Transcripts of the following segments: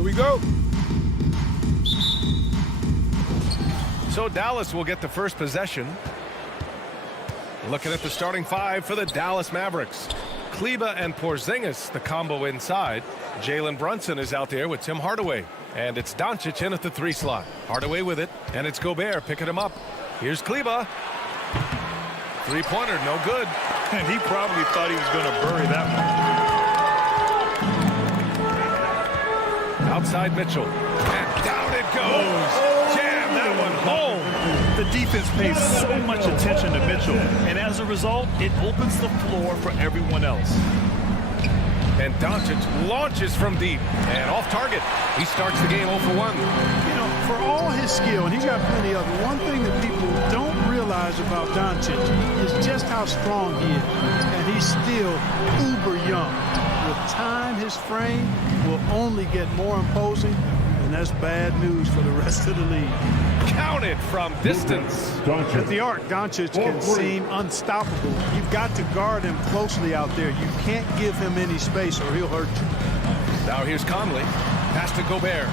Here we go. So Dallas will get the first possession. Looking at the starting five for the Dallas Mavericks. Kleber and Porzingis, the combo inside. Jalen Brunson is out there with Tim Hardaway. And it's Doncic in at the 3 slot. Hardaway with it, and it's Gobert picking him up. Here's Kleber. Three-pointer, no good. And he probably thought he was going to bury that one. Outside Mitchell. And down it goes. Jam that one home. The defense pays so much attention to Mitchell. And as a result, it opens the floor for everyone else. And Doncic launches from deep and off target. He starts the game 0 for 1. You know, for all his skill, and he's got plenty of it, one thing that people don't realize about Doncic is just how strong he is. And he's still uber young. With time, his frame will only get more imposing, and that's bad news for the rest of the league. Counted from distance. At the arc, Doncic can seem unstoppable. You've got to guard him closely out there. You can't give him any space or he'll hurt you. Now here's Conley. Pass to Gobert.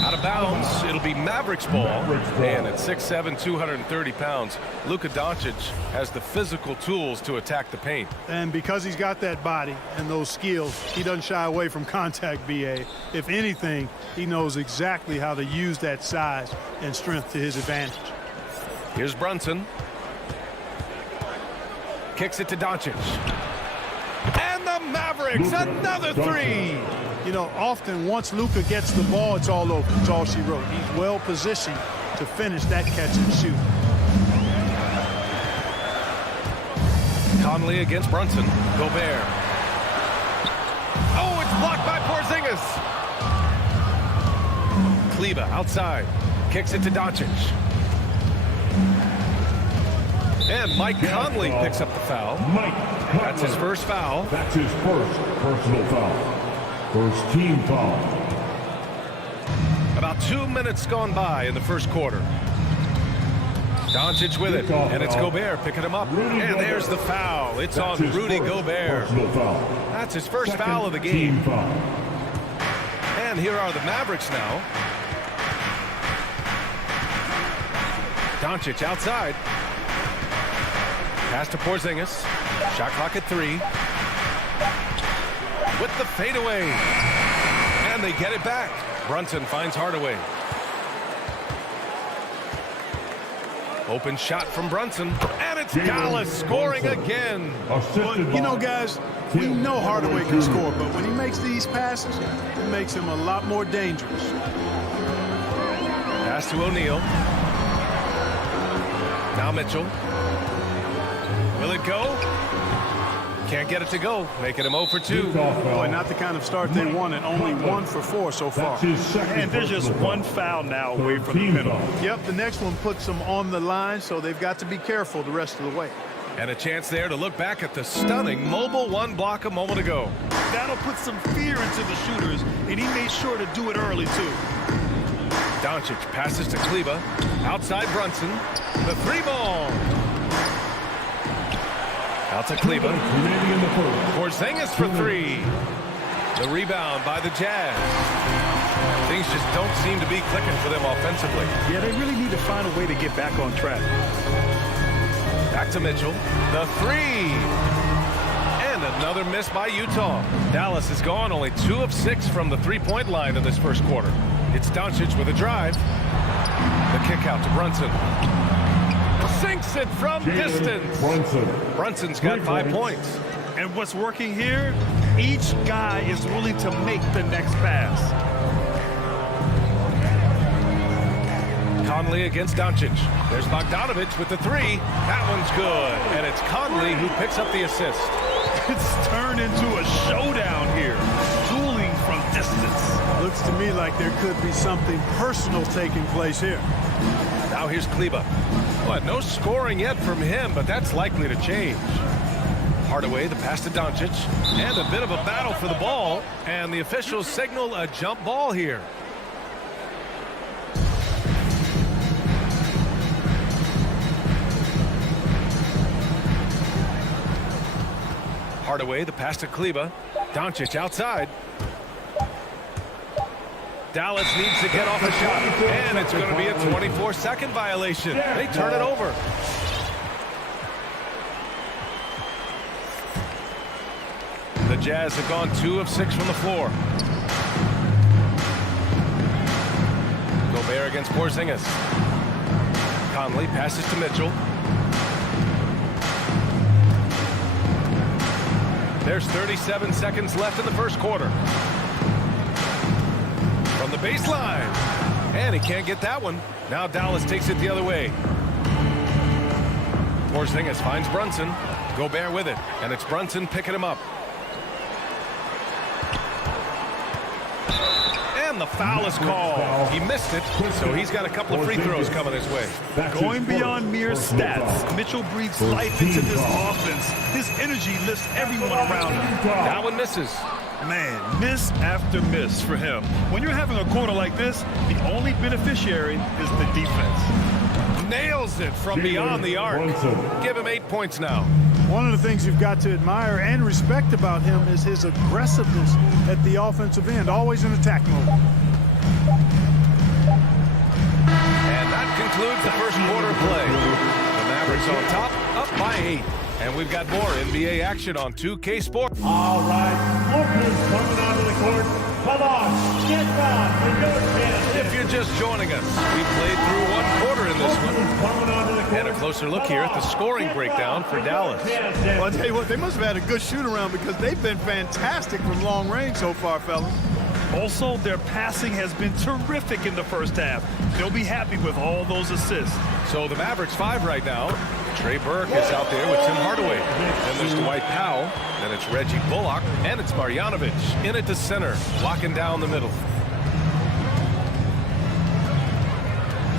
Out of bounds. It'll be Mavericks ball. And at 6'7", 230 pounds, Luka Doncic has the physical tools to attack the paint. And because he's got that body and those skills, he doesn't shy away from contact, B.A. If anything, he knows exactly how to use that size and strength to his advantage. Here's Brunson. Kicks it to Doncic. And the Mavericks, another 3. You know, often once Luka gets the ball, it's all over. It's all she wrote. He's well positioned to finish that catch and shoot. Conley against Brunson. Gobert. Oh, it's blocked by Porzingis. Kleber outside. Kicks it to Doncic. And Mike Conley picks up the foul. That's his first foul. That's his first personal foul. First team foul. About 2 minutes gone by in the first quarter. Doncic with it, and it's Gobert picking him up. And there's the foul. It's on Rudy Gobert. That's his first foul of the game. And here are the Mavericks now. Doncic outside. Pass to Porzingis. Shot clock at 3. With the fadeaway. And they get it back. Brunson finds Hardaway. Open shot from Brunson. And it's Dallas scoring again. Well, you know, guys, we know Hardaway can score, but when he makes these passes, it makes him a lot more dangerous. Pass to O'Neal. Now Mitchell. Will it go? Can't get it to go. Making him 0 for 2. Boy, not the kind of start they wanted. Only 1 for 4 so far. And there's just one foul now away from the middle. Yep, the next one puts them on the line, so they've got to be careful the rest of the way. And a chance there to look back at the stunning mobile 1 block a moment ago. That'll put some fear into the shooters, and he made sure to do it early, too. Doncic passes to Kleber. Outside Brunson. The 3-ball. Out to Kleber. Porzingis for 3. The rebound by the Jazz. Things just don't seem to be clicking for them offensively. Yeah, they really need to find a way to get back on track. Back to Mitchell. The 3. And another miss by Utah. Dallas is gone only 2 of 6 from the 3-point line in this first quarter. It's Doncic with a drive. The kick out to Brunson. Sinks it from distance. Brunson's got 5 points. And what's working here, each guy is willing to make the next pass. Conley against Doncic. There's Bogdanović with the 3. That one's good. And it's Conley who picks up the assist. It's turned into a showdown here. Dueling from distance. Looks to me like there could be something personal taking place here. Now here's Kleber. What, no scoring yet from him, but that's likely to change. Hardaway, the pass to Doncic, and a bit of a battle for the ball, and the officials signal a jump ball here. Hardaway, the pass to Kleba. Doncic outside. Dallas needs to get off a shot, and it's going to be a 24-second violation. They turn it over. The Jazz have gone 2 of 6 from the floor. Gobert against Porzingis. Conley passes to Mitchell. There's 37 seconds left in the first quarter. From the baseline. And he can't get that one. Now Dallas takes it the other way. Porzingis finds Brunson. Gobert with it. And it's Brunson picking him up. And the foul is called. He missed it, so he's got a couple of free throws coming his way. Going beyond mere stats, Mitchell breathes life into this offense. His energy lifts everyone around him. That one misses. Man, miss after miss for him. When you're having a quarter like this, the only beneficiary is the defense. Nails it from beyond the arc. Give him 8 points now. One of the things you've got to admire and respect about him is his aggressiveness at the offensive end, always in attack mode. And that concludes the first quarter play. The Mavericks on top, up by 8. And we've got more NBA action on 2K Sports. All right, Lucas coming onto the court. Come on, get down for your chance. If you're just joining us, we played through 1 quarter in this one. And a closer look here at the scoring breakdown for Dallas. Well, I'll tell you what, they must have had a good shoot-around because they've been fantastic from long range so far, fellas. Also, their passing has been terrific in the first half. They'll be happy with all those assists. So the Mavericks 5 right now. Trey Burke is out there with Tim Hardaway. Then there's Dwight Powell. Then it's Reggie Bullock. And it's Marjanovic in at the center, locking down the middle.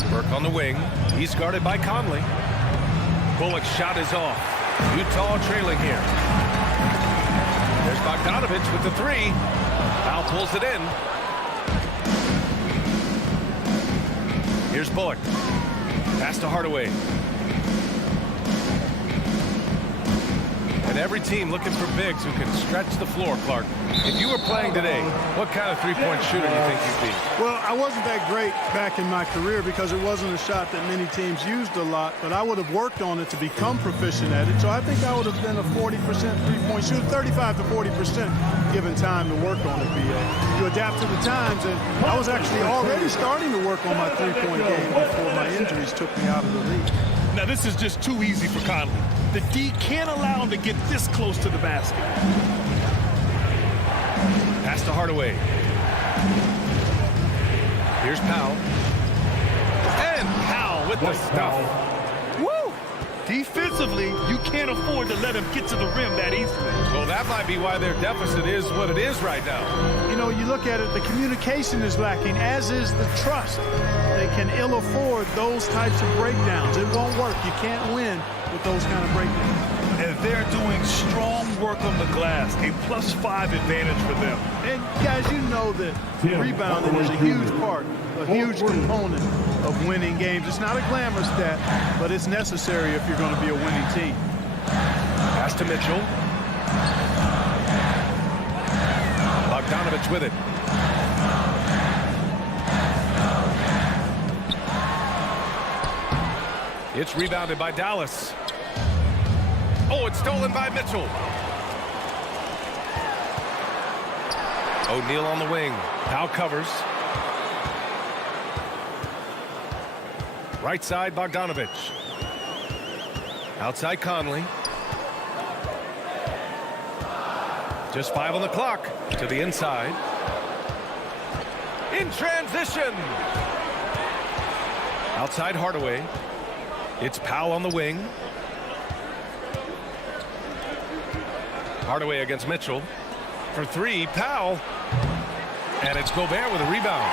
Burke on the wing. He's guarded by Conley. Bullock's shot is off. Utah trailing here. There's Bogdanovich with the 3. Powell pulls it in. Here's Bullock. Pass to Hardaway. And every team looking for bigs who can stretch the floor, Clark. If you were playing today, what kind of three-point shooter do you think you'd be? Well, I wasn't that great back in my career because it wasn't a shot that many teams used a lot, but I would have worked on it to become proficient at it. So I think I would have been a 40% three-point shooter, 35 to 40% given time to work on it, BA. You adapt to the times, and I was actually already starting to work on my three-point game before my injuries took me out of the league. Now, this is just too easy for Conley. The D can't allow him to get this close to the basket. Pass to Hardaway. Here's Powell. And Powell with the stuff. Woo! Defensively, you can't afford to let him get to the rim that easily. Well, that might be why their deficit is what it is right now. You know, you look at it, the communication is lacking, as is the trust. They can ill afford those types of breakdowns. It won't work. You can't win with those kind of breakdowns. And they're doing strong work on the glass, a +5 advantage for them. And guys, you know that rebounding is a huge part, a huge component of winning games. It's not a glamour stat, but it's necessary if you're going to be a winning team. Pass to Mitchell. Bogdanovich with it. It's rebounded by Dallas. Oh, it's stolen by Mitchell. O'Neal on the wing. Powell covers. Right side, Bogdanovich. Outside, Conley. Just 5 on the clock. To the inside. In transition. Outside, Hardaway. It's Powell on the wing. Hardaway against Mitchell. For 3, Powell. And it's Gobert with a rebound.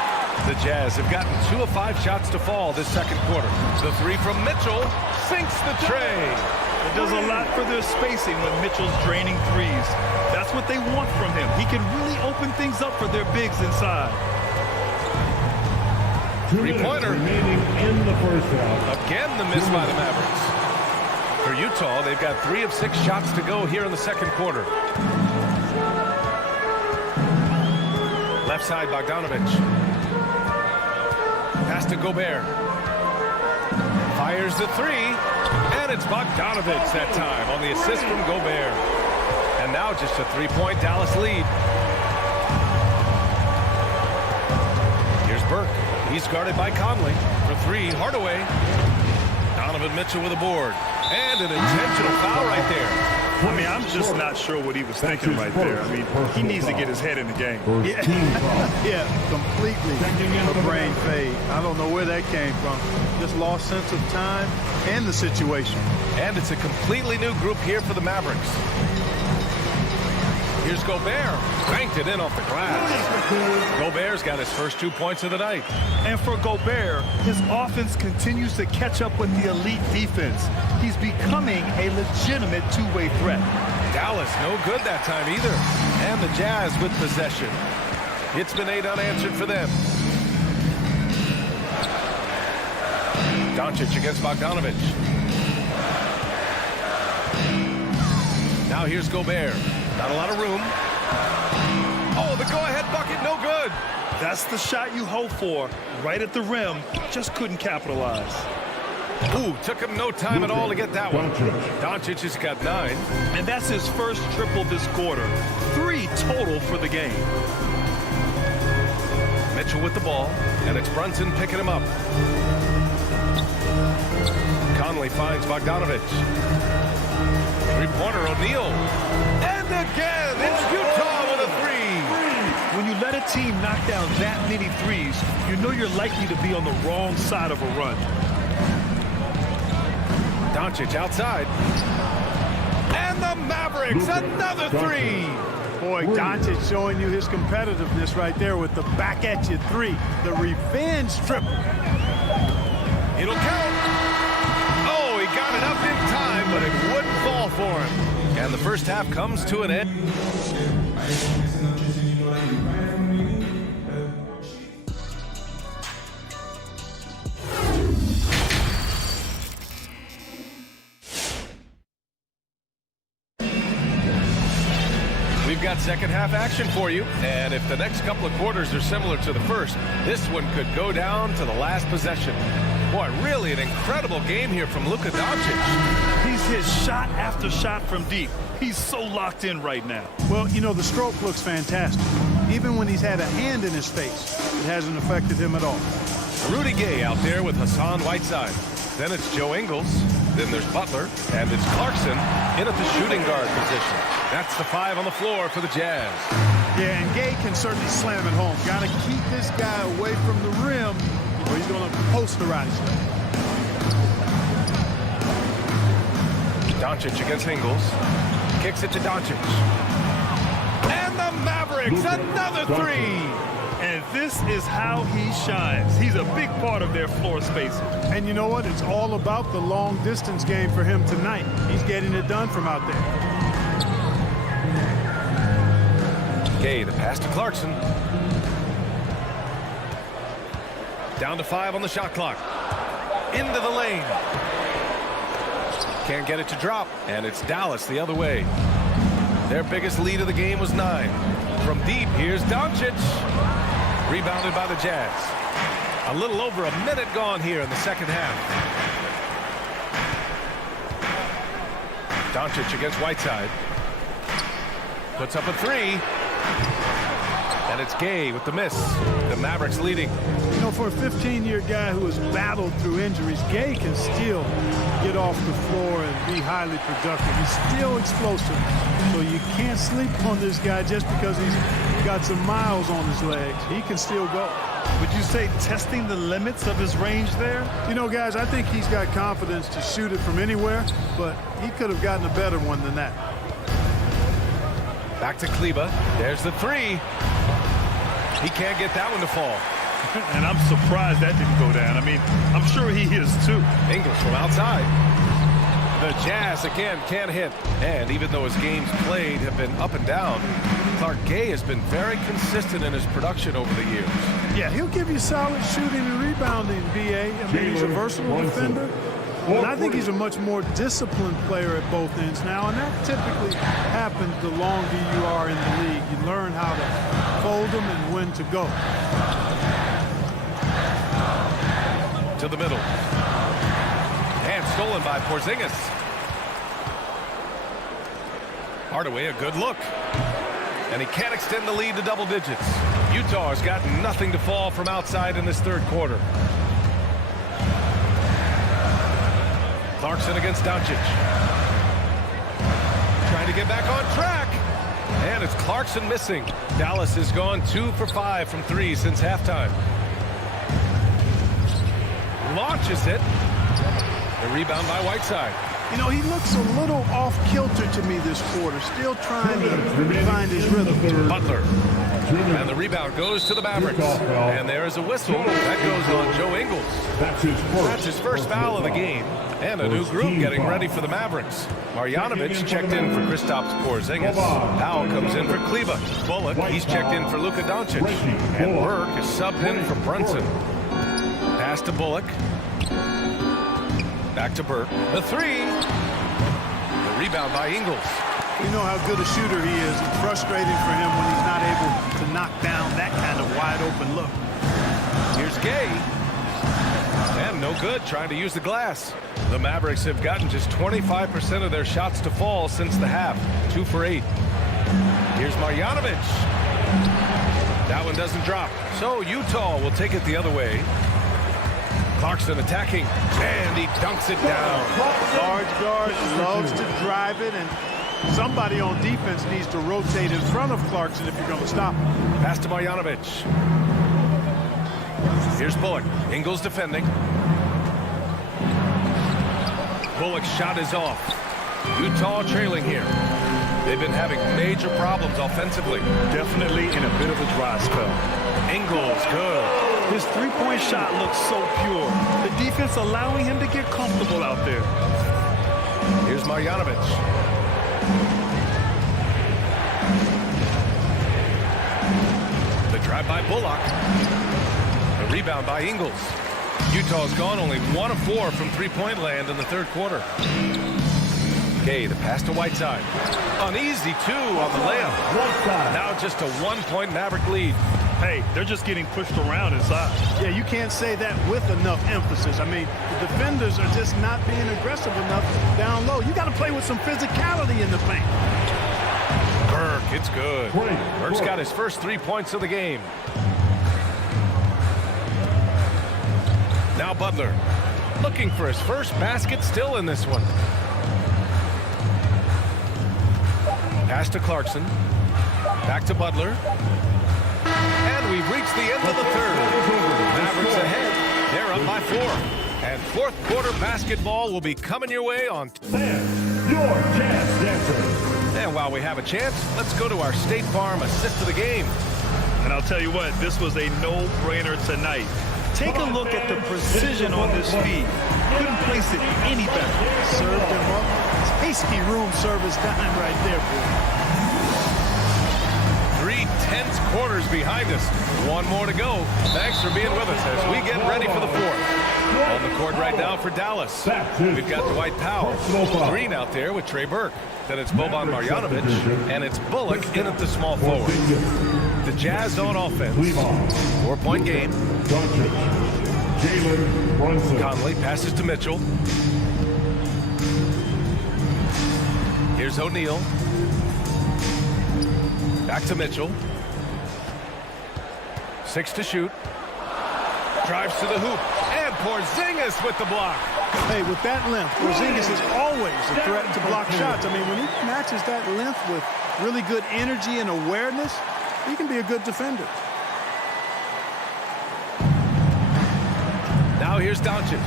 The Jazz have gotten 2 of 5 shots to fall this second quarter. The 3 from Mitchell sinks the tray. It does a lot for their spacing when Mitchell's draining threes. That's what they want from him. He can really open things up for their bigs inside. 3-pointer. Remaining in the first half. Again, the miss by the Mavericks. For Utah. Utah. They've got 3 of 6 shots to go here in the second quarter. Left side, Bogdanovich. Pass to Gobert. Fires the 3, and it's Bogdanovich that time on the assist from Gobert. And now just a 3-point Dallas lead. Here's Burke. He's guarded by Conley. For 3, Hardaway. Donovan Mitchell with a board. And an intentional foul right there. I mean, I'm just not sure what he was thinking right there. I mean, he needs to get his head in the game. Yeah, completely a brain fade. I don't know where that came from. Just lost sense of time and the situation. And it's a completely new group here for the Mavericks. Here's Gobert. Banked it in off the glass. Gobert's got his first 2 points of the night. And for Gobert, his offense continues to catch up with the elite defense. He's becoming a legitimate two-way threat. Dallas no good that time either. And the Jazz with possession. It's been 8 unanswered for them. Doncic against Bogdanovich. Now here's Gobert. Not a lot of room. Oh, the go-ahead bucket, no good. That's the shot you hope for. Right at the rim, just couldn't capitalize. Ooh, took him no time at all to get that one. Doncic has got 9. And that's his first triple this quarter. 3 total for the game. Mitchell with the ball, and it's Brunson picking him up. Conley finds Bogdanovich. Three-pointer, O'Neal. And again, it's Utah with a 3. When you let a team knock down that many threes, you know you're likely to be on the wrong side of a run. Doncic outside. And the Mavericks, another 3. Boy, Doncic showing you his competitiveness right there with the back-at-you 3. The revenge triple. It'll count. Oh, he got it up in time, but it wouldn't fall for him. And the first half comes to an end. We've got second half action for you, and if the next couple of quarters are similar to the first, this one could go down to the last possession. Boy, really an incredible game here from Luka Doncic. He's hit shot after shot from deep. He's so locked in right now. Well, you know, the stroke looks fantastic. Even when he's had a hand in his face, it hasn't affected him at all. Rudy Gay out there with Hassan Whiteside. Then it's Joe Ingles. Then there's Butler. And it's Clarkson in at the shooting guard position. That's the 5 on the floor for the Jazz. Yeah, and Gay can certainly slam it home. Got to keep this guy away from the rim, or he's going to posterize him. Doncic against Ingles. Kicks it to Doncic. And the Mavericks, another 3. And this is how he shines. He's a big part of their floor spacing. And you know what? It's all about the long distance game for him tonight. He's getting it done from out there. Gay, the pass to Clarkson. Down to 5 on the shot clock. Into the lane. Can't get it to drop. And it's Dallas the other way. Their biggest lead of the game was 9. From deep, here's Doncic. Rebounded by the Jazz. A little over a minute gone here in the second half. Doncic against Whiteside. Puts up a 3. And it's Gay with the miss. The Mavericks leading. You know, for a 15-year guy who has battled through injuries, Gay can still get off the floor and be highly productive. He's still explosive. So you can't sleep on this guy just because he's got some miles on his legs. He can still go. Would you say testing the limits of his range there? You know, guys, I think he's got confidence to shoot it from anywhere, but he could have gotten a better one than that. Back to Kleba. There's the 3. He can't get that one to fall. And I'm surprised that didn't go down. I mean, I'm sure he is too. Ingles from outside. The Jazz again can't hit. And even though his games played have been up and down, Clark Gay has been very consistent in his production over the years. Yeah, he'll give you solid shooting and rebounding, B.A. I mean, he's a versatile defender. And I think he's a much more disciplined player at both ends now, and that typically happens the longer you are in the league. You learn how to fold them and when to go. To the middle. And stolen by Porzingis. Hardaway, a good look. And he can't extend the lead to double digits. Utah has got nothing to fall from outside in this third quarter. Clarkson against Doncic. Trying to get back on track. And it's Clarkson missing. Dallas has gone 2 for 5 from 3 since halftime. Launches it. The rebound by Whiteside. You know, he looks a little off-kilter to me this quarter, still trying to find his rhythm. Butler. And the rebound goes to the Mavericks. And there is a whistle. That goes on Joe Ingles. That's his first foul of the game. And a new group getting ready for the Mavericks. Marjanovic checked in for Kristaps Porzingis. Powell comes in for Kleba. Bullock, he's checked in for Luka Doncic. And Burke is subbed in for Brunson. Pass to Bullock. Back to Burke. The three. The rebound by Ingles. You know how good a shooter he is. It's frustrating for him when he's not able to knock down that kind of wide open look. Here's Gay. And no good trying to use the glass. The Mavericks have gotten just 25% of their shots to fall since the half. 2 for 8. Here's Marjanovic. That one doesn't drop. So Utah will take it the other way. Clarkson attacking, and he dunks it down. Large guard loves to drive it, and somebody on defense needs to rotate in front of Clarkson if you're going to stop him. Pass to Marjanovic. Here's Bullock. Ingles defending. Bullock's shot is off. Utah trailing here. They've been having major problems offensively. Definitely in a bit of a dry spell. Ingles, good. His three-point shot looks so pure. The defense allowing him to get comfortable out there. Here's Marjanovic. The drive by Bullock. The rebound by Ingles. Utah's gone only 1 of 4 from three-point land in the third quarter. Okay, the pass to Whiteside. An easy 2 on the layup. Now just a 1-point Maverick lead. Hey, they're just getting pushed around inside. Yeah, you can't say that with enough emphasis. I mean, the defenders are just not being aggressive enough down low. You got to play with some physicality in the paint. Burke, it's good. Burke's got his first 3 points of the game. Now Butler, looking for his first basket, still in this one. Pass to Clarkson. Back to Butler. And we've reached the end of the third. Mavericks ahead. They're up by 4. And fourth quarter basketball will be coming your way on. Your chance, Denver. And while we have a chance, let's go to our State Farm assist of the game. And I'll tell you what, this was a no-brainer tonight. Take a look at the precision on this feed. Couldn't place it any better. Served him up. Tasty room service time right there, boy. 3 tense quarters behind us. One more to go. Thanks for being with us as we get ready for the fourth. On the court right now for Dallas. We've got Dwight Powell. Green out there with Trey Burke. Then it's Boban Marjanovic. And it's Bullock in at the small forward. The Jazz on offense. 4-point game. Conley passes to Mitchell. Here's O'Neal. Back to Mitchell. 6 to shoot. Drives to the hoop. And Porzingis with the block. Hey, with that length, Porzingis is always a threat to block shots. I mean, when he matches that length with really good energy and awareness, he can be a good defender. Now here's Doncic.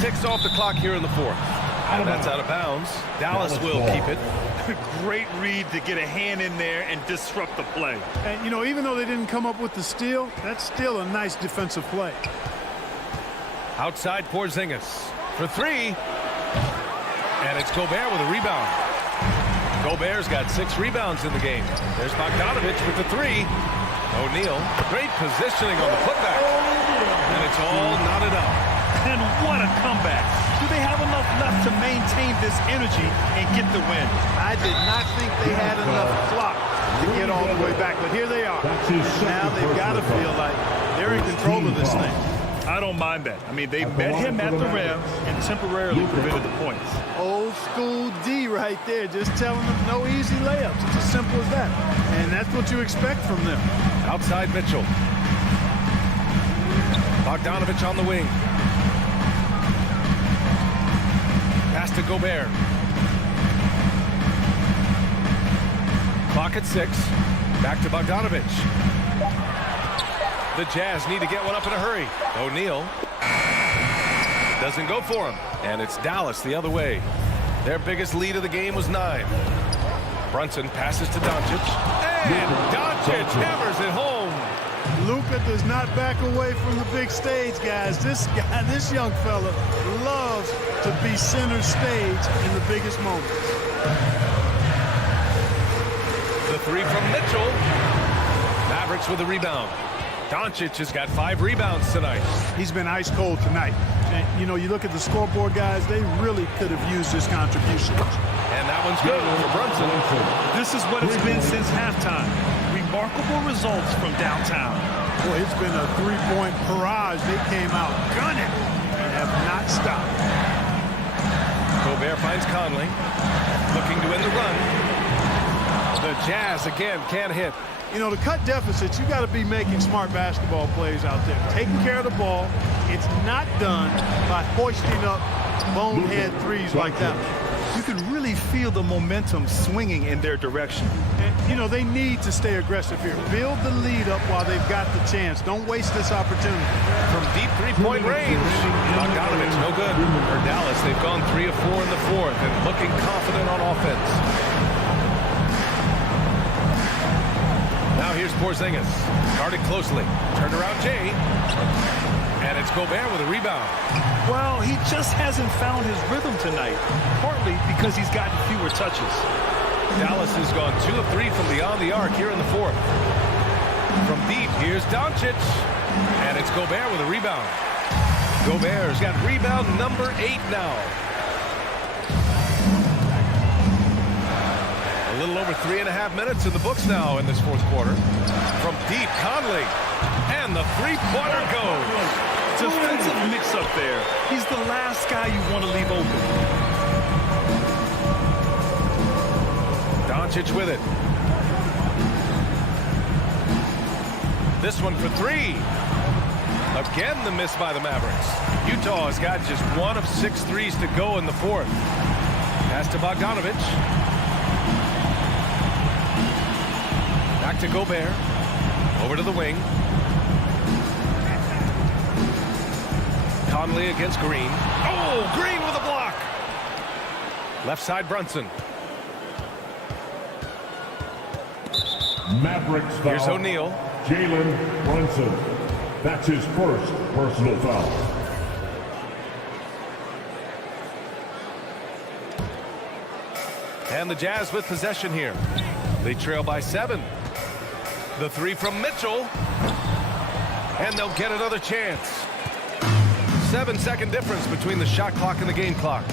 Ticks off the clock here in the fourth. And that's out of bounds. Dallas will keep it. Great read to get a hand in there and disrupt the play. And, you know, even though they didn't come up with the steal, that's still a nice defensive play. Outside Porzingis for 3. And it's Gobert with a rebound. Gobert's got 6 rebounds in the game. There's Bogdanovich with the 3. O'Neal, great positioning on the putback. And it's all knotted up. And what a comeback. Do they have enough left to maintain this energy and get the win? I did not think they had enough clock to get all the way back, but here they are. Now they've got to feel like they're in control of this thing. I don't mind that. I mean, they met him at the rim and temporarily prevented the points. Old school D right there, just telling them no easy layups. It's as simple as that. And that's what you expect from them. Outside Mitchell. Bogdanovich on the wing. Pass to Gobert. Clock at 6. Back to Bogdanovich. The Jazz need to get one up in a hurry. O'Neal doesn't go for him. And it's Dallas the other way. Their biggest lead of the game was 9. Brunson passes to Doncic. And Doncic hammers it home. Luka does not back away from the big stage, guys. This young fella loves to be center stage in the biggest moments. The 3 from Mitchell. Mavericks with a rebound. Doncic has got 5 rebounds tonight. He's been ice cold tonight. And, you know, you look at the scoreboard, guys, they really could have used his contribution. And that one's good for Brunson. This is what it's been since halftime. Remarkable results from downtown. Boy, it's been a 3-point barrage. They came out gunning and have not stopped. Gobert finds Conley. Looking to win the run. The Jazz again can't hit. You know, to cut deficits, you got to be making smart basketball plays out there. Taking care of the ball. It's not done by hoisting up bonehead threes like that. You can really feel the momentum swinging in their direction. And, you know, they need to stay aggressive here. Build the lead up while they've got the chance. Don't waste this opportunity. From deep 3-point range. Bogdanovich, no good. For Dallas, they've gone 3 of 4 in the 4th and looking confident on offense. Now here's Porzingis. Guarded closely. Turned around Jay. And it's Gobert with a rebound. Well, he just hasn't found his rhythm tonight, partly because he's gotten fewer touches. Dallas has gone 2 of 3 from beyond the arc here in the 4th. From deep, here's Doncic. And it's Gobert with a rebound. Gobert's got rebound number 8 now. A little over 3.5 minutes in the books now in this 4th quarter. From deep, Conley. And the 3-pointer goes. Defensive mix-up there. He's the last guy you want to leave open. Doncic with it. This one for 3. Again, the miss by the Mavericks. Utah has got just 1 of 6 threes to go in the 4th. Pass to Bogdanovich. Back to Gobert. Over to the wing. Conley against Green. Oh, Green with a block. Left side, Brunson. Mavericks foul. Here's O'Neal. Jalen Brunson. That's his first personal foul. And the Jazz with possession here. They trail by 7. The 3 from Mitchell. And they'll get another chance. 7-second difference between the shot clock and the game clock.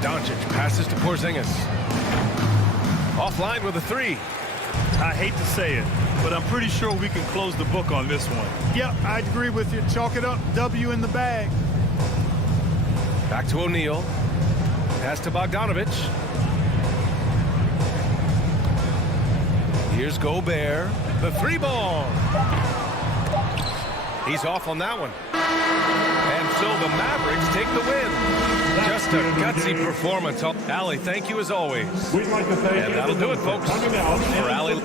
Doncic passes to Porzingis. Offline with a 3. I hate to say it, but I'm pretty sure we can close the book on this one. Yep, I'd agree with you. Chalk it up. W in the bag. Back to O'Neal. Pass to Bogdanovich. Here's Gobert. The 3-ball. He's off on that one. And so the Mavericks take the win. Just a gutsy performance. Allie, thank you as always. We'd like to thank And that'll do it, folks. coming out For Allie.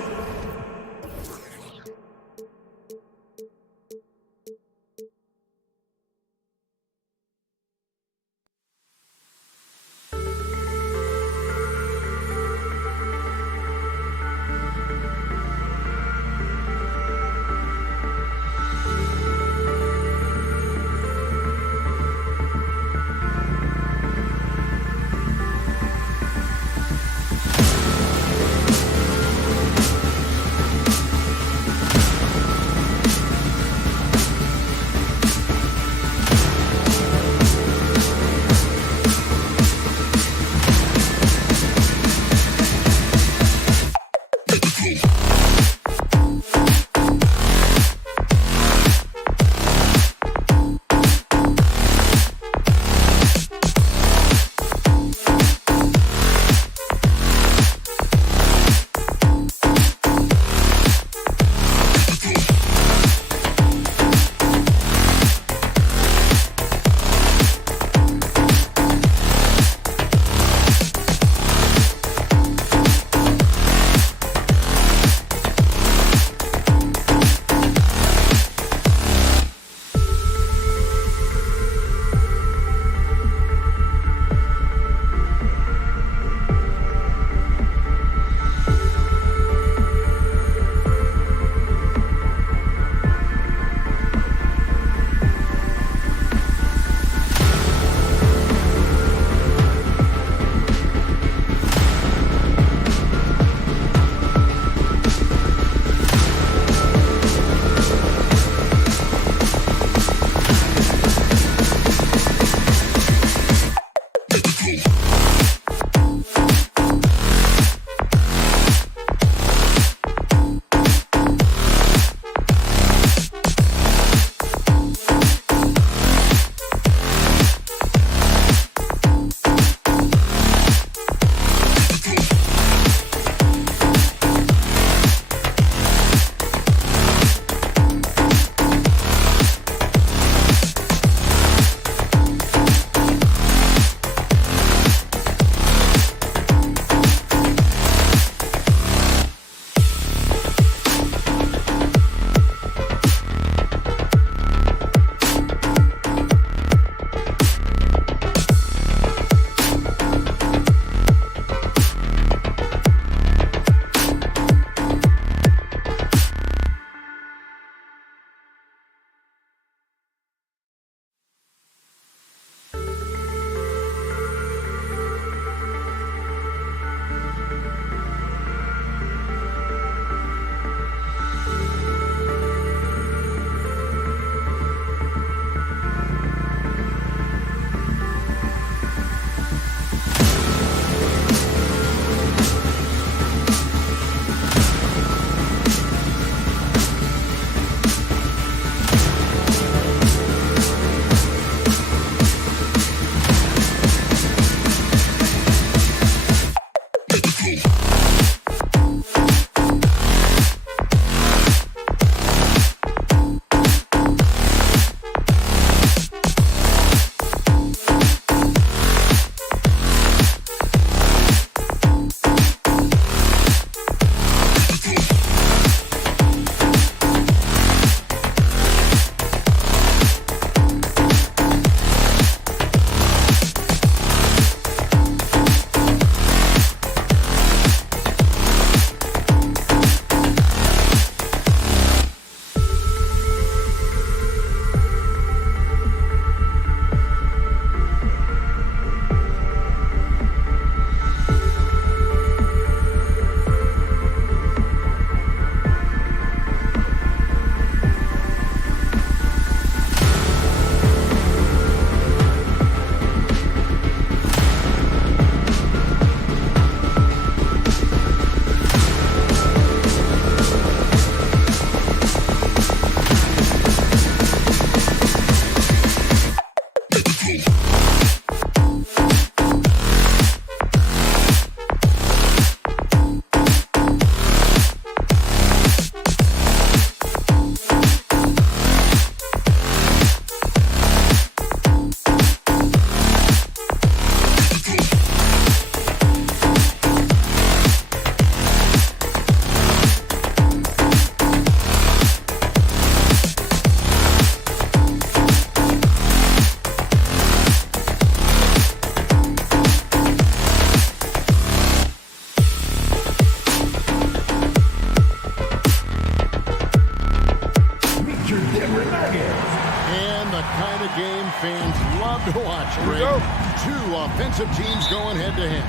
kind of game fans love to watch, Greg. Two offensive teams going head-to-head.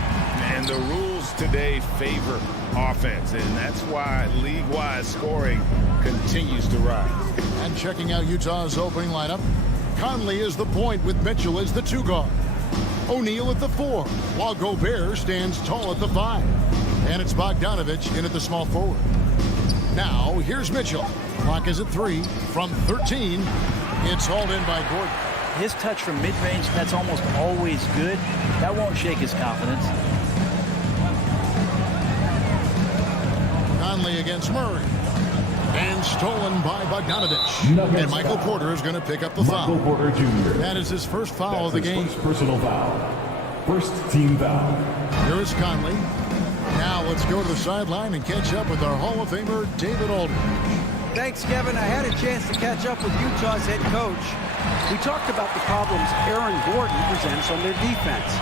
And the rules today favor offense, and that's why league-wide scoring continues to rise. And checking out Utah's opening lineup, Conley is the point with Mitchell as the 2 guard. O'Neal at the 4, while Gobert stands tall at the 5. And it's Bogdanovich in at the small forward. Now, here's Mitchell. Clock is at 3 from 13. It's hauled in by Gordon. His touch from mid-range, that's almost always good. That won't shake his confidence. Conley against Murray. And stolen by Bogdanovich. And Michael Porter is going to pick up the foul. Michael Porter Jr. That is his first foul of the game. First personal foul. First team foul. Here is Conley. Now let's go to the sideline and catch up with our Hall of Famer, David Aldridge. Thanks, Kevin. I had a chance to catch up with Utah's head coach. We talked about the problems Aaron Gordon presents on their defense.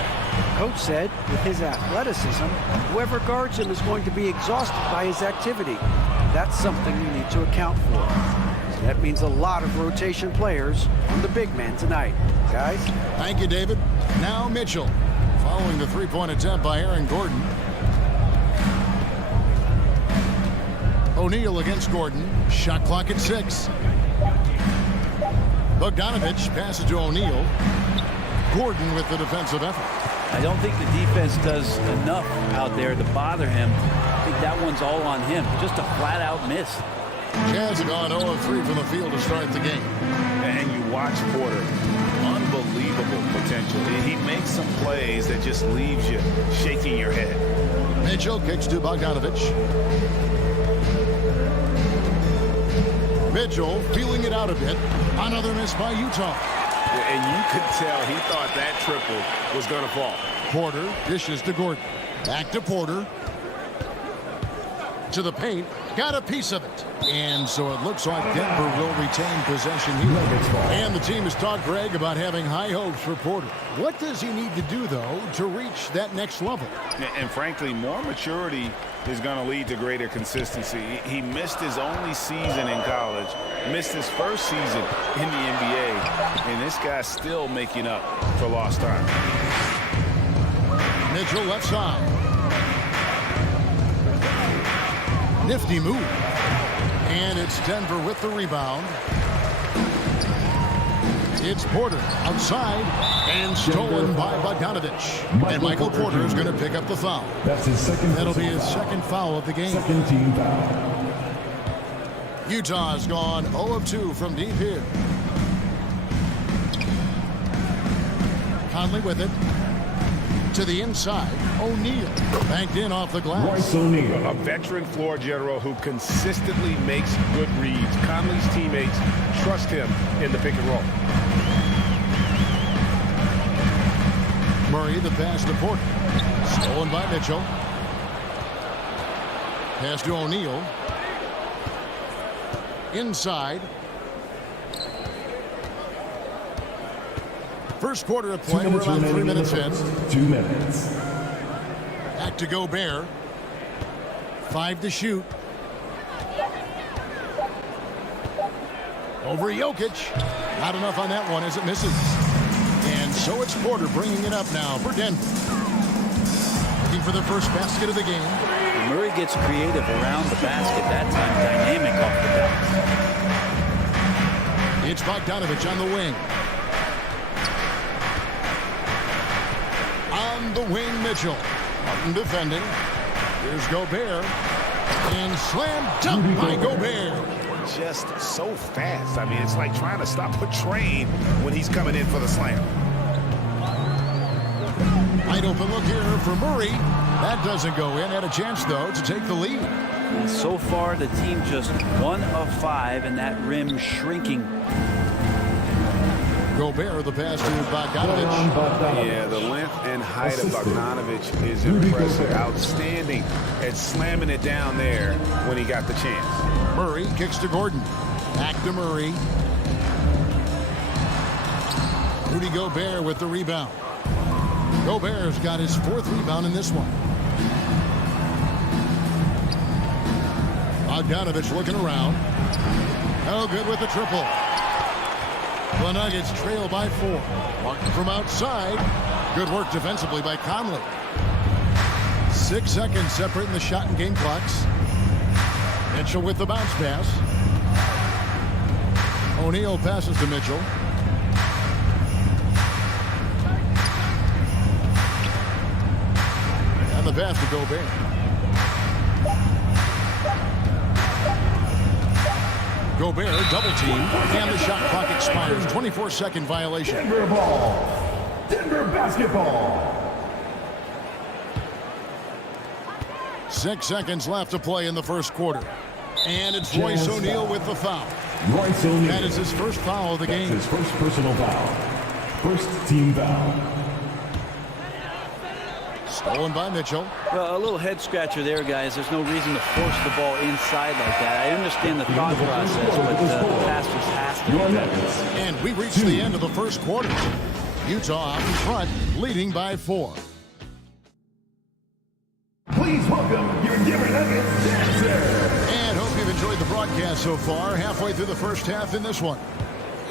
Coach said, with his athleticism, whoever guards him is going to be exhausted by his activity. That's something you need to account for. So that means a lot of rotation players on the big man tonight. Guys? Thank you, David. Now Mitchell, following the three-point attempt by Aaron Gordon. O'Neal against Gordon. Shot clock at 6. Bogdanovich passes to O'Neal. Gordon with the defensive effort. I don't think the defense does enough out there to bother him. I think that one's all on him. Just a flat-out miss. Jazz have gone 0 of 3 from the field to start the game. And you watch Porter. Unbelievable potential. He makes some plays that just leaves you shaking your head. Mitchell kicks to Bogdanovich. Mitchell feeling it out a bit. Another miss by Utah. And you could tell he thought that triple was going to fall. Porter dishes to Gordon. Back to Porter. To the paint. Got a piece of it. And so it looks like Denver will retain possession here. And the team has talked, Greg, about having high hopes for Porter. What does he need to do, though, to reach that next level? And frankly, more maturity is going to lead to greater consistency. He missed his only season in college, missed his first season in the NBA, and this guy's still making up for lost time. Mitchell left side. Nifty move. And it's Denver with the rebound. It's Porter outside and stolen by Bogdanovich. And Michael Porter is going to pick up the foul. That's his second. That'll be his second foul of the game. Second team foul. Utah's gone 0 of 2 from deep here. Conley with it. To the inside, O'Neal banked in off the glass. Royce O'Neal, a veteran floor general who consistently makes good reads. Conley's teammates trust him in the pick and roll. Murray the pass to Porter. Stolen by Mitchell. Pass to O'Neal. Inside. First quarter of play, we're about 3 minutes in. 2 minutes. Back to Gobert. 5 to shoot. Over Jokic. Not enough on that one as it misses. And so it's Porter bringing it up now for Denver. Looking for the first basket of the game. Murray gets creative around the basket. That time, dynamic off the bounce. It's Bogdanovich on the wing. On the wing, Mitchell. Martin defending. Here's Gobert. And slam dunk by Gobert. Just so fast. I mean, it's like trying to stop a train when he's coming in for the slam. Wide open look here for Murray. That doesn't go in. Had a chance, though, to take the lead. And so far, the team just 1 of 5, and that rim shrinking. Gobert, the pass to Bogdanovich. Yeah, the length and height of Bogdanovich is impressive. Outstanding at slamming it down there when he got the chance. Murray kicks to Gordon. Back to Murray. Rudy Gobert with the rebound. Gobert's got his 4th rebound in this one. Bogdanovich looking around. Oh, good with the triple. The Nuggets trail by 4. Martin from outside. Good work defensively by Conley. 6 seconds separating the shot and game clocks. Mitchell with the bounce pass. O'Neal passes to Mitchell. And the pass to Gobert. Gobert double team, and the shot clock expires. 24-second violation. Denver ball. Denver basketball. 6 seconds left to play in the first quarter. And it's Royce O'Neal with the foul. Royce O'Neal. That is his first foul of the game. His first personal foul. First team foul. Stolen by Mitchell. Well, a little head scratcher there, guys. There's no reason to force the ball inside like that. I understand the thought process, but the pass just has to be done. And we reach the end of the first quarter. Utah out in front, leading by 4. Please welcome your Denver Nuggets dancer. And hope you've enjoyed the broadcast so far. Halfway through the first half in this one.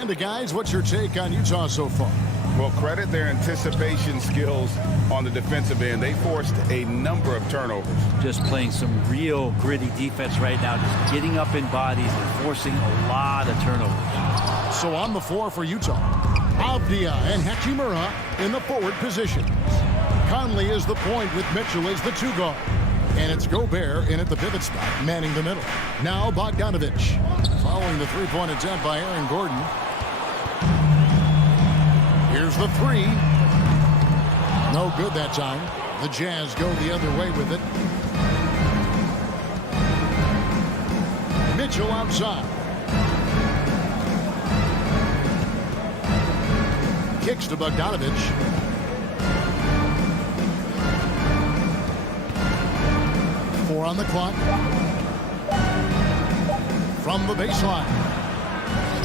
And the guys, what's your take on Utah so far? Well, credit their anticipation skills on the defensive end. They forced a number of turnovers. Just playing some real gritty defense right now, just getting up in bodies and forcing a lot of turnovers. So on the floor for Utah, Avdia and Hachimura in the forward positions. Conley is the point with Mitchell as the 2 guard. And it's Gobert in at the pivot spot, manning the middle. Now Bogdanovich, following the 3-point attempt by Aaron Gordon. Here's the 3. No good that time. The Jazz go the other way with it. Mitchell outside. Kicks to Bogdanovich. Four on the clock. From the baseline.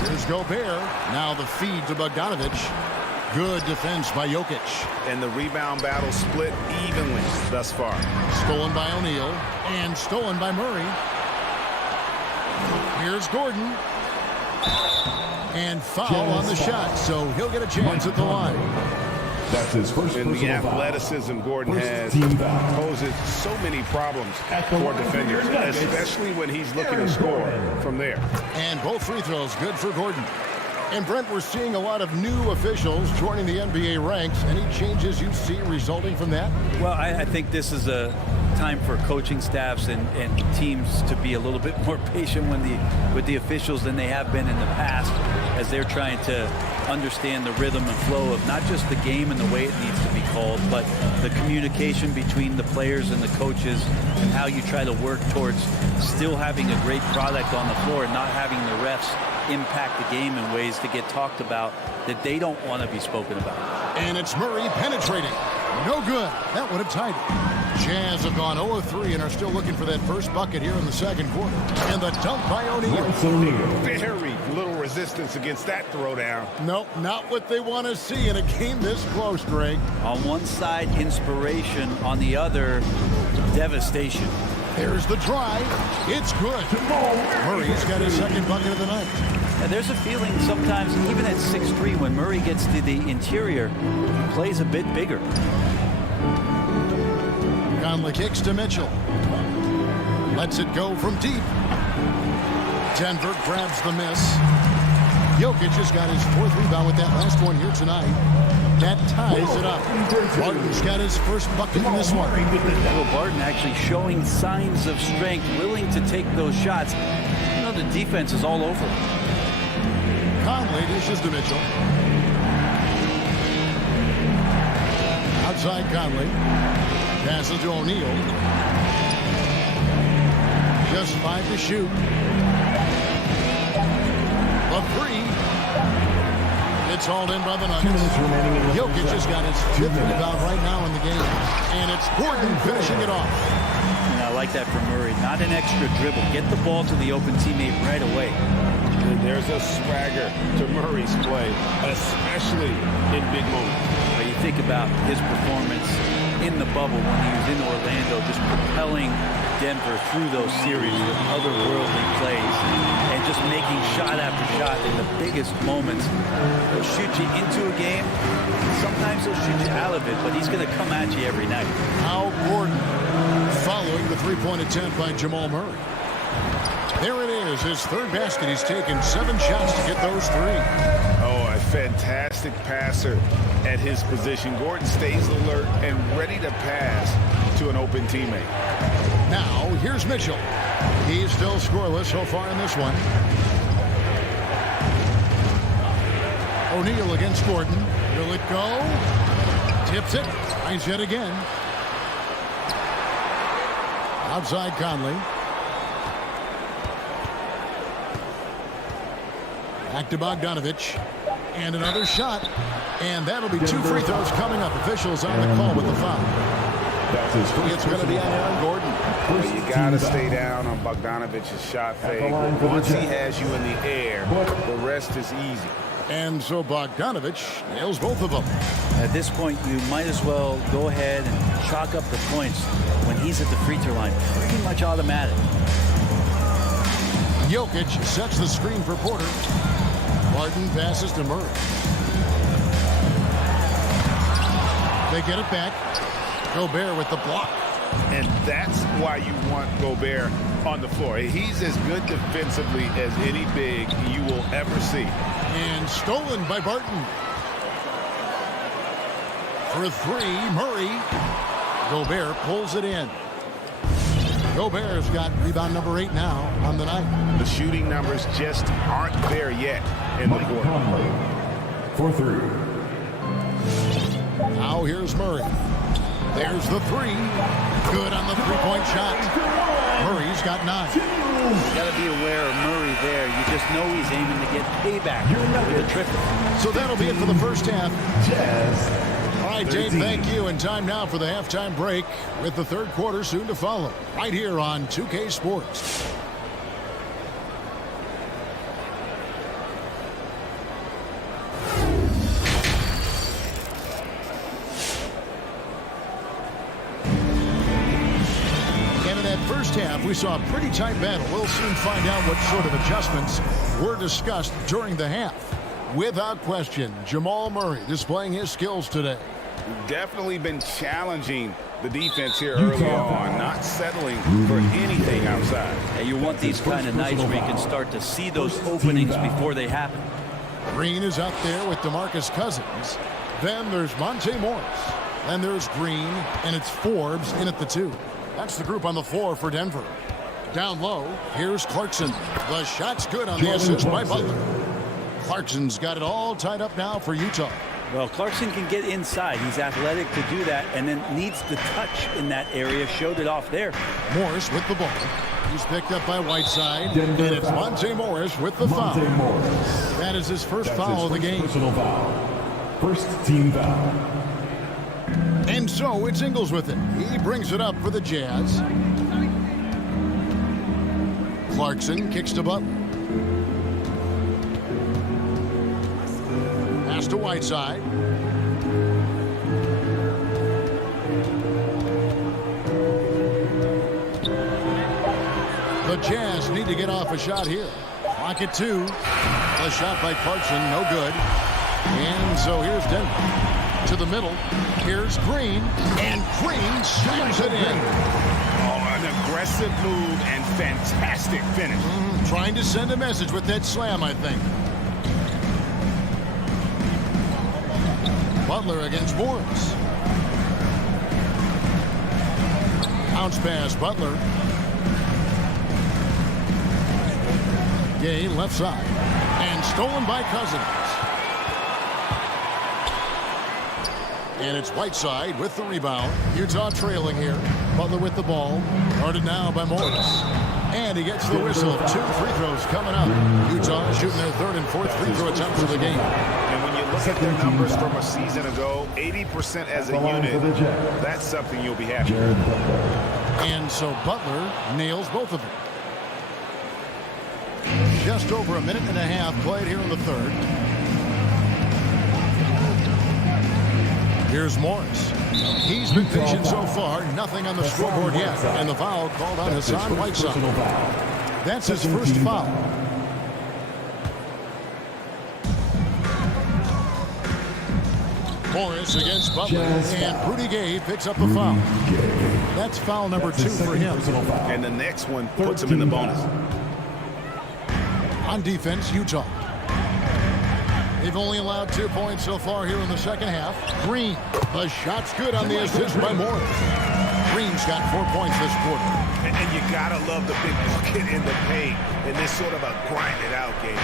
Here's Gobert. Now the feed to Bogdanovich. Good defense by Jokic. And the rebound battle split evenly thus far. Stolen by O'Neal. And stolen by Murray. Here's Gordon. And foul on the shot, so he'll get a chance at the line. That's his first And the personal foul. athleticism Gordon First has team foul. poses so many problems for defenders, especially when he's looking to score from there. And both free throws good for Gordon. And Brent, we're seeing a lot of new officials joining the NBA ranks. Any changes you see resulting from that? Well, I think this is a time for coaching staffs and teams to be a little bit more patient with the officials than they have been in the past, as they're trying to understand the rhythm and flow of not just the game and the way it needs to be called, but the communication between the players and the coaches, and how you try to work towards still having a great product on the floor and not having the refs impact the game in ways to get talked about that they don't want to be spoken about. And it's Murray penetrating. No good. That would have tied it. Jazz have gone 0-3 and are still looking for that first bucket here in the second quarter. And the dunk by O'Neal. Very little resistance against that throwdown. Nope, not what they want to see in a game this close, Greg. On one side, inspiration. On the other, devastation. There's the drive. It's good. Murray's got his second bucket of the night. And there's a feeling sometimes, even at 6'3", when Murray gets to the interior, he plays a bit bigger. Conley kicks to Mitchell. Lets it go from deep. Denver grabs the miss. Jokic has got his 4th rebound with that last one here tonight. That ties it up. Barton's got his first bucket in this one. Well, Barton actually showing signs of strength, willing to take those shots. You know, the defense is all over. Conley dishes to Mitchell. Outside Conley. Passes to O'Neal. Just 5 to shoot. The 3. It's hauled in by the Nuggets. Jokic has got his 5th rebound right now in the game. And it's Gordon finishing it off. And I like that from Murray. Not an extra dribble. Get the ball to the open teammate right away. There's a swagger to Murray's play, especially in big moments. But you think about his performance in the bubble when he was in Orlando, just propelling Denver through those series with otherworldly plays and just making shot after shot in the biggest moments. He'll shoot you into a game. Sometimes he'll shoot you out of it, but he's going to come at you every night. Al Gordon following the three-point attempt by Jamal Murray. There it is, his third basket. He's taken 7 shots to get those 3. Oh, a fantastic passer at his position. Gordon stays alert and ready to pass to an open teammate. Now, here's Mitchell. He's still scoreless so far in this one. O'Neal against Gordon. Will it go? Tips it. Finds yet again. Outside Conley. Back to Bogdanovich. And another shot. And that'll be 2 free throws coming up. Officials on the call with the foul. It's going to be on Aaron Gordon. Well, you got to stay down on Bogdanovich's shot fake. Once he has you in the air, the rest is easy. And so Bogdanovich nails both of them. At this point, you might as well go ahead and chalk up the points when he's at the free throw line. Pretty much automatic. Jokic sets the screen for Porter. Martin passes to Murray. They get it back. Gobert with the block. And that's why you want Gobert on the floor. He's as good defensively as any big you will ever see. And stolen by Barton. For 3, Murray. Gobert pulls it in. Gobert's got rebound number 8 now on the night. The shooting numbers just aren't there yet in the quarter. For 3. Now here's Murray. There's the 3. Good on the three-point shot. Murray's got 9. You got to be aware of Murray there. You just know he's aiming to get payback with a triple. So that'll be it for the first half. Jazz. All right, Dave, thank you. And time now for the halftime break with the third quarter soon to follow. Right here on 2K Sports. First half, we saw a pretty tight battle. We'll soon find out what sort of adjustments were discussed during the half. Without question, Jamal Murray displaying his skills today. Definitely been challenging the defense here early on, not settling for anything outside. Yeah, you want these kind of nights where you can start to see those openings before they happen. Green is up there with DeMarcus Cousins. Then there's Monte Morris. Then there's Green, and it's Forbes in at the 2. That's the group on the floor for Denver. Down low, here's Clarkson. The shot's good on the assist by Butler. Clarkson's got it all tied up now for Utah. Well, Clarkson can get inside. He's athletic to do that, and then needs the touch in that area. Showed it off there. Morris with the ball. He's picked up by Whiteside. And it's Monte Morris with the foul. That is his first foul of the game. Personal foul. First team foul. And so it's Ingles with it. He brings it up for the Jazz. Clarkson kicks to Butler. Pass to Whiteside. The Jazz need to get off a shot here. Clock at 2. A shot by Clarkson, no good. And so here's Denver. To the middle. Here's Green. And Green slams it in. Oh, an aggressive move and fantastic finish. Trying to send a message with that slam, I think. Butler against Morris. Bounce pass, Butler. Gay left side. And stolen by Cousins. And it's Whiteside with the rebound. Utah trailing here. Butler with the ball. Guarded now by Morris. And he gets the whistle. 2 free throws coming up. Utah shooting their 3rd and 4th free throw attempts of the game. And when you look at their numbers from a season ago, 80% as a unit, that's something you'll be happy with. And so Butler nails both of them. Just over a minute and a half played here in the 3rd. Here's Morris. He's been patient so far. Nothing on the scoreboard yet. And the foul called on Hassan Whiteside. That's his first foul. Morris against Butler. And Rudy Gay picks up the foul. That's foul number 2 for him. And the next one puts him in the bonus. On defense, Utah. They've only allowed 2 points so far here in the second half. Green. The shot's good on the assist by Morris. Green's got 4 points this quarter. And you gotta love the big bucket in the paint in this sort of a grinded out game.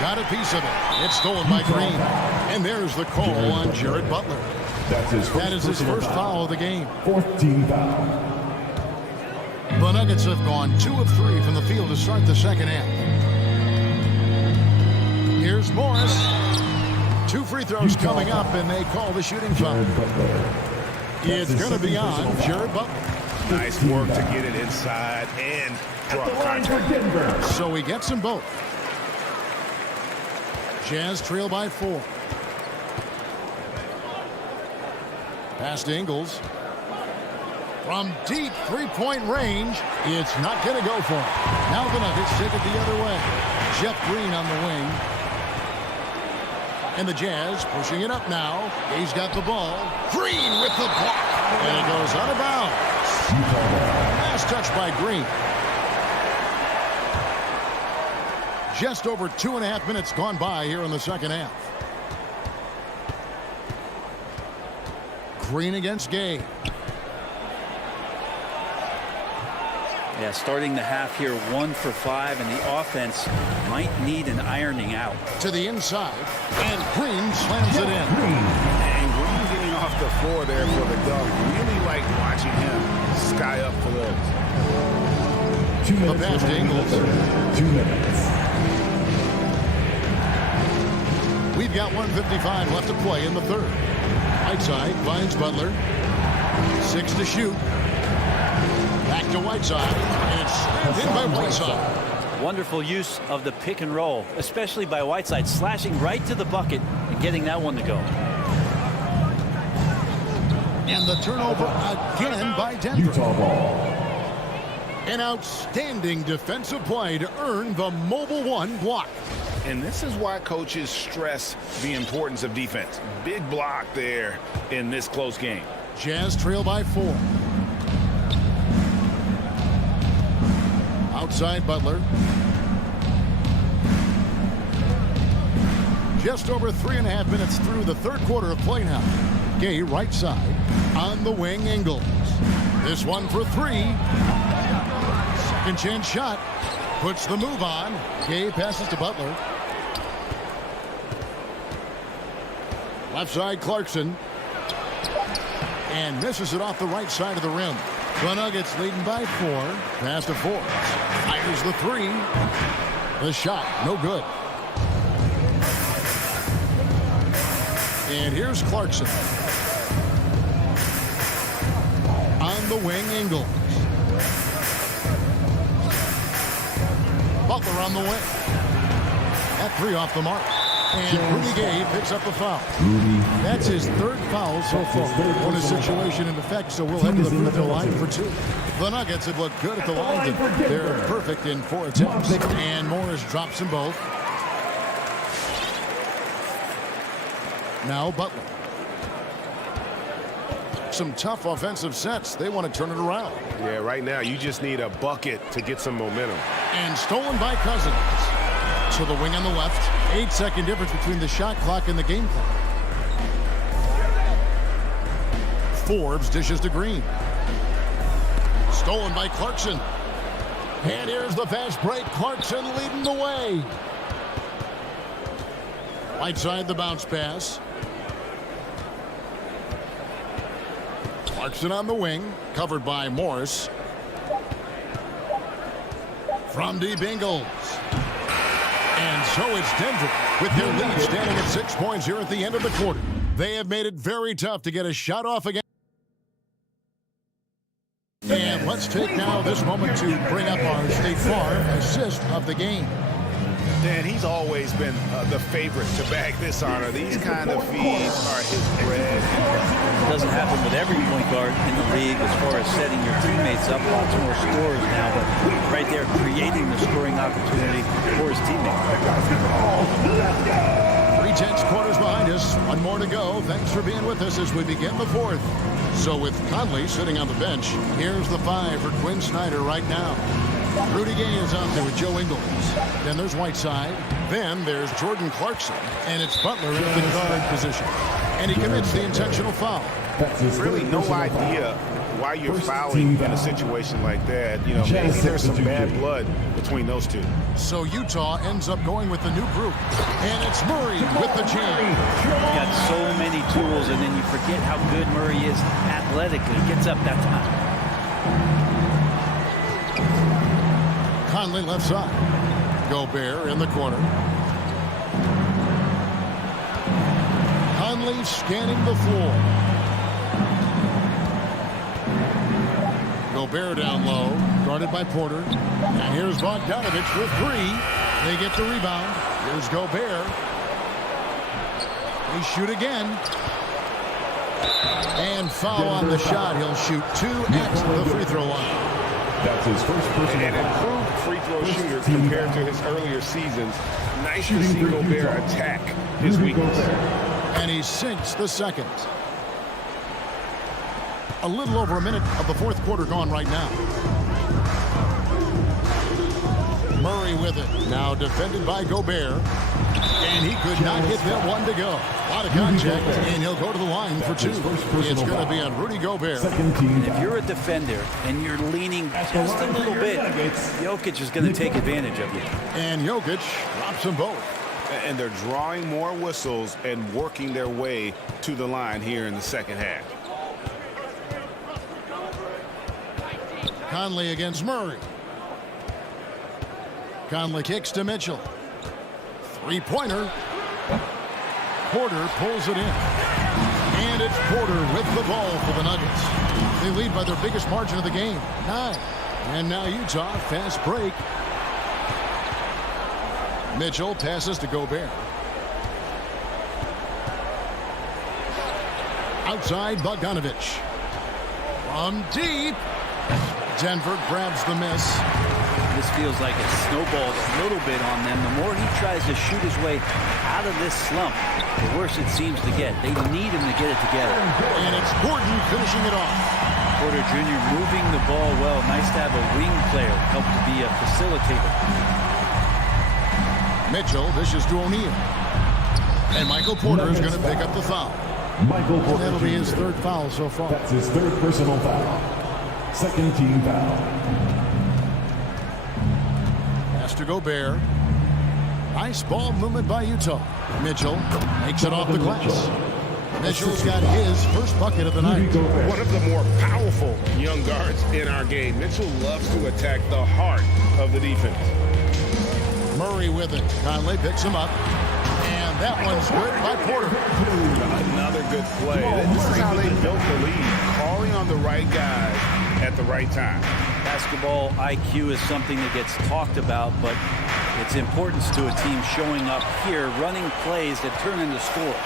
Got a piece of it. It's stolen by Green. And there's the call on Jared Butler. That is his first foul of the game. 4th team foul. The Nuggets have gone 2 of 3 from the field to start the second half. Here's Morris. 2 free throws coming up, and they call the shooting foul. It's going to be on Jared Butler. Nice work to get it inside and draw contact. So he gets them both. Jazz trail by 4. Pass to Ingles. From deep three-point range, it's not going to go for him. Now the Nuggets take it the other way. Jeff Green on the wing. And the Jazz pushing it up now. He's got the ball. Green with the block. And it goes out of bounds. Last touch by Green. Just over 2.5 minutes gone by here in the second half. Green against Gay. Yeah, starting the half here 1 for 5, and the offense might need an ironing out. To the inside, and Green slams it in. And Green getting off the floor there for the dunk. Really like watching him sky up for those. 2 minutes. The pass to Ingles. 2 minutes. We've got 1:55 left to play in the third. Whiteside finds Butler. 6 to shoot. Back to Whiteside, and it's slammed in by Whiteside. Wonderful use of the pick and roll, especially by Whiteside, slashing right to the bucket and getting that one to go. And the turnover again by Denver. Utah ball. An outstanding defensive play to earn the Mobile One block. And this is why coaches stress the importance of defense. Big block there in this close game. Jazz trail by 4. Outside Butler. Just over 3.5 minutes through the third quarter of play now. Gay right side. On the wing, Ingles. This one for 3. Second chance shot. Puts the move on. Gay passes to Butler. Left side, Clarkson. And misses it off the right side of the rim. The Nuggets leading by 4. Pass to Forbes. Fires the 3. The shot, no good. And here's Clarkson. On the wing, Ingles. Butler on the wing. That 3 off the mark. And Rudy Gay picks up the foul. That's his 3rd foul so far. On a situation in effect, so we'll head to the free throw line for 2. The Nuggets have looked good at the line. They're perfect in 4 attempts. And Morris drops them both. Now Butler. Some tough offensive sets. They want to turn it around. Yeah, right now you just need a bucket to get some momentum. And stolen by Cousins. To the wing on the left. 8-second difference between the shot clock and the game clock. Forbes dishes to Green. Stolen by Clarkson. And here's the fast break. Clarkson leading the way. Right side the bounce pass. Clarkson on the wing. Covered by Morris. From deep, Ingles. And so it's Denver with their lead standing at 6 points here at the end of the quarter. They have made it very tough to get a shot off again. And let's take now this moment to bring up our State Farm assist of the game. And he's always been the favorite to bag this honor. These kind of feeds are his bread. It doesn't happen with every point guard in the league as far as setting your teammates up. Lots more scorers now, but right there creating the scoring opportunity for his teammates. 3/10 quarters behind us. One more to go. Thanks for being with us as we begin the fourth. So with Conley sitting on the bench, here's the 5 for Quinn Snyder right now. Rudy Gay is out there with Joe Ingles. Then there's Whiteside. Then there's Jordan Clarkson. And it's Butler in the guard position. And he commits the intentional foul. Really no idea why you're fouling in a situation like that. You know, maybe there's some bad blood between those two. So Utah ends up going with the new group. And it's Murray with the jam. He's got so many tools, and then you forget how good Murray is athletically. Gets up that time. Conley left side. Gobert in the corner. Conley scanning the floor. Gobert down low, guarded by Porter. And here's Bogdanovich with 3. They get the rebound. Here's Gobert. They shoot again. And foul on the shot. He'll shoot 2 at the free throw line. That's his first personal An improved free throw shooter compared to his earlier seasons. Nice to see Gobert attack his weakness. And he sinks the second. A little over a minute of the fourth quarter gone right now. Murray with it. Now defended by Gobert. And he could not get that one to go. A lot of contact, and he'll go to the line for 2. It's going to be on Rudy Gobert. And if you're a defender and you're leaning just a little bit, Jokic is going to take advantage of you. And Jokic drops them both. And they're drawing more whistles and working their way to the line here in the second half. Conley against Murray. Conley kicks to Mitchell. Three-pointer. Porter pulls it in. And it's Porter with the ball for the Nuggets. They lead by their biggest margin of the game, 9. And now Utah, fast break. Mitchell passes to Gobert. Outside, Bogdanovich. From deep. Denver grabs the miss. This feels like it snowballed a little bit on them. The more he tries to shoot his way out of this slump, the worse it seems to get. They need him to get it together. And it's Gordon finishing it off. Porter Jr. moving the ball well. Nice to have a wing player help to be a facilitator. Mitchell dishes to O'Neal. And Michael Porter is going to pick up the foul. Michael Porter. That'll be his 3rd foul so far. That's his 3rd personal foul. 2nd team foul. Pass to Gobert. Nice ball movement by Utah. Mitchell makes it off the glass. Mitchell's got his first bucket of the night. One of the more powerful young guards in our game. Mitchell loves to attack the heart of the defense. Murray with it. Conley picks him up. And that one's good by Porter. Another good play. This is how they built the lead. Calling on the right guys at the right time. Basketball IQ is something that gets talked about, but its importance to a team showing up here, running plays that turn into scores.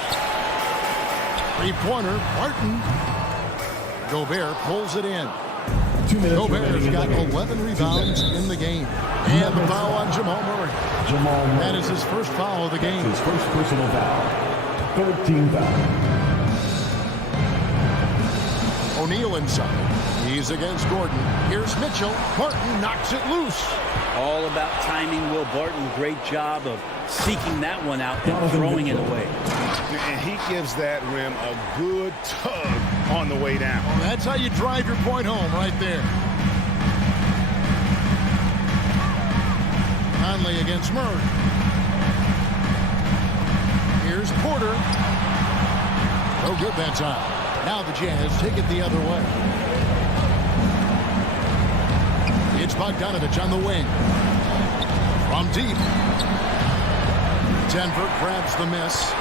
Three-pointer, Barton. Gobert pulls it in. Gobert's got 11 rebounds in the game. And the foul on Jamal Murray. That is his first foul of the game. His first personal foul. 3rd team foul. O'Neal inside. He's against Gordon. Here's Mitchell. Barton knocks it loose. All about timing. Will Barton, great job of seeking that one out and throwing it away. And he gives that rim a good tug on the way down. That's how you drive your point home right there. Conley against Murray. Here's Porter. No good that time. Now the Jazz take it the other way. It's Bogdanovich on the wing. From deep. Denver grabs the miss.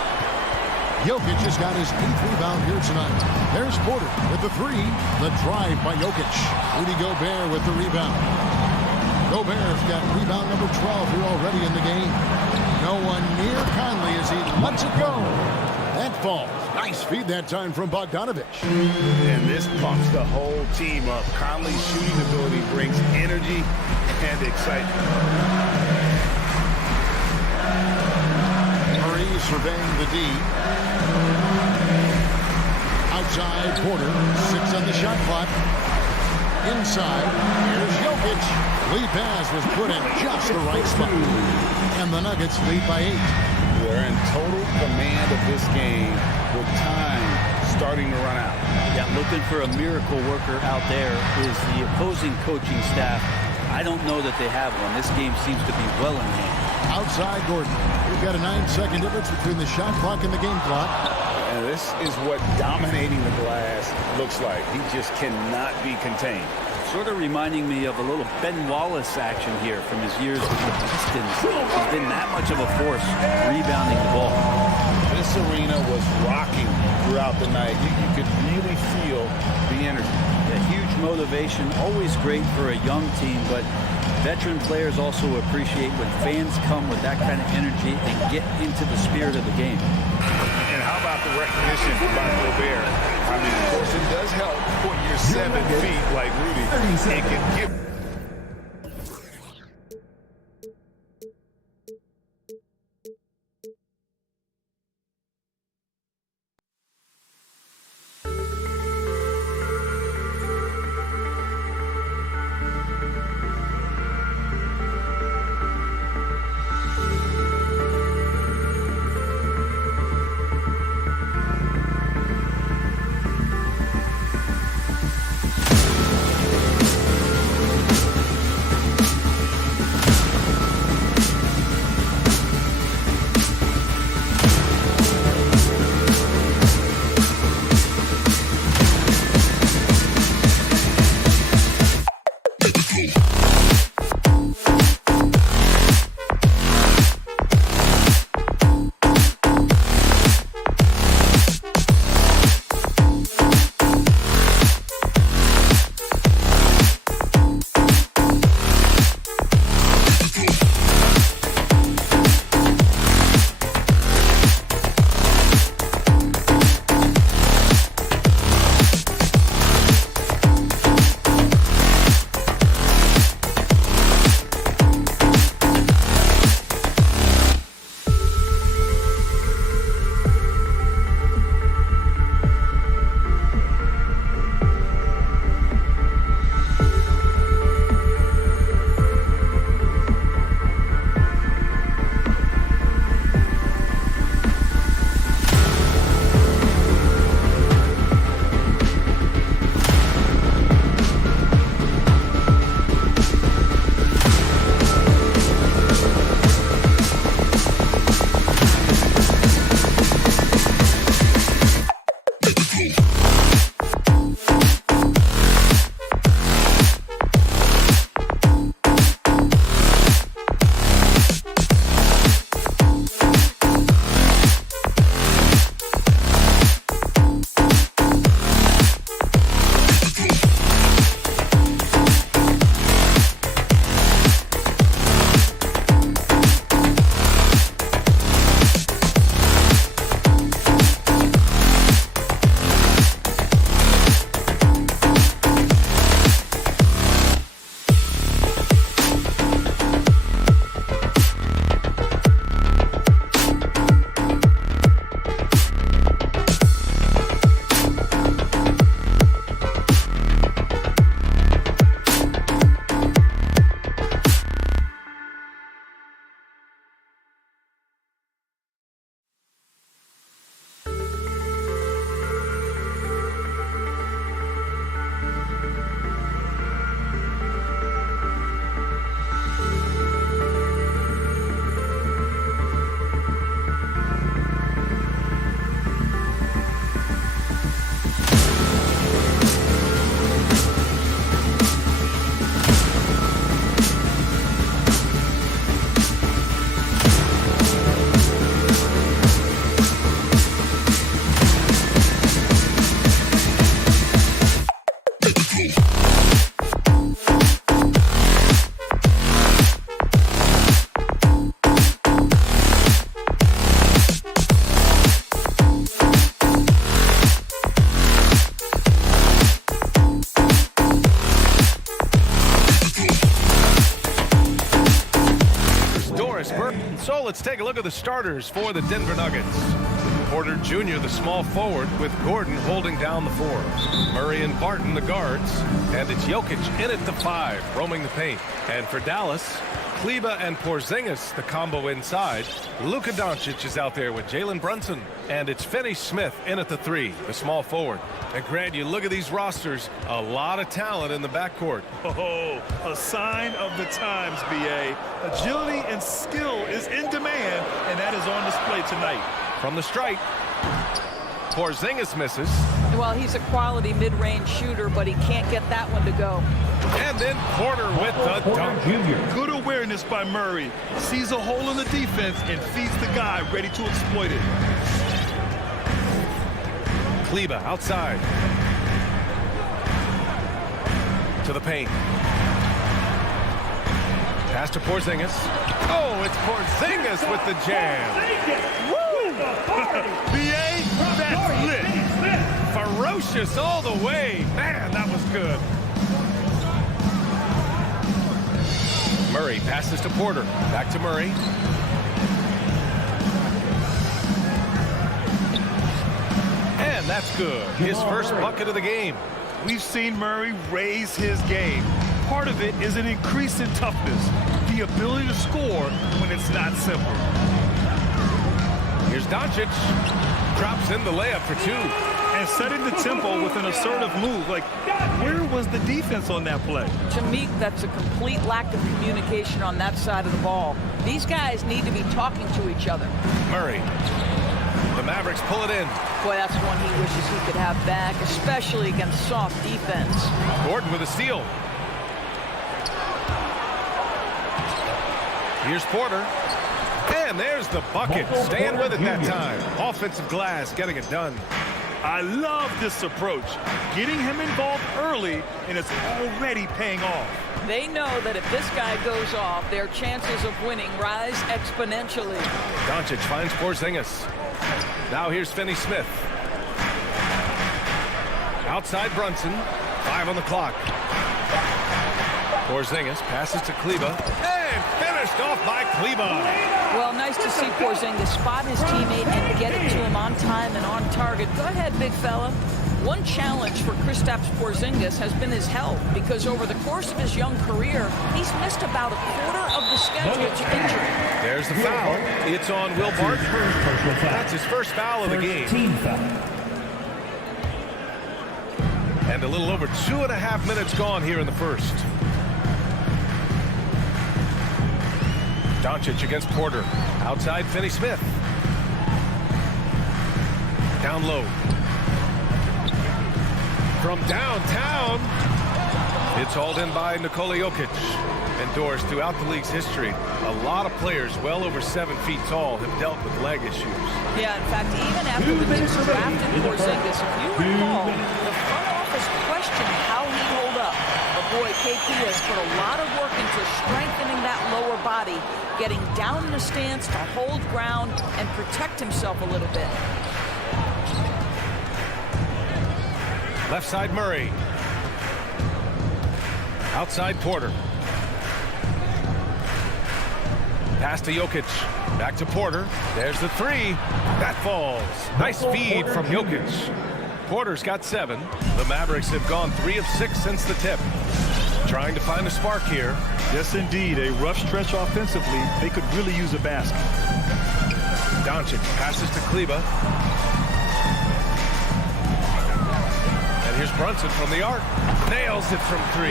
Jokic has got his 8th rebound here tonight. There's Porter with the 3. The drive by Jokic. Rudy Gobert with the rebound. Gobert's got rebound number 12 here already in the game. No one near Conley as he lets it go. That falls. Nice feed that time from Bogdanovich. And this pumps the whole team up. Conley's shooting ability brings energy and excitement. Murray surveying the D. Outside Porter, 6 on the shot clock. Inside, here's Jokic. Lead pass was put in just the right spot. And the Nuggets lead by 8. They're in total command of this game with time starting to run out. Yeah, looking for a miracle worker out there is the opposing coaching staff. I don't know that they have one. This game seems to be well in hand. Outside Gordon. We've got a 9-second difference between the shot clock and the game clock. And this is what dominating the glass looks like. He just cannot be contained. Sort of reminding me of a little Ben Wallace action here from his years with the Pistons. He's been that much of a force rebounding the ball. This arena was rocking throughout the night. You could really feel the energy. A huge motivation, always great for a young team, but veteran players also appreciate when fans come with that kind of energy and get into the spirit of the game. And how about the recognition by Gobert? I mean, of course, it does help when you're 7 feet like Rudy and can give. take a look at the starters for the Denver Nuggets. Porter Jr., the small forward, with Gordon holding down the 4. Murray and Barton, the guards. And it's Jokic in at the 5, roaming the paint. And for Dallas, Kleber and Porzingis, the combo inside. Luka Doncic is out there with Jalen Brunson. And it's Finney-Smith in at the 3, the small forward. And Grant, you look at these rosters, a lot of talent in the backcourt. Oh, a sign of the times, B.A. Agility and skill is in demand, and that is on display tonight. From the stripe, Porzingis misses. Well, he's a quality mid-range shooter, but he can't get that one to go. And then Porter with the dunk. Good awareness by Murray. Sees a hole in the defense and feeds the guy ready to exploit it. Kleber outside. To the paint. Pass to Porzingis. Oh, it's Porzingis with the jam. B.A., that's lit. Ferocious all the way. Man, that was good. Murray passes to Porter. Back to Murray. And that's good. His first bucket of the game. We've seen Murray raise his game. Part of it is an increase in toughness, the ability to score when it's not simple. Here's Doncic. Drops in the layup for 2. And setting the tempo with an assertive move. Like, where was the defense on that play? To me, that's a complete lack of communication on that side of the ball. These guys need to be talking to each other. Murray. The Mavericks pull it in. Boy, that's one he wishes he could have back, especially against soft defense. Gordon with a steal. Here's Porter. And there's the bucket. Staying with it that time. Offensive glass getting it done. I love this approach. Getting him involved early, and it's already paying off. They know that if this guy goes off, their chances of winning rise exponentially. Doncic finds Porzingis. Now here's Finney-Smith. Outside Brunson. 5 on the clock. Porzingis passes to Kleber. And finished off by Kleber. Well, nice to see Porzingis spot his teammate and get it to him on time and on target. Go ahead, big fella. One challenge for Kristaps Porzingis has been his health, because over the course of his young career, he's missed about a quarter of the schedule to injury. There's the foul. It's on Will Barton. That's his first foul of the game. And a little over 2.5 minutes gone here in the first. Doncic against Porter. Outside Finney-Smith. Down low. From downtown, it's hauled in by Nikola Jokic. Endorsed throughout the league's history, a lot of players well over 7 feet tall have dealt with leg issues. Yeah, in fact, even after the Knicks drafted Porzingis, if you recall, the front office questioned how he'd hold up. But boy, KP has put a lot of work into strengthening that lower body, getting down in the stance to hold ground and protect himself a little bit. Left side Murray. Outside Porter. Pass to Jokic. Back to Porter. There's the 3. That falls. Nice feed from Jokic. Porter's got 7. The Mavericks have gone 3 of 6 since the tip. Trying to find a spark here. Yes, indeed. A rough stretch offensively. They could really use a basket. Doncic passes to Kleber. And here's Brunson from the arc. Nails it from 3.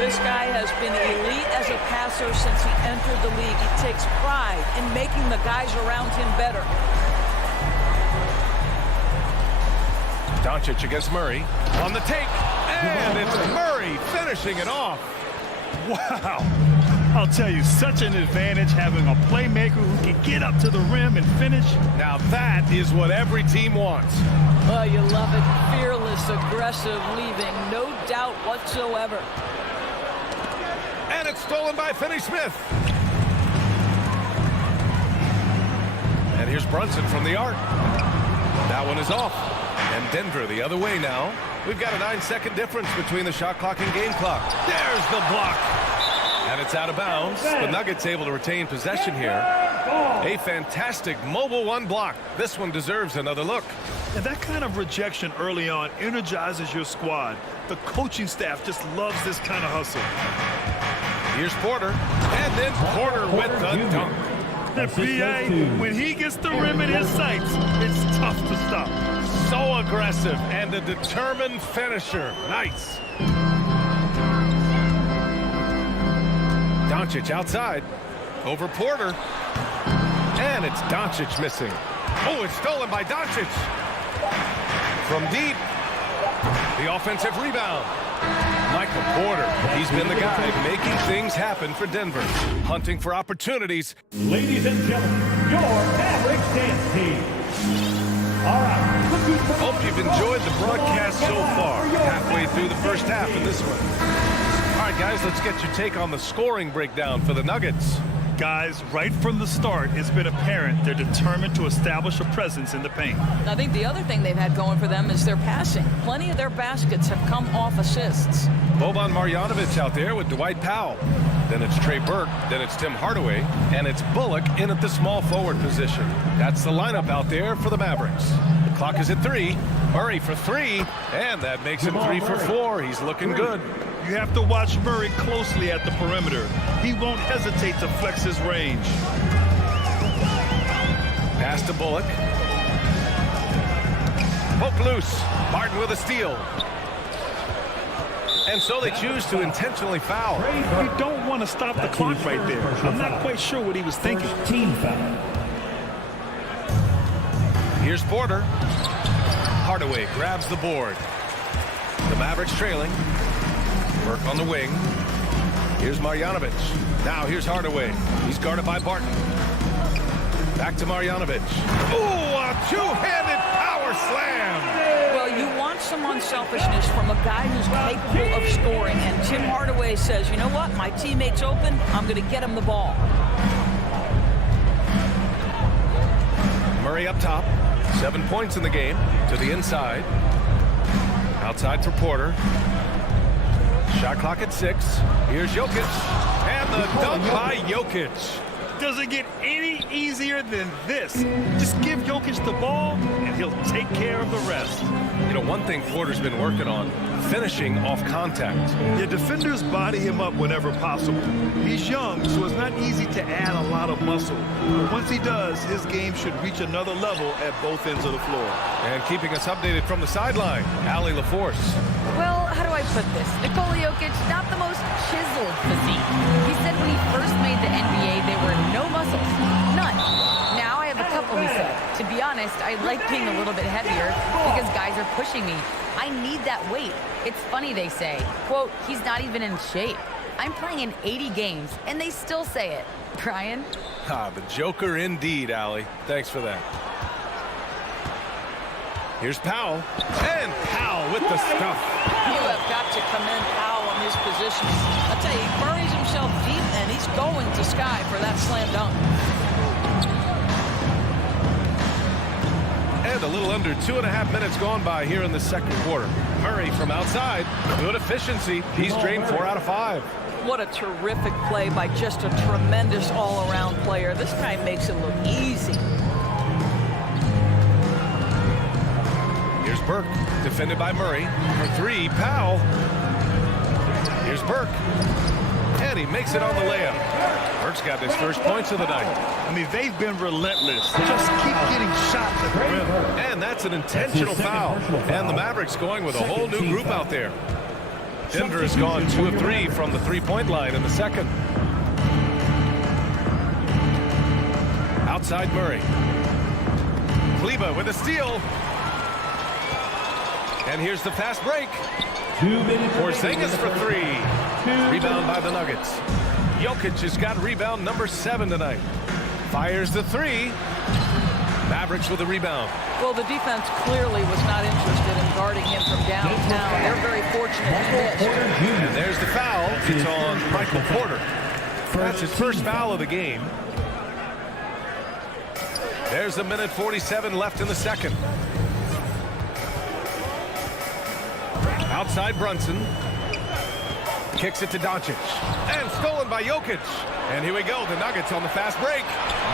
This guy has been elite as a passer since he entered the league. He takes pride in making the guys around him better. Doncic against Murray. On the take. And it's Murray finishing it off. Wow. I'll tell you, such an advantage having a playmaker who can get up to the rim and finish. Now that is what every team wants. Oh, you love it. Fearless, aggressive, leaving no doubt whatsoever. And it's stolen by Finney-Smith. And here's Brunson from the arc. That one is off. And Denver the other way now. We've got a 9-second difference between the shot clock and game clock. There's the block. And it's out of bounds. The Nuggets able to retain possession here. A fantastic mobile one block. This one deserves another look. And that kind of rejection early on energizes your squad. The coaching staff just loves this kind of hustle. Here's Porter. And then Porter with the dunk. The PA, when he gets the rim in his sights, it's tough to stop. So aggressive and a determined finisher. Nice. Doncic outside. Over Porter. And it's Doncic missing. Oh, it's stolen by Doncic. From deep. The offensive rebound. Michael Porter, he's been the guy making things happen for Denver. Hunting for opportunities. Ladies and gentlemen, your Mavericks dance team. All right. Hope you've enjoyed the broadcast so far. Halfway through the first half of this one. All right, guys, let's get your take on the scoring breakdown for the Nuggets. Guys, right from the start, it's been apparent they're determined to establish a presence in the paint. I think the other thing they've had going for them is their passing. Plenty of their baskets have come off assists. Boban Marjanovic out there with Dwight Powell. Then it's Trey Burke. Then it's Tim Hardaway. And it's Bullock in at the small forward position. That's the lineup out there for the Mavericks. The clock is at 3. Murray for 3. And that makes him 3 for 4. He's looking good. You have to watch Murray closely at the perimeter. He won't hesitate to flex his range. Pass to Bullock. Poke loose. Martin with a steal. And so they choose to intentionally foul. You don't want to stop the clock right there. I'm not quite sure what he was thinking. Team foul. Here's Porter. Hardaway grabs the board. The Mavericks trailing. Burke on the wing. Here's Marjanovic. Now here's Hardaway. He's guarded by Barton. Back to Marjanovic. Ooh, a two-handed power slam. Well, you want some unselfishness from a guy who's capable of scoring. And Tim Hardaway says, you know what? My teammate's open. I'm going to get him the ball. Murray up top. 7 points in the game. To the inside. Outside for Porter. Shot clock at 6. Here's Jokic. And the dunk by Jokic. Doesn't get any easier than this. Just give Jokic the ball, and he'll take care of the rest. You know, one thing Porter's been working on, finishing off contact. Your defenders body him up whenever possible. He's young, so it's not easy to add a lot of muscle. But once he does, his game should reach another level at both ends of the floor. And keeping us updated from the sideline, Allie LaForce. Well, how do I put this? Nikola Jokic, not the most chiseled physique. He said when he first made the NBA, there were no muscles. None. Now I have a couple, he said. To be honest, I like being a little bit heavier because guys are pushing me. I need that weight. It's funny they say, quote, he's not even in shape. I'm playing in 80 games, and they still say it. Brian? Ah, the Joker indeed, Allie. Thanks for that. Here's Powell. And Powell with the stuff. You have got to commend Powell on his positioning. I'll tell you, he buries himself deep, and he's going to Sky for that slam dunk. And a little under 2.5 minutes gone by here in the second quarter. Murray from outside. Good efficiency. He's drained 4 out of 5. What a terrific play by just a tremendous all-around player. This guy makes it look easy. Here's Burke, defended by Murray. For 3, Powell. Here's Burke. And he makes it on the layup. Burke's got his first points of the night. I mean, they've been relentless. Just keep getting shots at the rim. And that's an intentional foul. And the Mavericks going with a whole new group out there. Denver has gone 2 of 3 from the three-point line in the second. Outside Murray. Kleba with a steal. And here's the fast break. Porzingis for 3. Rebound by the Nuggets. Jokic has got rebound number 7 tonight. Fires the 3. Mavericks with a rebound. Well, the defense clearly was not interested in guarding him from downtown. They're very fortunate he missed. And there's the foul. It's on Michael Porter. That's his first foul of the game. There's a minute 47 left in the second. Outside Brunson. Kicks it to Doncic. And stolen by Jokic. And here we go. The Nuggets on the fast break.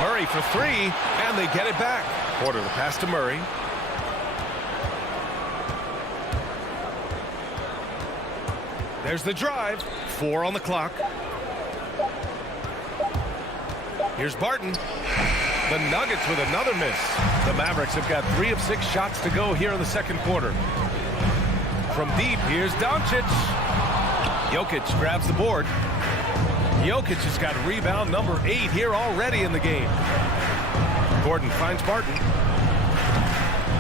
Murray for three. And they get it back. Porter the pass to Murray. There's the drive. 4 on the clock. Here's Barton. The Nuggets with another miss. The Mavericks have got 3 of 6 shots to go here in the second quarter. From deep, here's Doncic. Jokic grabs the board. Jokic has got rebound number 8 here already in the game. Gordon finds Barton.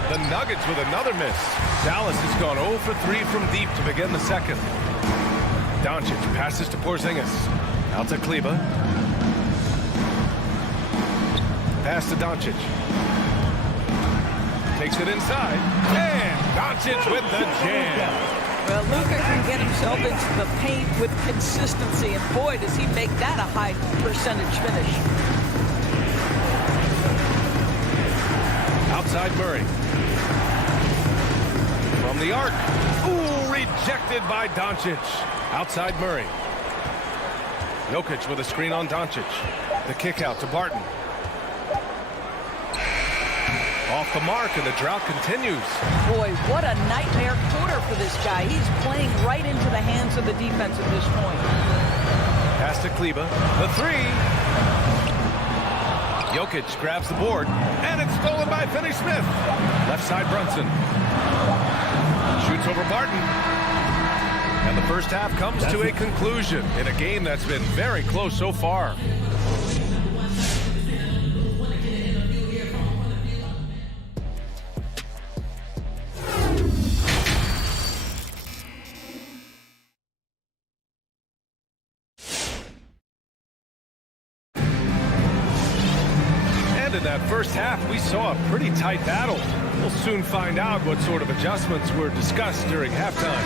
The Nuggets with another miss. Dallas has gone 0 for 3 from deep to begin the second. Doncic passes to Porzingis. Out to Kleber. Pass to Doncic. Takes it inside. And Doncic with the jam. Well, Luka can get himself into the paint with consistency, and boy, does he make that a high percentage finish. Outside Murray. From the arc. Ooh, rejected by Doncic. Outside Murray. Jokic with a screen on Doncic. The kick out to Barton. Off the mark, and the drought continues. Boy, what a nightmare quarter for this guy. He's playing right into the hands of the defense at this point. Pass to Kleber. The three. Jokic grabs the board, and it's stolen by Finney-Smith. Left side Brunson. Shoots over Barton. And the first half comes to a conclusion in a game that's been very close so far. In that first half, we saw a pretty tight battle. We'll soon find out what sort of adjustments were discussed during halftime.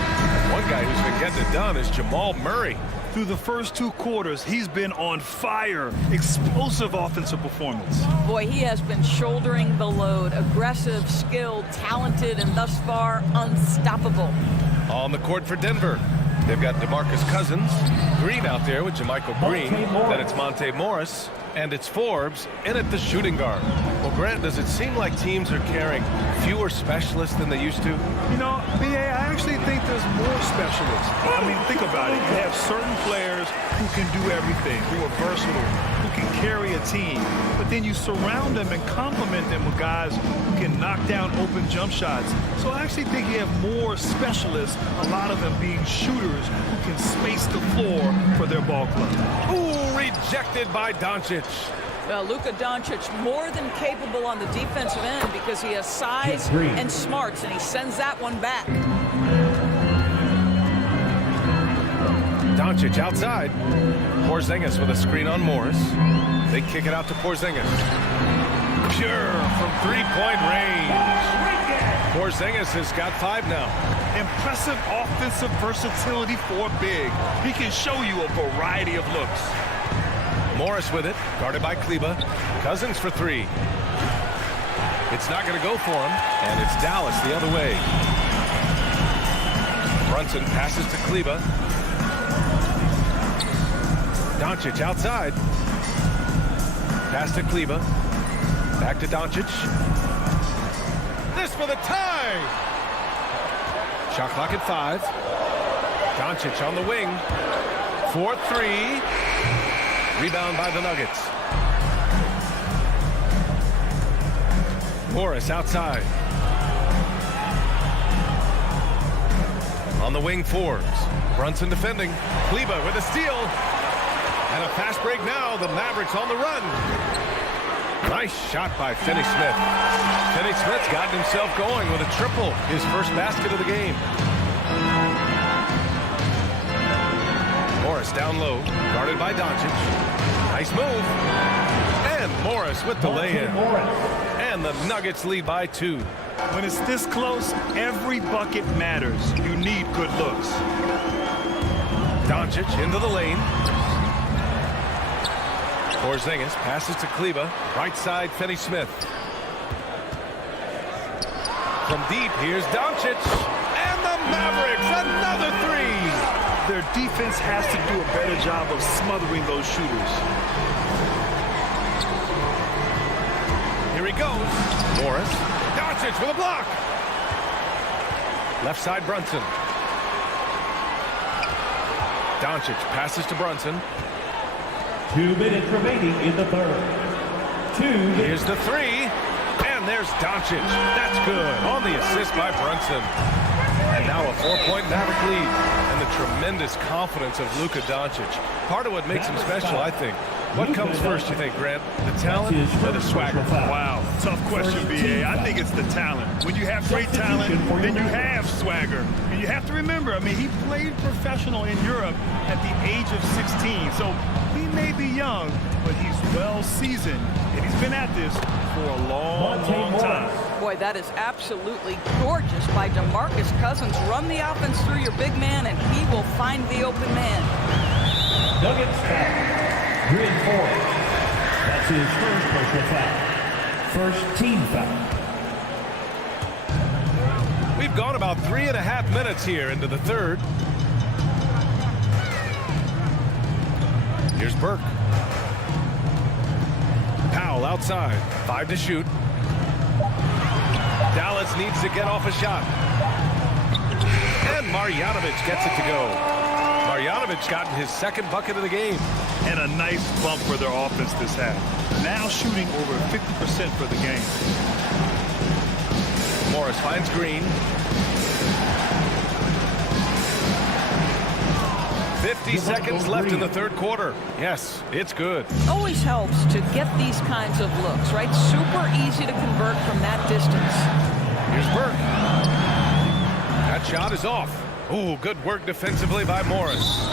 One guy who's been getting it done is Jamal Murray. Through the first 2 quarters, he's been on fire. Explosive offensive performance. Boy, he has been shouldering the load. Aggressive, skilled, talented, and thus far unstoppable. On the court for Denver, they've got DeMarcus Cousins, Green out there with JaMychal Green. Then it's Monte Morris. And it's Forbes in at the shooting guard. Well, Grant, does it seem like teams are carrying fewer specialists than they used to? You know, B.A., I actually think there's more specialists. I mean, think about it. You have certain players who can do everything, who are versatile, who can carry a team. But then you surround them and complement them with guys who can knock down open jump shots. So I actually think you have more specialists, a lot of them being shooters who can space the floor for their ball club. Ooh, rejected by Doncic. Well, Luka Doncic more than capable on the defensive end because he has size and smarts, and he sends that one back. Doncic outside. Porzingis with a screen on Morris. They kick it out to Porzingis. Pure from three-point range. Porzingis has got 5 now. Impressive offensive versatility for big. He can show you a variety of looks. Morris with it, guarded by Kleber. Cousins for 3. It's not going to go for him, and it's Dallas the other way. Brunson passes to Kleber. Doncic outside. Pass to Kleber. Back to Doncic. This for the tie! Shot clock at 5. Doncic on the wing. 4-3. Rebound by the Nuggets. Morris outside. On the wing, Forbes. Brunson defending. Kleber with a steal. And a fast break now. The Mavericks on the run. Nice shot by Finney-Smith. Finney-Smith's gotten himself going with a triple. His first basket of the game. Morris down low, guarded by Doncic. Nice move. And Morris with the lay-in. And the Nuggets lead by 2. When it's this close, every bucket matters. You need good looks. Doncic into the lane. Porzingis passes to Kleber. Right side, Finney-Smith. From deep, here's Doncic. And the Mavericks, another 3. Their defense has to do a better job of smothering those shooters. Here he goes. Morris. Doncic with a block. Left side Brunson. Doncic passes to Brunson. 2 minutes remaining in the third. Here's the three. And there's Doncic. That's good. On the assist by Brunson. And now a 4-point Maverick lead. And the tremendous confidence of Luka Doncic. Part of what makes him special, I think. What comes first, you think, Grant? The talent or the swagger? Wow, tough question, B.A. I think it's the talent. When you have great talent, then you have swagger. And you have to remember, I mean, he played professional in Europe at the age of 16. So he may be young, but he's well seasoned. And he's been at this for a long, long time. Boy, that is absolutely gorgeous by DeMarcus Cousins. Run the offense through your big man, and he will find the open man. Nuggets foul. Grid 4. That's his first personal foul. First team foul. We've gone about 3.5 minutes here into the third. Here's Burke. Powell outside. 5 to shoot. Dallas needs to get off a shot. And Marjanovic gets it to go. Marjanovic got his second bucket of the game. And a nice bump for their offense this half. Now shooting over 50% for the game. Morris finds Green. 50 seconds left in the third quarter. Yes, it's good. Always helps to get these kinds of looks, right? Super easy to convert from that distance. Here's Burke. That shot is off. Ooh, good work defensively by Morris.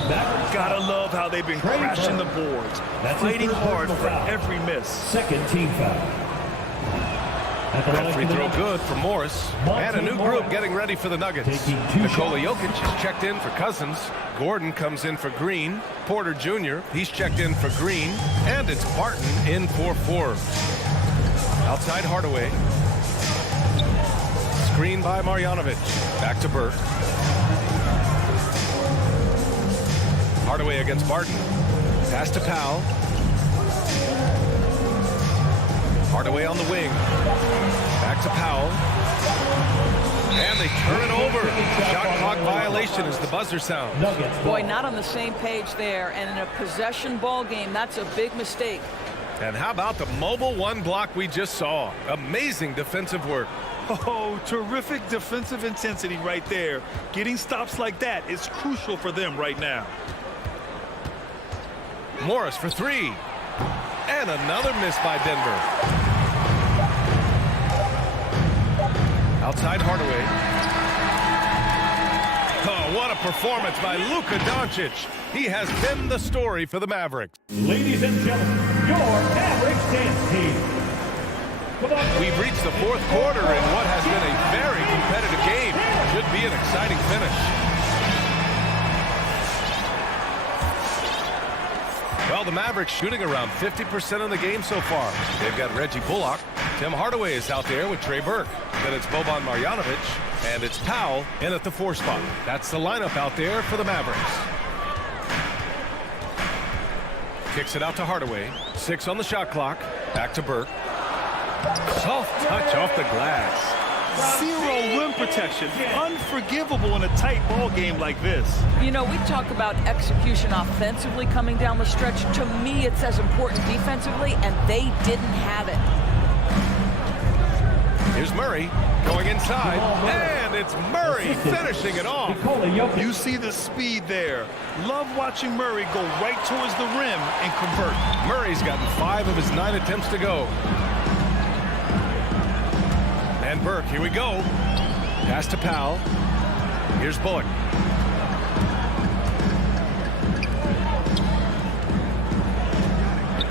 Gotta love how they've been crashing the boards. Fighting hard for every miss. Second team foul. That free throw good for Morris. And a new group getting ready for the Nuggets. Nikola Jokic is checked in for Cousins. Gordon comes in for Green. Porter Jr., he's checked in for Green. And it's Barton in for Forbes. Outside Hardaway. Screen by Marjanovic. Back to Burke. Hardaway against Barton. Pass to Powell. Hardaway on the wing. Back to Powell. And they turn it over. Shot clock violation as the buzzer sounds. Boy, not on the same page there. And in a possession ball game, that's a big mistake. And how about the mobile one block we just saw? Amazing defensive work. Oh, terrific defensive intensity right there. Getting stops like that is crucial for them right now. Morris for three. And another miss by Denver. Outside Hardaway. Oh, what a performance by Luka Doncic. He has been the story for the Mavericks. Ladies and gentlemen, your Mavericks dance team. We've reached the fourth quarter in what has been a very competitive game. Should be an exciting finish. Well, the Mavericks shooting around 50% in the game so far. They've got Reggie Bullock. Tim Hardaway is out there with Trey Burke. Then it's Boban Marjanovic. And it's Powell in at the 4 spot. That's the lineup out there for the Mavericks. Kicks it out to Hardaway. 6 on the shot clock. Back to Burke. Soft touch off the glass. Zero rim protection. Unforgivable in a tight ball game like this. You know, we talk about execution offensively coming down the stretch. To me, it's as important defensively, and they didn't have it. Here's Murray going inside, and it's Murray finishing it off. You see the speed there. Love watching Murray go right towards the rim and convert. Murray's gotten 5 of his 9 attempts to go. And Burke, here we go. Pass to Powell. Here's Bullock.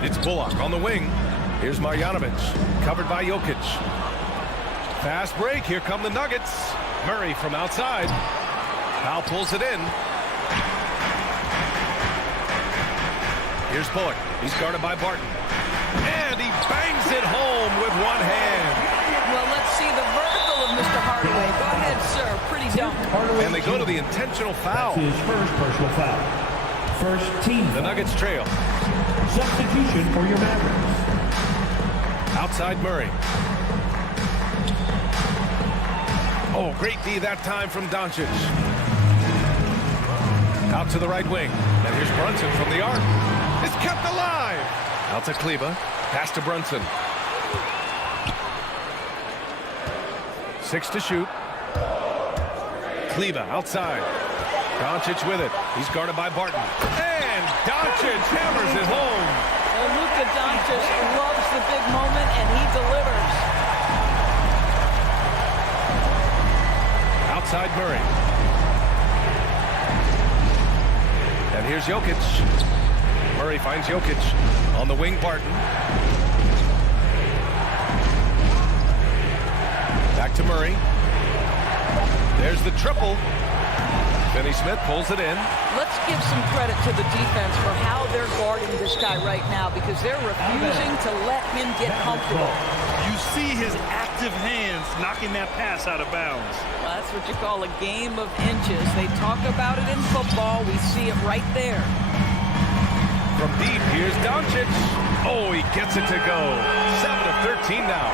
It's Bullock on the wing. Here's Marjanovic, covered by Jokic. Fast break, here come the Nuggets. Murray from outside. Powell pulls it in. Here's Bullock, he's guarded by Barton. And he bangs it home with one hand. Well, let's see the vertical of Mr. Hardaway. Go ahead, sir. Pretty dunk. And they go to the intentional foul. That's his first personal foul. First team The Nuggets trail. Substitution for your Mavericks. Outside Murray. Oh, great D that time from Doncic. Out to the right wing. And here's Brunson from the arc. It's kept alive. Out to Kleber. Pass to Brunson. 6 to shoot. Kleber outside. Doncic with it. He's guarded by Barton. And Doncic hammers it home. Well, Luka Doncic loves the big moment, and he delivers. Outside Murray. And here's Jokic. Murray finds Jokic. On the wing, Barton. Back to Murray. There's the triple. Finney Smith pulls it in. Let's give some credit to the defense for how they're guarding this guy right now, because they're refusing to let him get comfortable. You see his active hands knocking that pass out of bounds. Well, that's what you call a game of inches. They talk about it in football. We see it right there. From deep, here's Doncic. Oh, he gets it to go. 7 of 13 now.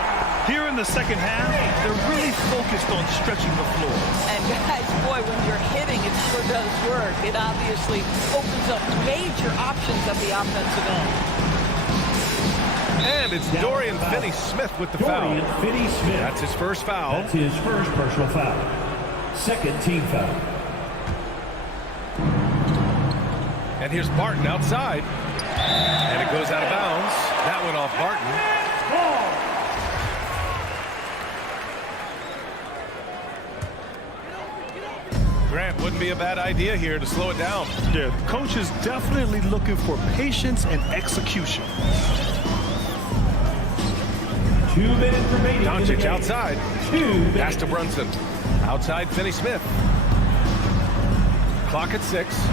Here in the second half, they're really focused on stretching the floor. And guys, boy, when you're hitting, it sure does work. It obviously opens up major options at the offensive end. And it's Dorian Finney-Smith with the foul. Dorian Finney-Smith. That's his first foul. That's his first personal foul. Second team foul. And here's Barton outside. And it goes out of bounds. That went off Barton. Grant, wouldn't be a bad idea here to slow it down. Yeah, the coach is definitely looking for patience and execution. 2 minutes remaining. Doncic outside. 2 minutes. Pass to Brunson. Outside Finney-Smith. Clock at 6.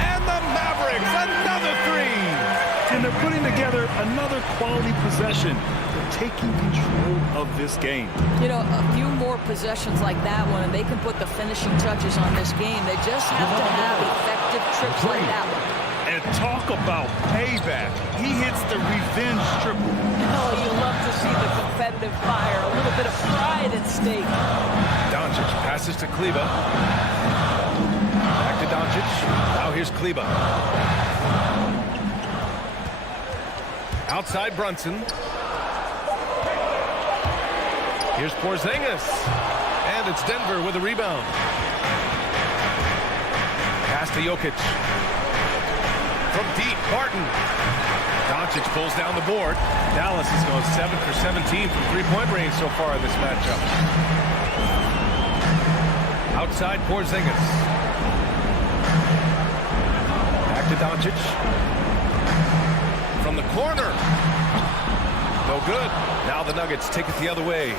And the Mavericks, another 3. And they're putting together another quality possession. They're taking control of this game. You know, a few more possessions like that one, and they can put the finishing touches on this game. They just have to have effective trips like that one. And talk about payback. He hits the revenge triple. Oh, you love to see the competitive fire. A little bit of pride at stake. Doncic passes to Kleber. Back to Doncic. Now here's Kleber. Outside Brunson. Here's Porzingis. And it's Denver with a rebound. Pass to Jokic. From deep, Barton. Doncic pulls down the board. Dallas is going 7 for 17 from three-point range so far in this matchup. Outside Porzingis. Back to Doncic. From the corner. No good. Now the Nuggets take it the other way.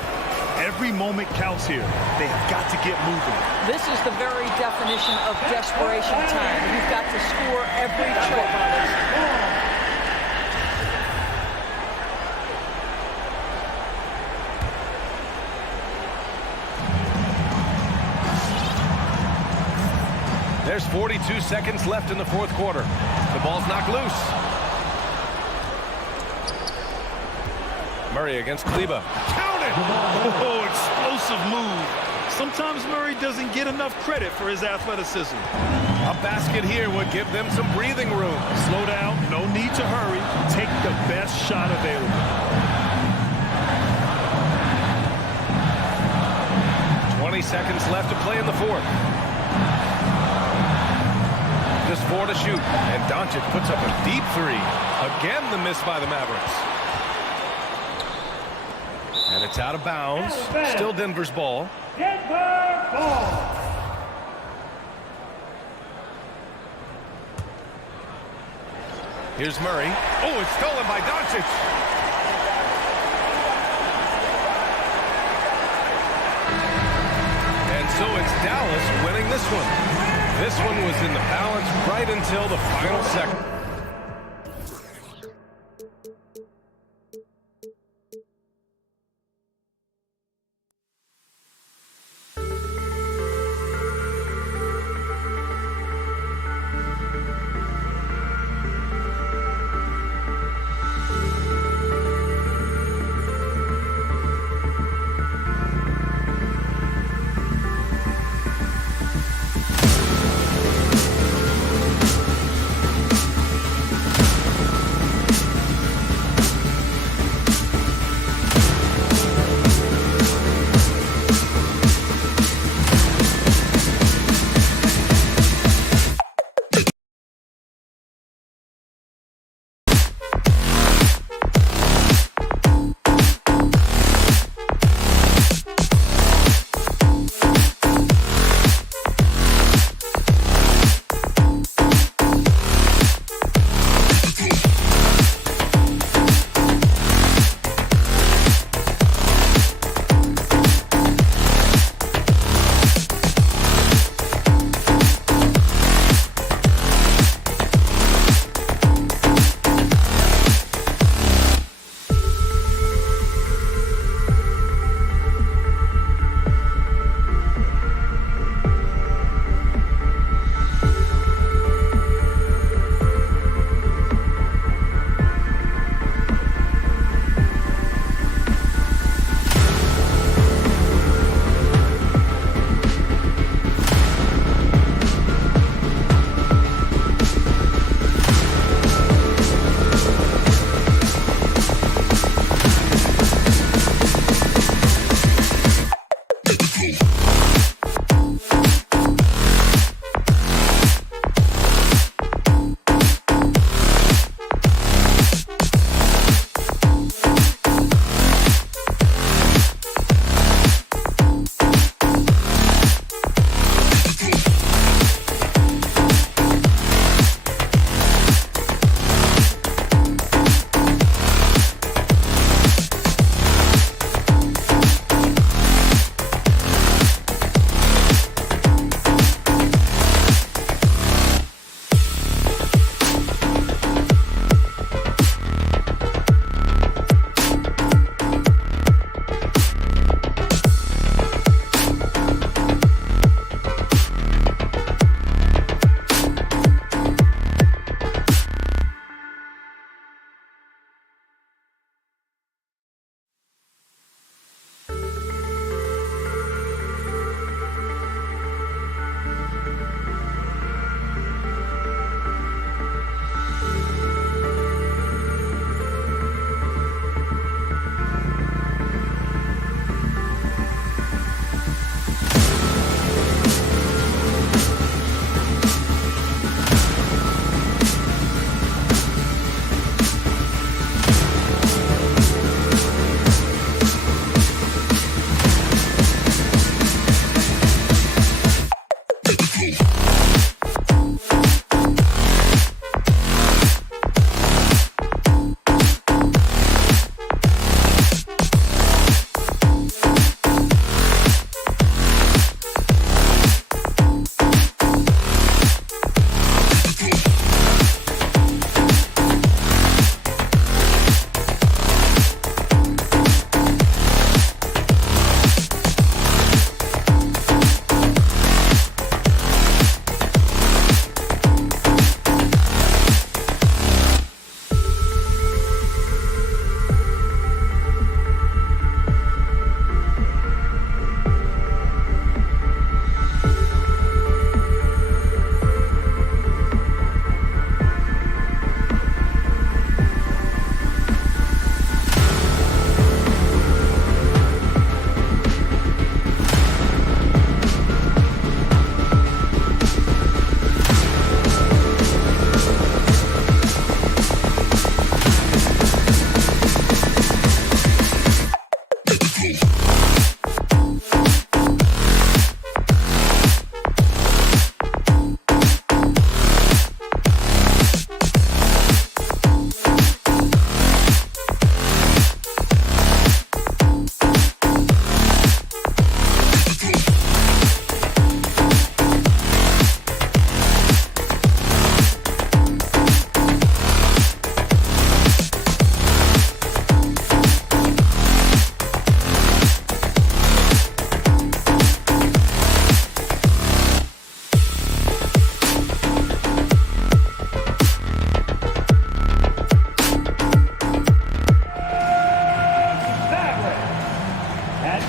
Every moment counts here. They have got to get moving. This is the very definition of desperation time. You've got to score every trip on this. There's 42 seconds left in the fourth quarter. The ball's knocked loose. Murray against Kleber. Counted! Oh, explosive move. Sometimes Murray doesn't get enough credit for his athleticism. A basket here would give them some breathing room. Slow down, no need to hurry. Take the best shot available. 20 seconds left to play in the fourth. Just 4 to shoot. And Doncic puts up a deep 3. Again, the miss by the Mavericks. And it's out of bounds. Still Denver's ball. Denver ball. Here's Murray. Oh, it's stolen by Doncic. And so it's Dallas winning this one. This one was in the balance right until the final second.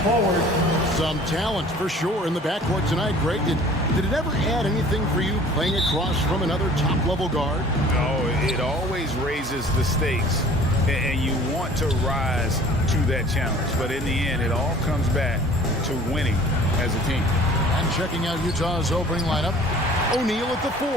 forward. Some talent for sure in the backcourt tonight, Greg. Did it ever add anything for you playing across from another top-level guard? Oh, it always raises the stakes, and you want to rise to that challenge. But in the end, it all comes back to winning as a team. And checking out Utah's opening lineup, O'Neal at the 4,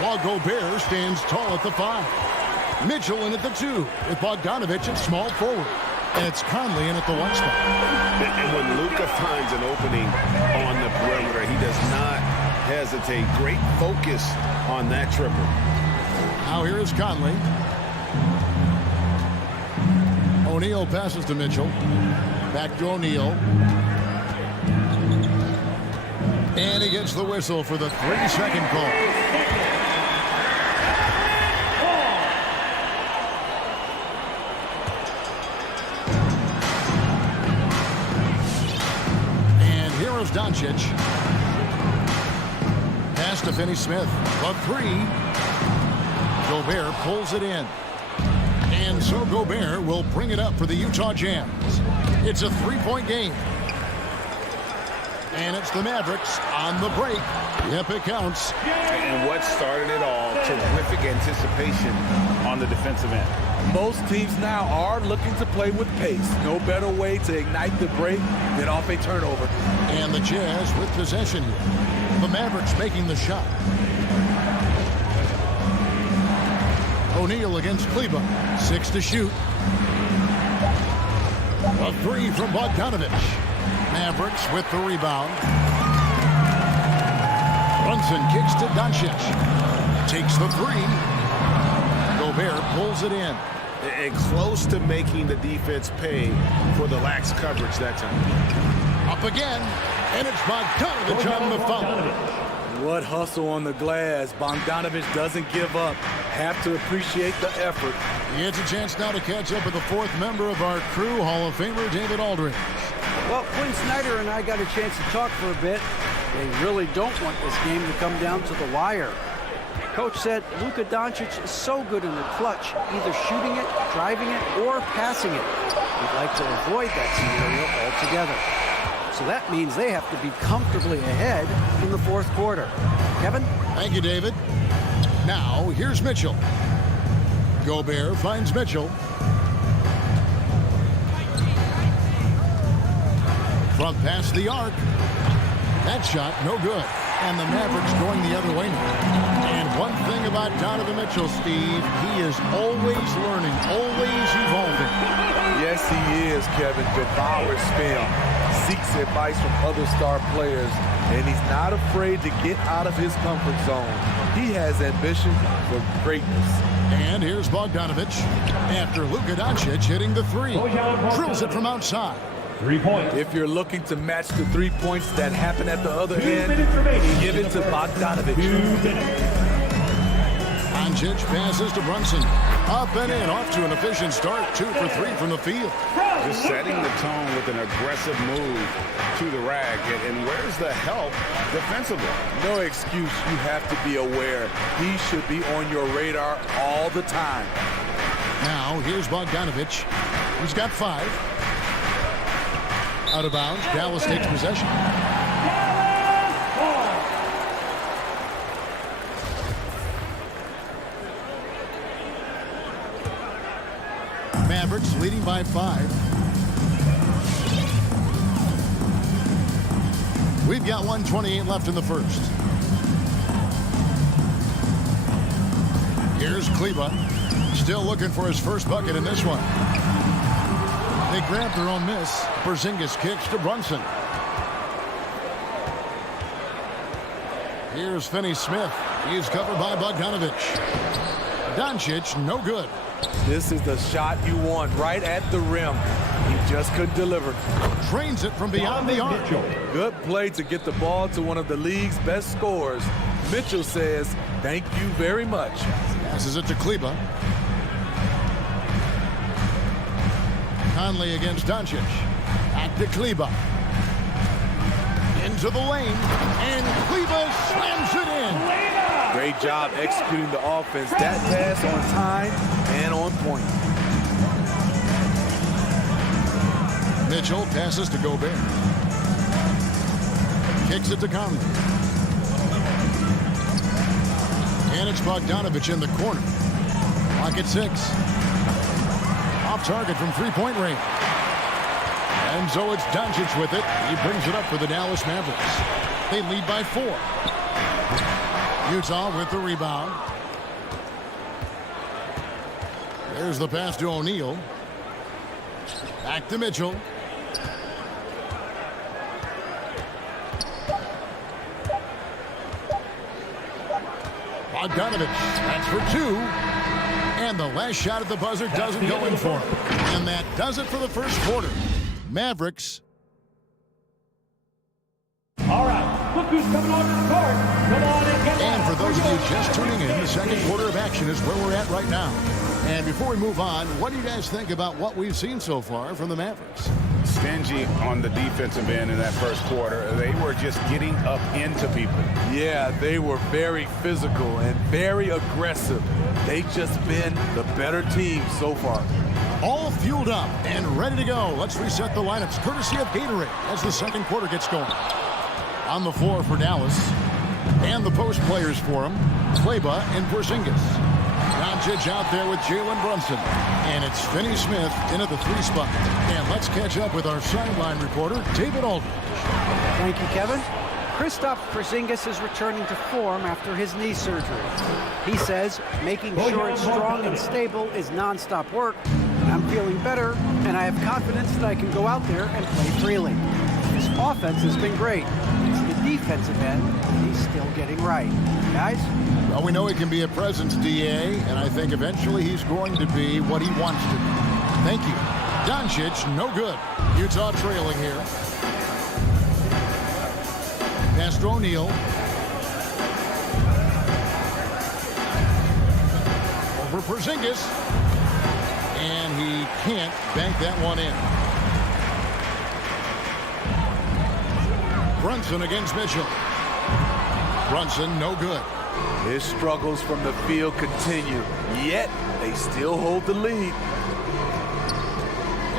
while Gobert stands tall at the 5. Mitchell in at the 2, with Bogdanovich at small forward. And it's Conley in at the 1 spot. And when Luka finds an opening on the perimeter, he does not hesitate. Great focus on that triple. Now here is Conley. O'Neal passes to Mitchell. Back to O'Neal. And he gets the whistle for the 3-second call. Doncic. Pass to Finney-Smith. A 3. Gobert pulls it in. And so Gobert will bring it up for the Utah Jazz. It's a 3-point game. And it's the Mavericks on the break. Yep, it counts. And what started it all, terrific anticipation on the defensive end. Most teams now are looking to play with pace. No better way to ignite the break than off a turnover. And the Jazz with possession here. The Mavericks making the shot. O'Neal against Kleber. 6 to shoot. A 3 from Bogdanovich. Mavericks with the rebound. Brunson kicks to Doncic. Takes the 3. Gobert pulls it in. And close to making the defense pay for the lax coverage that time. Up again. And it's Bogdanovich on the foul. What hustle on the glass. Bogdanovich doesn't give up. Have to appreciate the effort. He gets a chance now to catch up with the 4th member of our crew, Hall of Famer David Aldridge. Well, Quinn Snyder and I got a chance to talk for a bit. They really don't want this game to come down to the wire. Coach said Luka Doncic is so good in the clutch, either shooting it, driving it, or passing it. We'd like to avoid that scenario altogether. So that means they have to be comfortably ahead in the 4th quarter. Kevin? Thank you, David. Now, here's Mitchell. Gobert finds Mitchell. Front past the arc. That shot, no good. And the Mavericks going the other way now. And one thing about Donovan Mitchell, Steve, he is always learning, always evolving. Yes, he is, Kevin. Devours film, seeks advice from other star players, and he's not afraid to get out of his comfort zone. He has ambition for greatness. And here's Bogdanovich after Luka Doncic hitting the 3. Drills it from outside. 3 points. If you're looking to match the 3 points that happen at the other end, give it to Bogdanovich. 2 minutes. Doncic passes to Brunson. Up and in, off to an efficient start. 2 for 3 from the field. Just setting the tone with an aggressive move to the rack. And where's the help defensively? No excuse. You have to be aware. He should be on your radar all the time. Now, here's Bogdanovich. He's got 5. Out of bounds. Dallas takes possession. Mavericks leading by 5. We've got 1:28 left in the first. Here's Kleber. Still looking for his first bucket in this one. They grab their own miss. Porzingis kicks to Brunson. Here's Finney-Smith. He's covered by Bogdanovich. Doncic, no good. This is the shot you want, right at the rim. He just couldn't deliver. Trains it from beyond the arc. Good play to get the ball to one of the league's best scorers. Mitchell says, thank you very much. Passes it to Kleber. Conley against Doncic. Back to Kleber. Into the lane. And Kleber slams it in. Great job executing the offense. That pass on time and on point. Mitchell passes to Gobert. Kicks it to Conley. And it's Bogdanovich in the corner. Clock at 6. Off target from three-point range. And so it's Doncic with it. He brings it up for the Dallas Mavericks. They lead by 4. Utah with the rebound. There's the pass to O'Neal. Back to Mitchell. Bogdanovich, that's for 2. And the last shot at the buzzer doesn't go in for him. And that does it for the first quarter. Mavericks. All right, look who's coming on the court. Come on and get And for those of you just tuning in, the second quarter of action is where we're at right now. And before we move on, what do you guys think about what we've seen so far from the Mavericks? Stingy on the defensive end in that first quarter. They were just getting up into people. Yeah, they were very physical and very aggressive. They've just been the better team so far. All fueled up and ready to go. Let's reset the lineups courtesy of Gatorade as the second quarter gets going. On the floor for Dallas and the post players for him, Kleba and Porzingis. Doncic out there with Jalen Brunson. And it's Finney Smith in at the 3 spot. And let's catch up with our sideline reporter, David Aldridge. Thank you, Kevin. Kristaps Porzingis is returning to form after his knee surgery. He says making sure it's strong and stable is nonstop work. I'm feeling better, and I have confidence that I can go out there and play freely. His offense has been great. It's the defensive end he's still getting right. Guys? Well, we know he can be a presence, DA, and I think eventually he's going to be what he wants to be. Thank you. Doncic, no good. Utah trailing here. Pass to O'Neal. Over Porzingis. And he can't bank that one in. Brunson against Mitchell. Brunson, no good. His struggles from the field continue, yet they still hold the lead.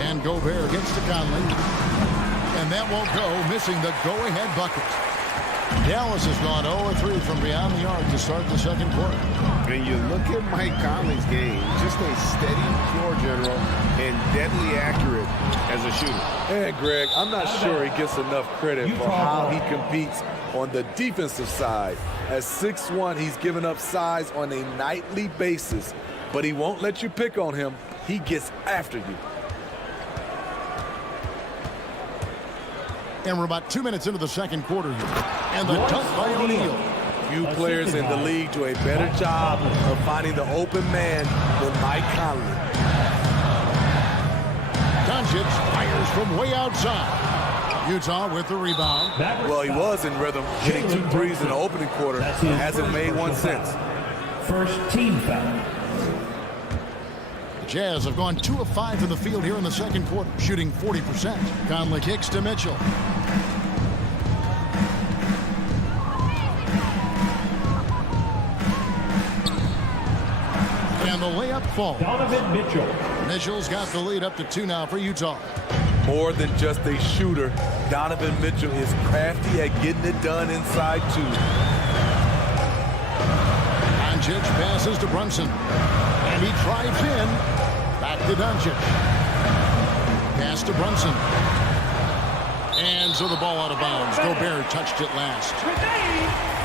And Gobert gets to Conley. And that won't go, missing the go-ahead bucket. Dallas has gone 0-3 from beyond the arc to start the second quarter. And you look at Mike Conley's game, just a steady floor general and deadly accurate as a shooter. And Greg, I'm not sure he gets enough credit for how he competes on the defensive side. At 6'1", he's given up size on a nightly basis, but he won't let you pick on him. He gets after you. And we're about 2 minutes into the second quarter here. And the dunk by O'Neal. Few players in the league do a better job of finding the open man than Mike Conley. Doncic fires from way outside. Utah with the rebound. Well, he was in rhythm, hitting 2 threes in the opening quarter. Hasn't made one since. First team foul. The Jazz have gone 2 of 5 in the field here in the second quarter, shooting 40%. Conley kicks to Mitchell. And the layup falls. Donovan Mitchell. Mitchell's got the lead up to 2 now for Utah. More than just a shooter, Donovan Mitchell is crafty at getting it done inside too. Doncic passes to Brunson. And he drives in. Back to Doncic. Pass to Brunson. And so the ball out of bounds. Gobert touched it last.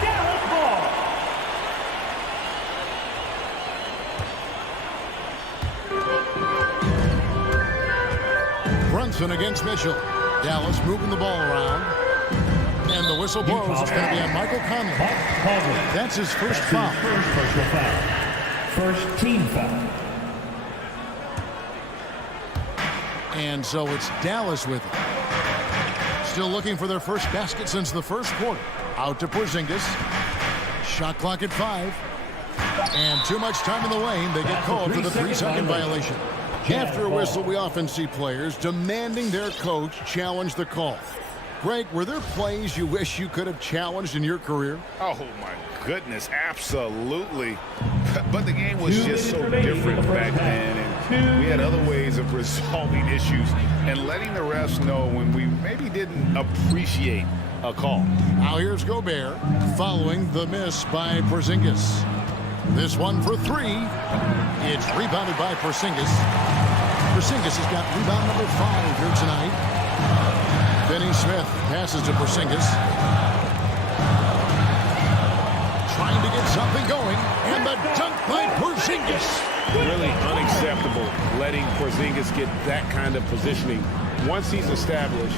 Dallas ball. Brunson against Mitchell. Dallas moving the ball around. And the whistle blows. It's going to be on Michael Conley. That's his first foul. First personal foul. First team foul. And so it's Dallas with it. Still looking for their first basket since the first quarter. Out to Porzingis. Shot clock at 5. And too much time in the lane. They get called for the 3-second violation. After a whistle, we often see players demanding their coach challenge the call. Greg, were there plays you wish you could have challenged in your career? Oh, my goodness, absolutely. But the game was just so different back then. And We had other ways of resolving issues and letting the refs know when we maybe didn't appreciate a call. Now here's Gobert following the miss by Porzingis. This one for three. It's rebounded by Porzingis. Porzingis has got rebound number 5 here tonight. Finney Smith passes to Porzingis. Trying to get something going. And the dunk by Porzingis. Really unacceptable letting Porzingis get that kind of positioning. Once he's established,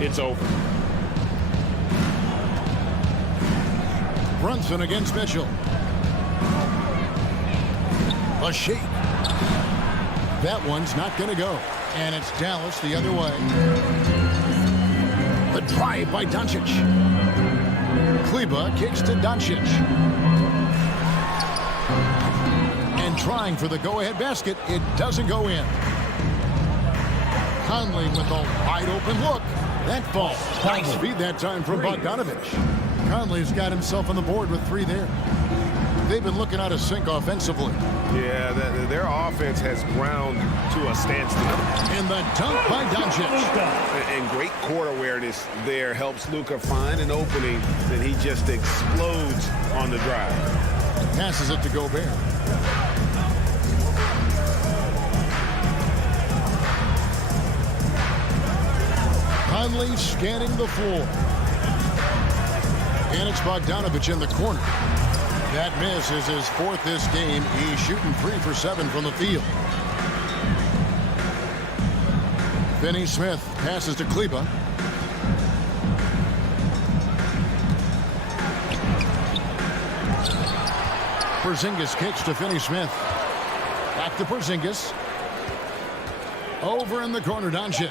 it's over. Brunson against Mitchell. A shake. That one's not going to go. And it's Dallas the other way. The drive by Doncic. Kleba kicks to Doncic. And trying for the go-ahead basket. It doesn't go in. Conley with a wide-open look. That falls. Nice feed that time from Bogdanovich. Conley's got himself on the board with 3 there. They've been looking out of sync offensively. Yeah, their offense has ground to a standstill. And the dunk by Doncic. And great court awareness there helps Luka find an opening that he just explodes on the drive. Passes it to Gobert. Conley scanning the floor. And it's Bogdanovich in the corner. That miss is his 4th this game. He's shooting 3 for 7 from the field. Finney Smith passes to Kleba. Porzingis kicks to Finney Smith. Back to Porzingis. Over in the corner, Doncic.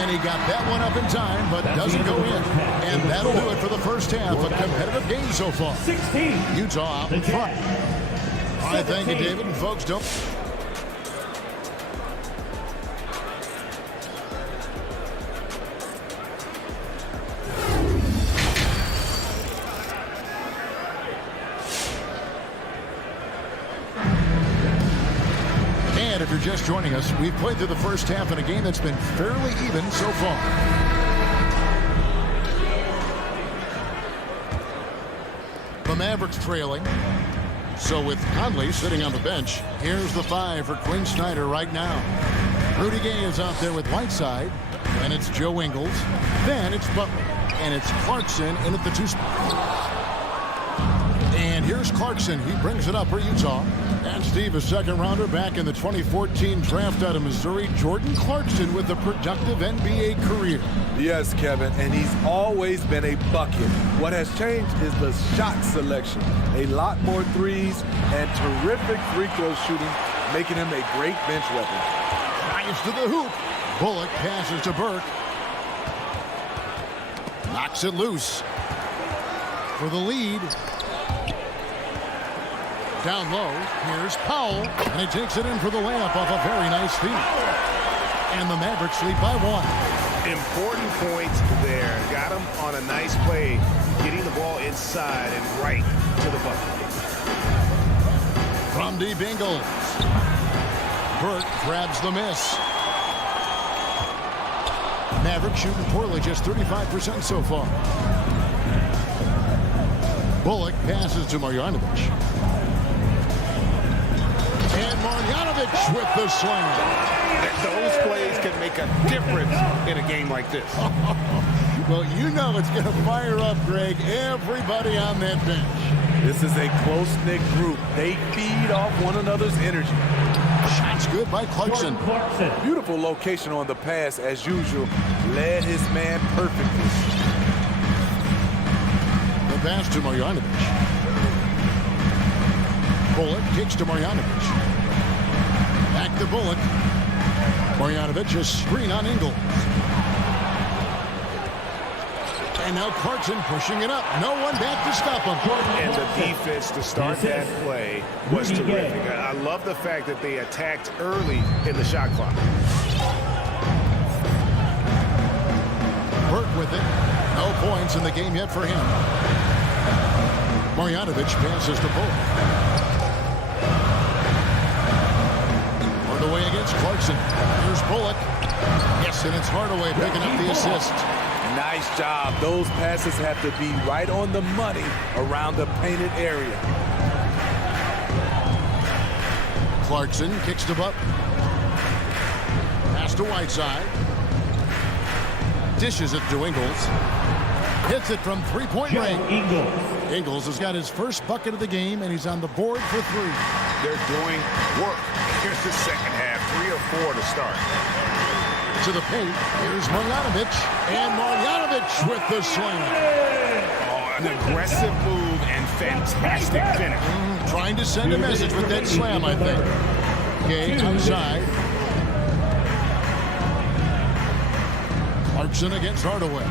And he got that one up in time, but doesn't go in. And that'll do it for the first half. A competitive game so far. 16. Utah out in front. All right, thank you, David. And folks, don't... And if you're just joining us, we've played through the first half in a game that's been fairly even so far. The Mavericks trailing. So with Conley sitting on the bench, here's the 5 for Quinn Snyder right now. Rudy Gay is out there with Whiteside. And it's Joe Ingles. Then it's Butler. And it's Clarkson in at the 2 spot. And here's Clarkson. He brings it up for Utah. And Steve, a second rounder back in the 2014 draft out of Missouri. Jordan Clarkson with a productive NBA career. Yes, Kevin, and he's always been a bucket. What has changed is the shot selection. A lot more threes and terrific free throw shooting, making him a great bench weapon. Drives to the hoop. Bullock passes to Burke. Knocks it loose. For the lead. Down low, here's Powell, and he takes it in for the layup off a very nice feed. And the Mavericks lead by 1. Important points there. Got him on a nice play, getting the ball inside and right to the bucket. From deep Ingles. Burke grabs the miss. Mavericks shooting poorly, just 35% so far. Bullock passes to Marjanovic. And Marjanovic with the slam. Those plays can make a difference in a game like this. Well, you know it's going to fire up, Greg, everybody on that bench. This is a close-knit group. They feed off one another's energy. Shots good by Clarkson. Beautiful location on the pass, as usual. Led his man perfectly. The pass to Marjanovic. Bullock kicks to Marjanovic. Back to Bullock. Marjanovic, a screen on Ingles. And now Clarkson pushing it up. No one back to stop him. And the defense to start that play was terrific. I love the fact that they attacked early in the shot clock. Burke with it. No points in the game yet for him. Marjanovic passes to Bullock. Hardaway against Clarkson. Here's Bullock. Yes, and it's Hardaway picking up the assist. Nice job. Those passes have to be right on the money around the painted area. Clarkson kicks to Butler. Pass to Whiteside. Dishes it to Ingles. Hits it from three-point range. Ingles has got his first bucket of the game, and he's on the board for 3. They're doing work. Here's the second half, 3 or 4 to start. To the paint, here's Marjanovic, and Marjanovic with the slam. Oh, an aggressive move and fantastic finish. Trying to send a message with that slam, I think. Gay outside. Clarkson against Hardaway.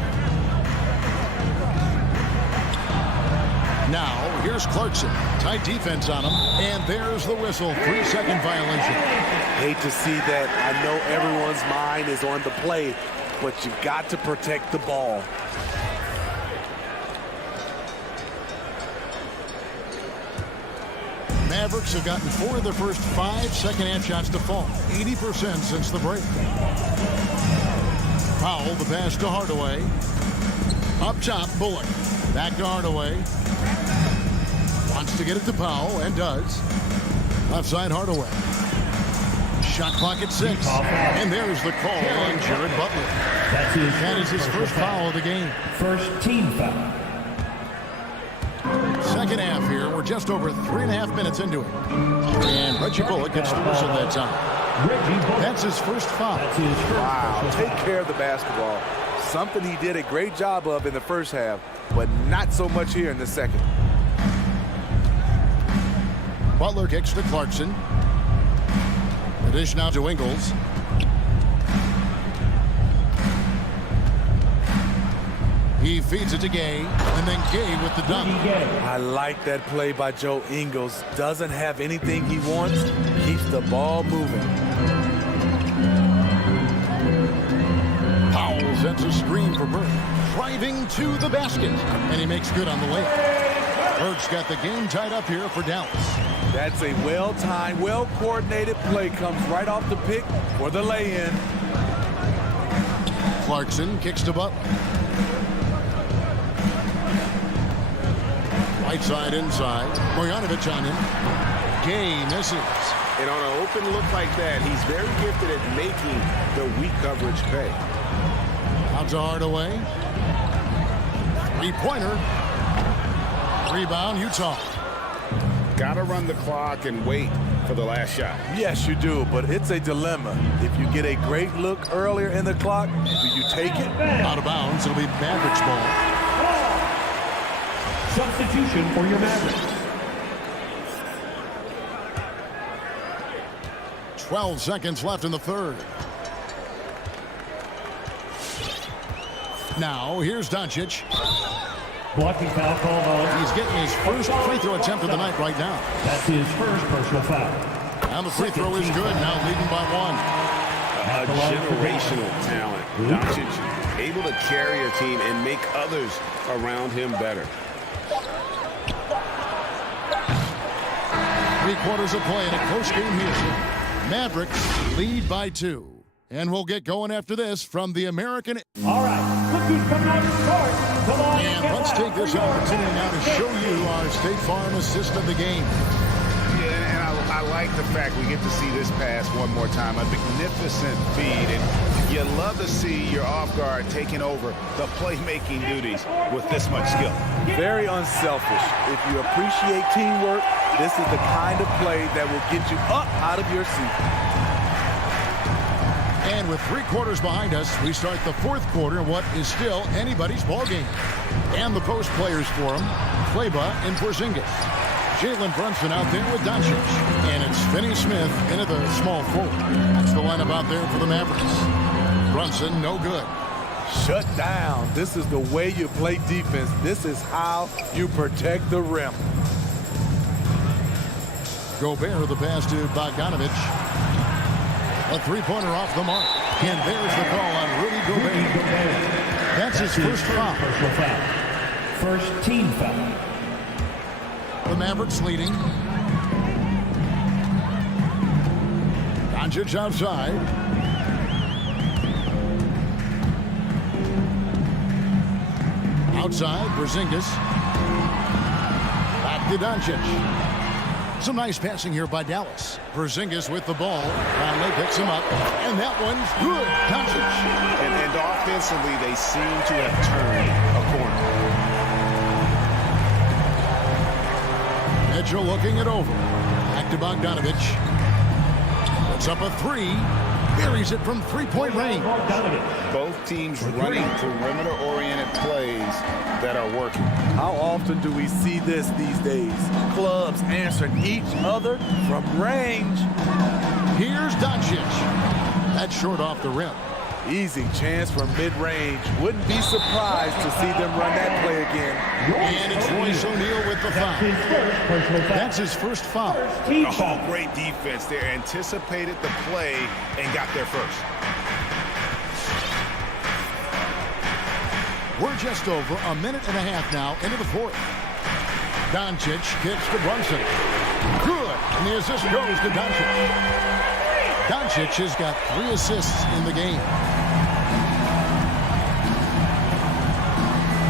Now, here's Clarkson. Tight defense on him, and there's the whistle. 3-second violation. Hate to see that. I know everyone's mind is on the play, but you got to protect the ball. Mavericks have gotten 4 of their first 5 second-half shots to fall. 80% since the break. Powell, the pass to Hardaway. Up top, Bullock. Back to Hardaway. Wants to get it to Powell, and does. Left side, Hardaway. Shot clock at 6. And there's the call on Jared Butler. That is his first foul of the game. First team foul. Second half here. We're just over 3.5 minutes into it. And Reggie Bullock gets the whistle that time. That's his first foul. Wow, take care of the basketball. Something he did a great job of in the first half, but not so much here in the second. Butler kicks to Clarkson. The dish now to Ingles. He feeds it to Gay, and then Gay with the dunk. I like that play by Joe Ingles. Doesn't have anything he wants, keeps the ball moving. Powell sets a screen for Burke, driving to the basket, and he makes good on the layup. Burke's got the game tied up here for Dallas. That's a well-timed, well-coordinated play. Comes right off the pick for the lay-in. Clarkson kicks to Butler. Right side inside. Marjanovic on him. Gay misses. And on an open look like that, he's very gifted at making the weak coverage pay. Out to Hardaway. Three-pointer. Rebound, Utah. Got to run the clock and wait for the last shot. Yes, you do, but it's a dilemma. If you get a great look earlier in the clock, do you take it? Out of bounds, it'll be Mavericks ball. Substitution for your Mavericks. 12 seconds left in the third. Now, here's Doncic. Blocking foul called on. He's getting his first free throw attempt of the night right now. That's his first personal foul. And the free throw is good, now leading by 1. A generational talent. Doncic able to carry a team and make others around him better. 3 quarters of play in a close game here. Mavericks lead by 2. And we'll get going after this from the American. All right, look who's coming out to start. Come on, and let's take this opportunity now to show you our State Farm assist of the game. Yeah, and I like the fact we get to see this pass one more time. A magnificent feed, and you love to see your off guard taking over the playmaking duties with this much skill. Very unselfish. If you appreciate teamwork, this is the kind of play that will get you up out of your seat. And with 3 quarters behind us, we start the 4th quarter in what is still anybody's ball game. And the post players for him, Kleba and Porzingis. Jalen Brunson out there with Doncic. And it's Finney Smith into the small forward. That's the lineup out there for the Mavericks. Brunson, no good. Shut down. This is the way you play defense. This is how you protect the rim. Gobert, the pass to Bogdanovic. A 3-pointer off the mark. And there's the call on Rudy Gobert. That's his first foul. First team foul. The Mavericks leading. Doncic outside. Outside, Porzingis. Back to Doncic. Some nice passing here by Dallas. Porzingis with the ball. Conley picks him up. And that one's good. Doncic. And offensively, they seem to have turned a corner. Mitchell looking it over. Back to Bogdanovich. Puts up a three. Buries it from three-point range. Both teams running perimeter-oriented plays that are working. How often do we see this these days? Clubs answering each other from range. Here's Doncic. That's short off the rim. Easy chance from mid-range. Wouldn't be surprised to see them run that play again. And it's Royce O'Neal with the foul. That's his first foul. Oh, great defense there. Anticipated the play and got there first. We're just over a minute and a half now into the fourth. Doncic kicks to Brunson. Good. And the assist goes to Doncic. Doncic has got 3 assists in the game.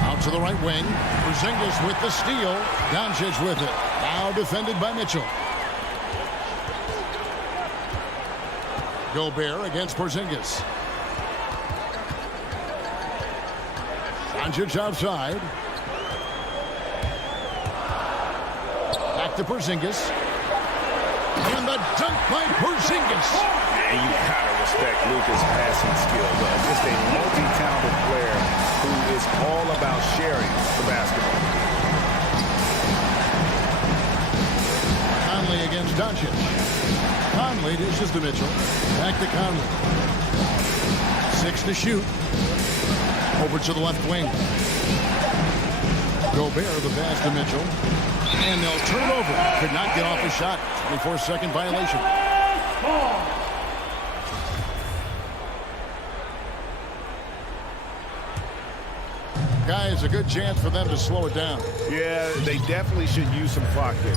Out to the right wing. Porzingis with the steal. Doncic with it. Now defended by Mitchell. Gobert against Porzingis. Doncic outside. Back to Porzingis. And the dunk by Porzingis. And you gotta respect Luka's passing skill, though. Just a multi-talented player who is all about sharing the basketball. Conley against Doncic. Conley dishes to Mitchell. Back to Conley. 6 to shoot. Over to the left wing. Gobert the pass to Mitchell. And they'll turn it over. Could not get off a shot. 24-second violation. Guys, a good chance for them to slow it down. Yeah, they definitely should use some clock there.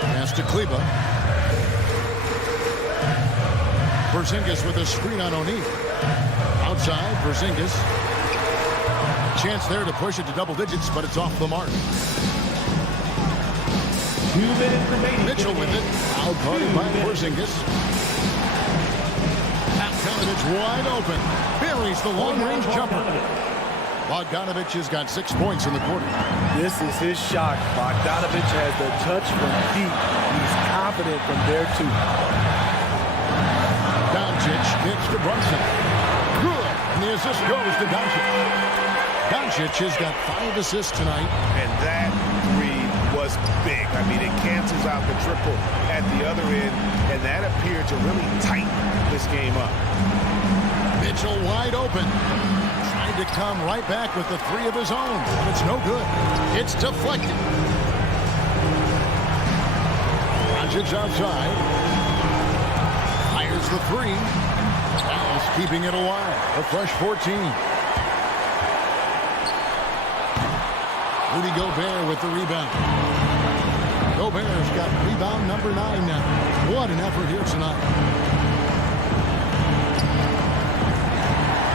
Pass to Kleba. Porzingis with a screen on O'Neal. Outside, Porzingis. Chance there to push it to double digits, but it's off the mark. 2 minutes remaining. Mitchell with it. Out guarded by Porzingis. Bogdanovich wide open. Buries the long-range jumper. Bogdanovich has got 6 points in the quarter. This is his shot. Bogdanovich has the touch from deep. He's confident from there, too. Doncic kicks to Brunson. Good. And the assist goes to Doncic. Doncic has got 5 assists tonight. And that three was big. I mean, it cancels out the triple at the other end, and that appeared to really tighten this game up. Mitchell wide open. Trying to come right back with the 3 of his own. But it's no good. It's deflected. Doncic outside. Fires the 3. Dallas keeping it alive. A fresh 14. Rudy Gobert with the rebound. Gobert's got rebound number 9 now. What an effort here tonight.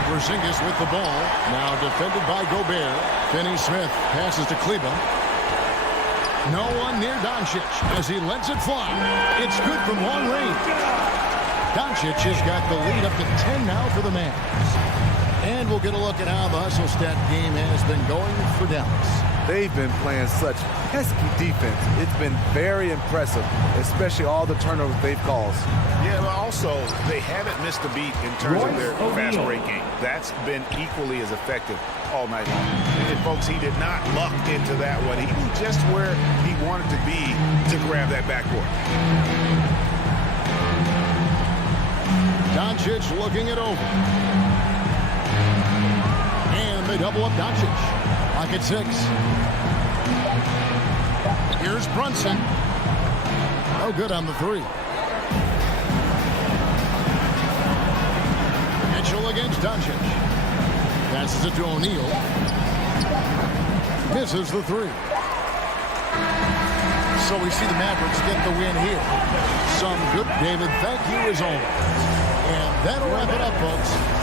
Porzingis with the ball. Now defended by Gobert. Finney-Smith passes to Kleba. No one near Doncic as he lets it fly. It's good from long range. Doncic has got the lead up to 10 now for the Mavs. And we'll get a look at how the hustle stat game has been going for Dallas. They've been playing such pesky defense. It's been very impressive, especially all the turnovers they've caused. Yeah, but also, they haven't missed a beat in terms of their fast break game. That's been equally as effective all night long. And folks, he did not luck into that one. He knew just where he wanted to be to grab that backboard. Doncic looking it over. And they double up Doncic. Lock at 6. Here's Brunson. No good on the 3. Mitchell against Doncic. Passes it to O'Neal. Misses the 3. So we see the Mavericks get the win here. Some good, David. Thank you as always. And that'll wrap it up, folks.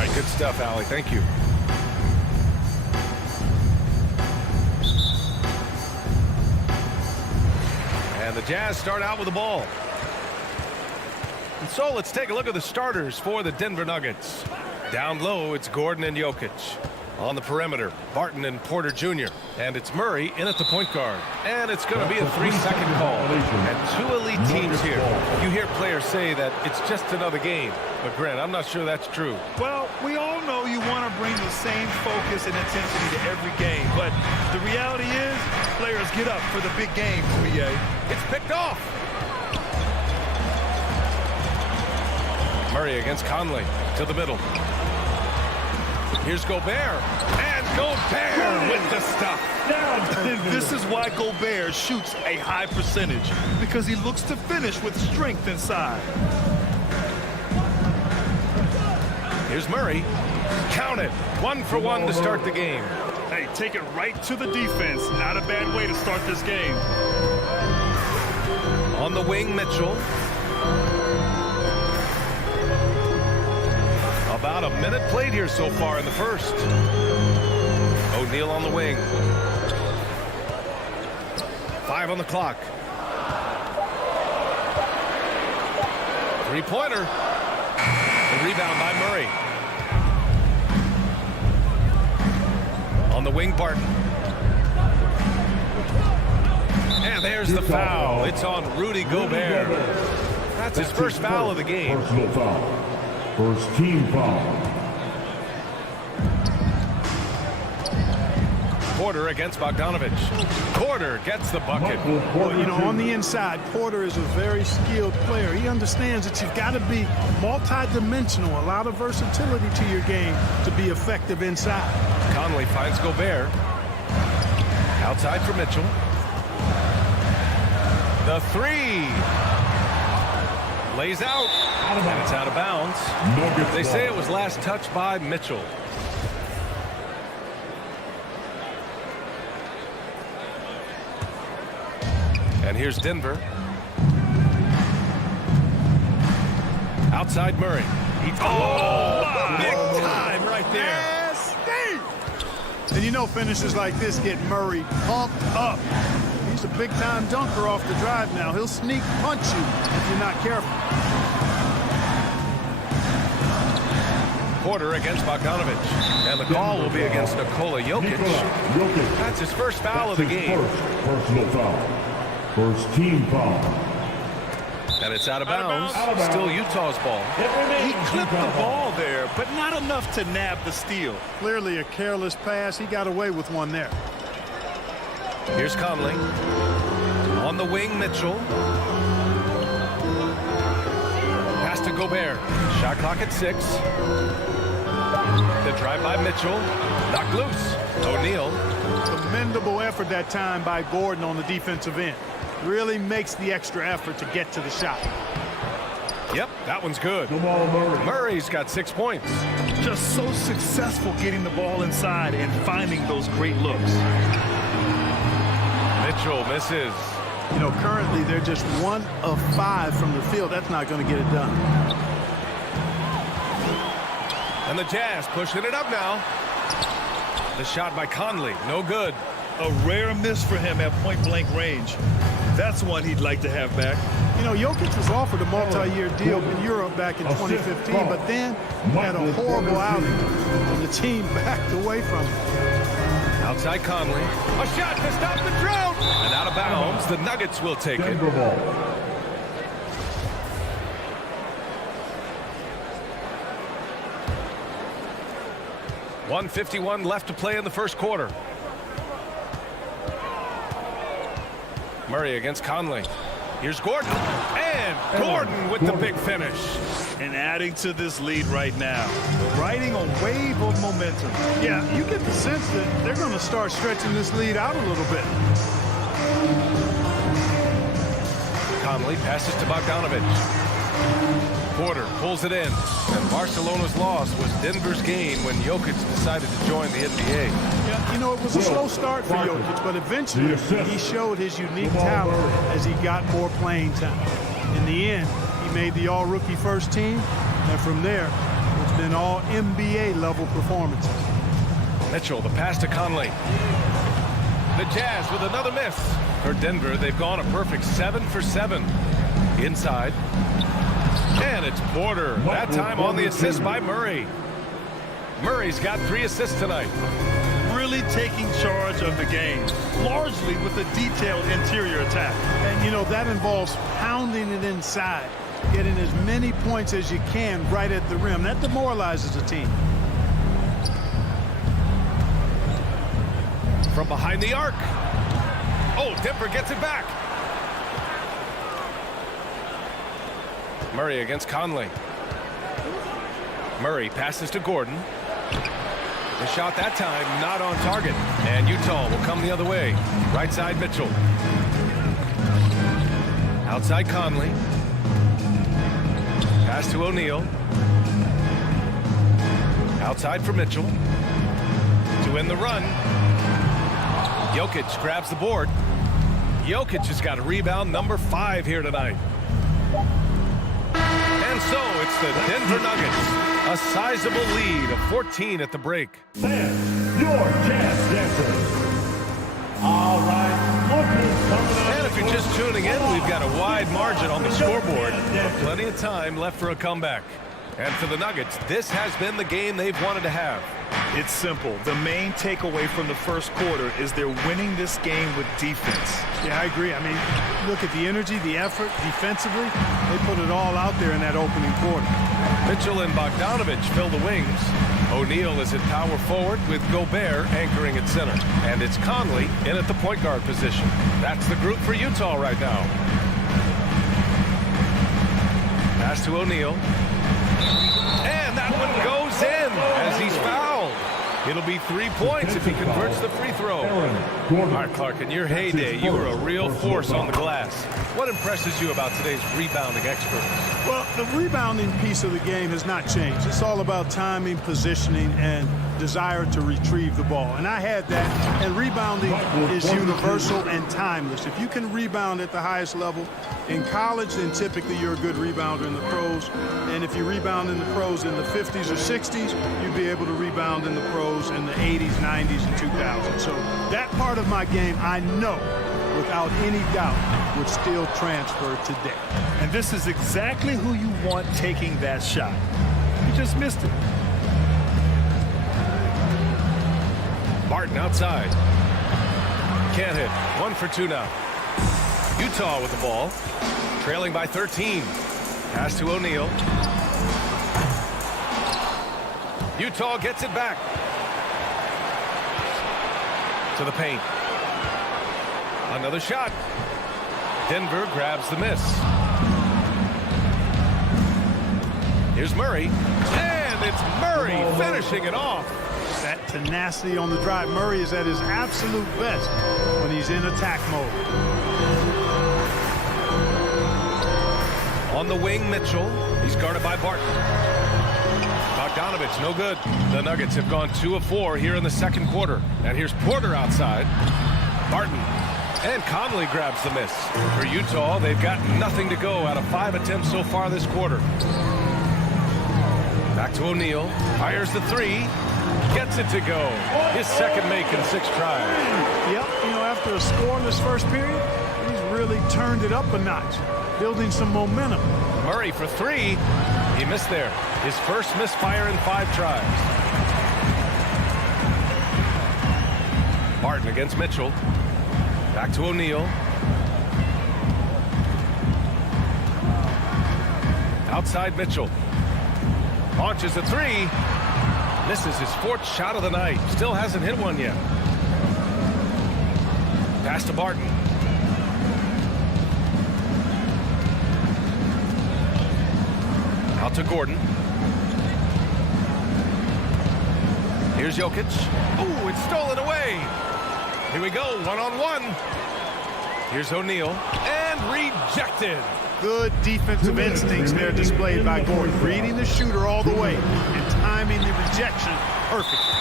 right, good stuff, Allie. Thank you. And the Jazz start out with the ball. And so let's take a look at the starters for the Denver Nuggets. Down low, it's Gordon and Jokic. On the perimeter, Barton and Porter Jr. And it's Murray in at the point guard. And it's going to be a 3-second call. And two elite teams here. You hear players say that it's just another game. But Grant, I'm not sure that's true. Well, we all know you want to bring the same focus and intensity to every game. But the reality is, players get up for the big games, B.A. It's picked off. Murray against Conley to the middle. Here's Gobert, and Gobert with the stuff. This is why Gobert shoots a high percentage, because he looks to finish with strength inside. Here's Murray. Count it. 1 for 1 to start the game. Hey, take it right to the defense. Not a bad way to start this game. On the wing, Mitchell. About a minute played here so far in the first. O'Neal on the wing. 5 on the clock. Three-pointer. The rebound by Murray. On the wing, Barton. And there's the foul. It's on Rudy Gobert. That's his first foul of the game. Personal foul. First team foul. Porter against Bogdanovich. Porter gets the bucket. Well, you know, on the inside, Porter is a very skilled player. He understands that you've got to be multi-dimensional, a lot of versatility to your game to be effective inside. Conley finds Gobert. Outside for Mitchell. The three. Lays out. And it's out of bounds. They say it was last touched by Mitchell. And here's Denver. Outside Murray. Big time right there. And you know finishes like this get Murray pumped up. He's a big-time dunker off the drive now. He'll sneak punch you if you're not careful. Porter against Bogdanovich. And the call will be against Nikola Jokic. That's his first foul of the game. First personal foul. First team foul. And it's out of bounds. Still Utah's ball. He clipped the ball there, but not enough to nab the steal. Clearly a careless pass. He got away with one there. Here's Conley. On the wing, Mitchell. Pass to Gobert. Shot clock at 6. The drive by Mitchell. Knocked loose. O'Neal. Commendable effort that time by Gordon on the defensive end. Really makes the extra effort to get to the shot. Yep, that one's good. Murray's got 6 points. Just so successful getting the ball inside and finding those great looks. Mitchell misses. You know, currently they're just 1 of 5 from the field. That's not going to get it done. And the Jazz pushing it up now. The shot by Conley, no good. A rare miss for him at point-blank range. That's one he'd like to have back. You know, Jokic was offered a multi-year deal in Europe back in 2015, but then had a horrible outing, and the team backed away from him. Outside Conley. A shot to stop the drought. And out of bounds, the Nuggets will take it. Ball. 1:51 left to play in the first quarter. Murray against Conley. Here's Gordon. And Gordon with the big finish. And adding to this lead right now. Riding a wave of momentum. Yeah, you get the sense that they're going to start stretching this lead out a little bit. Conley passes to Bogdanovich. Porter pulls it in. And Barcelona's loss was Denver's gain when Jokic decided to join the NBA. Yeah, you know, it was a slow start for Jokic, but eventually he showed his unique talent as he got more playing time. In the end, he made the all-rookie first team, and from there, it's than all NBA level performances. Mitchell, the pass to Conley. The Jazz with another miss. For Denver, they've gone a perfect 7 for 7. Inside. And it's Porter. That time on the assist by Murray. Murray's got 3 assists tonight. Really taking charge of the game, largely with a detailed interior attack. And, you know, that involves pounding it inside, getting as many points as you can right at the rim. That demoralizes a team. From behind the arc. Oh, Denver gets it back. Murray against Conley. Murray passes to Gordon. The shot that time not on target. And Utah will come the other way. Right side Mitchell. Outside Conley. Pass to O'Neal. Outside for Mitchell. To end the run. Jokic grabs the board. Jokic has got a rebound number 5 here tonight. And so it's the Denver Nuggets. A sizable lead of 14 at the break. And your Jazz dancers. All right, and if you're just tuning in, we've got a wide margin on the scoreboard. Plenty of time left for a comeback. And for the Nuggets, this has been the game they've wanted to have. It's simple. The main takeaway from the first quarter is they're winning this game with defense. Yeah, I agree. I mean, look at the energy, the effort defensively. They put it all out there in that opening quarter. Mitchell and Bogdanovich fill the wings. O'Neal is at power forward with Gobert anchoring at center. And it's Conley in at the point guard position. That's the group for Utah right now. Pass to O'Neal. And that one goes in as he's fouled. It'll be 3 points if he converts the free throw. All right, Clark, in your heyday, you were a real force on the glass. What impresses you about today's rebounding experts? Well, the rebounding piece of the game has not changed. It's all about timing, positioning, and desire to retrieve the ball. And I had that, and rebounding is universal and timeless. If you can rebound at the highest level in college, then typically you're a good rebounder in the pros. And if you rebound in the pros in the 50s or 60s, you'd be able to rebound in the pros in the 80s, 90s, and 2000s. So that part of my game, I know, without any doubt, would still transfer today. And this is exactly who you want taking that shot. You just missed it. Martin outside. Can't hit. 1 for 2 now. Utah with the ball. Trailing by 13. Pass to O'Neal. Utah gets it back. To the paint. Another shot. Denver grabs the miss. Here's Murray. And it's Murray finishing it off. That tenacity on the drive. Murray is at his absolute best when he's in attack mode. On the wing, Mitchell. He's guarded by Barton. Bogdanovich, no good. The Nuggets have gone 2 of 4 here in the second quarter. And here's Porter outside. Barton. And Conley grabs the miss. For Utah, they've got nothing to go out of 5 attempts so far this quarter. Back to O'Neal. Fires the 3. Gets it to go. His second make in 6 tries. Yep, you know, after a scoreless first period, he's really turned it up a notch, building some momentum. Murray for 3. He missed there. His first misfire in 5 tries. Barton against Mitchell. Back to O'Neal. Outside Mitchell. Launches a 3. Misses his 4th shot of the night. Still hasn't hit one yet. Pass to Barton. Out to Gordon. Here's Jokic. Ooh, it's stolen away. Here we go, 1-on-1. Here's O'Neal. And rejected. Good defensive instincts there displayed by Gordon. Reading the shooter all the way and timing the rejection perfectly.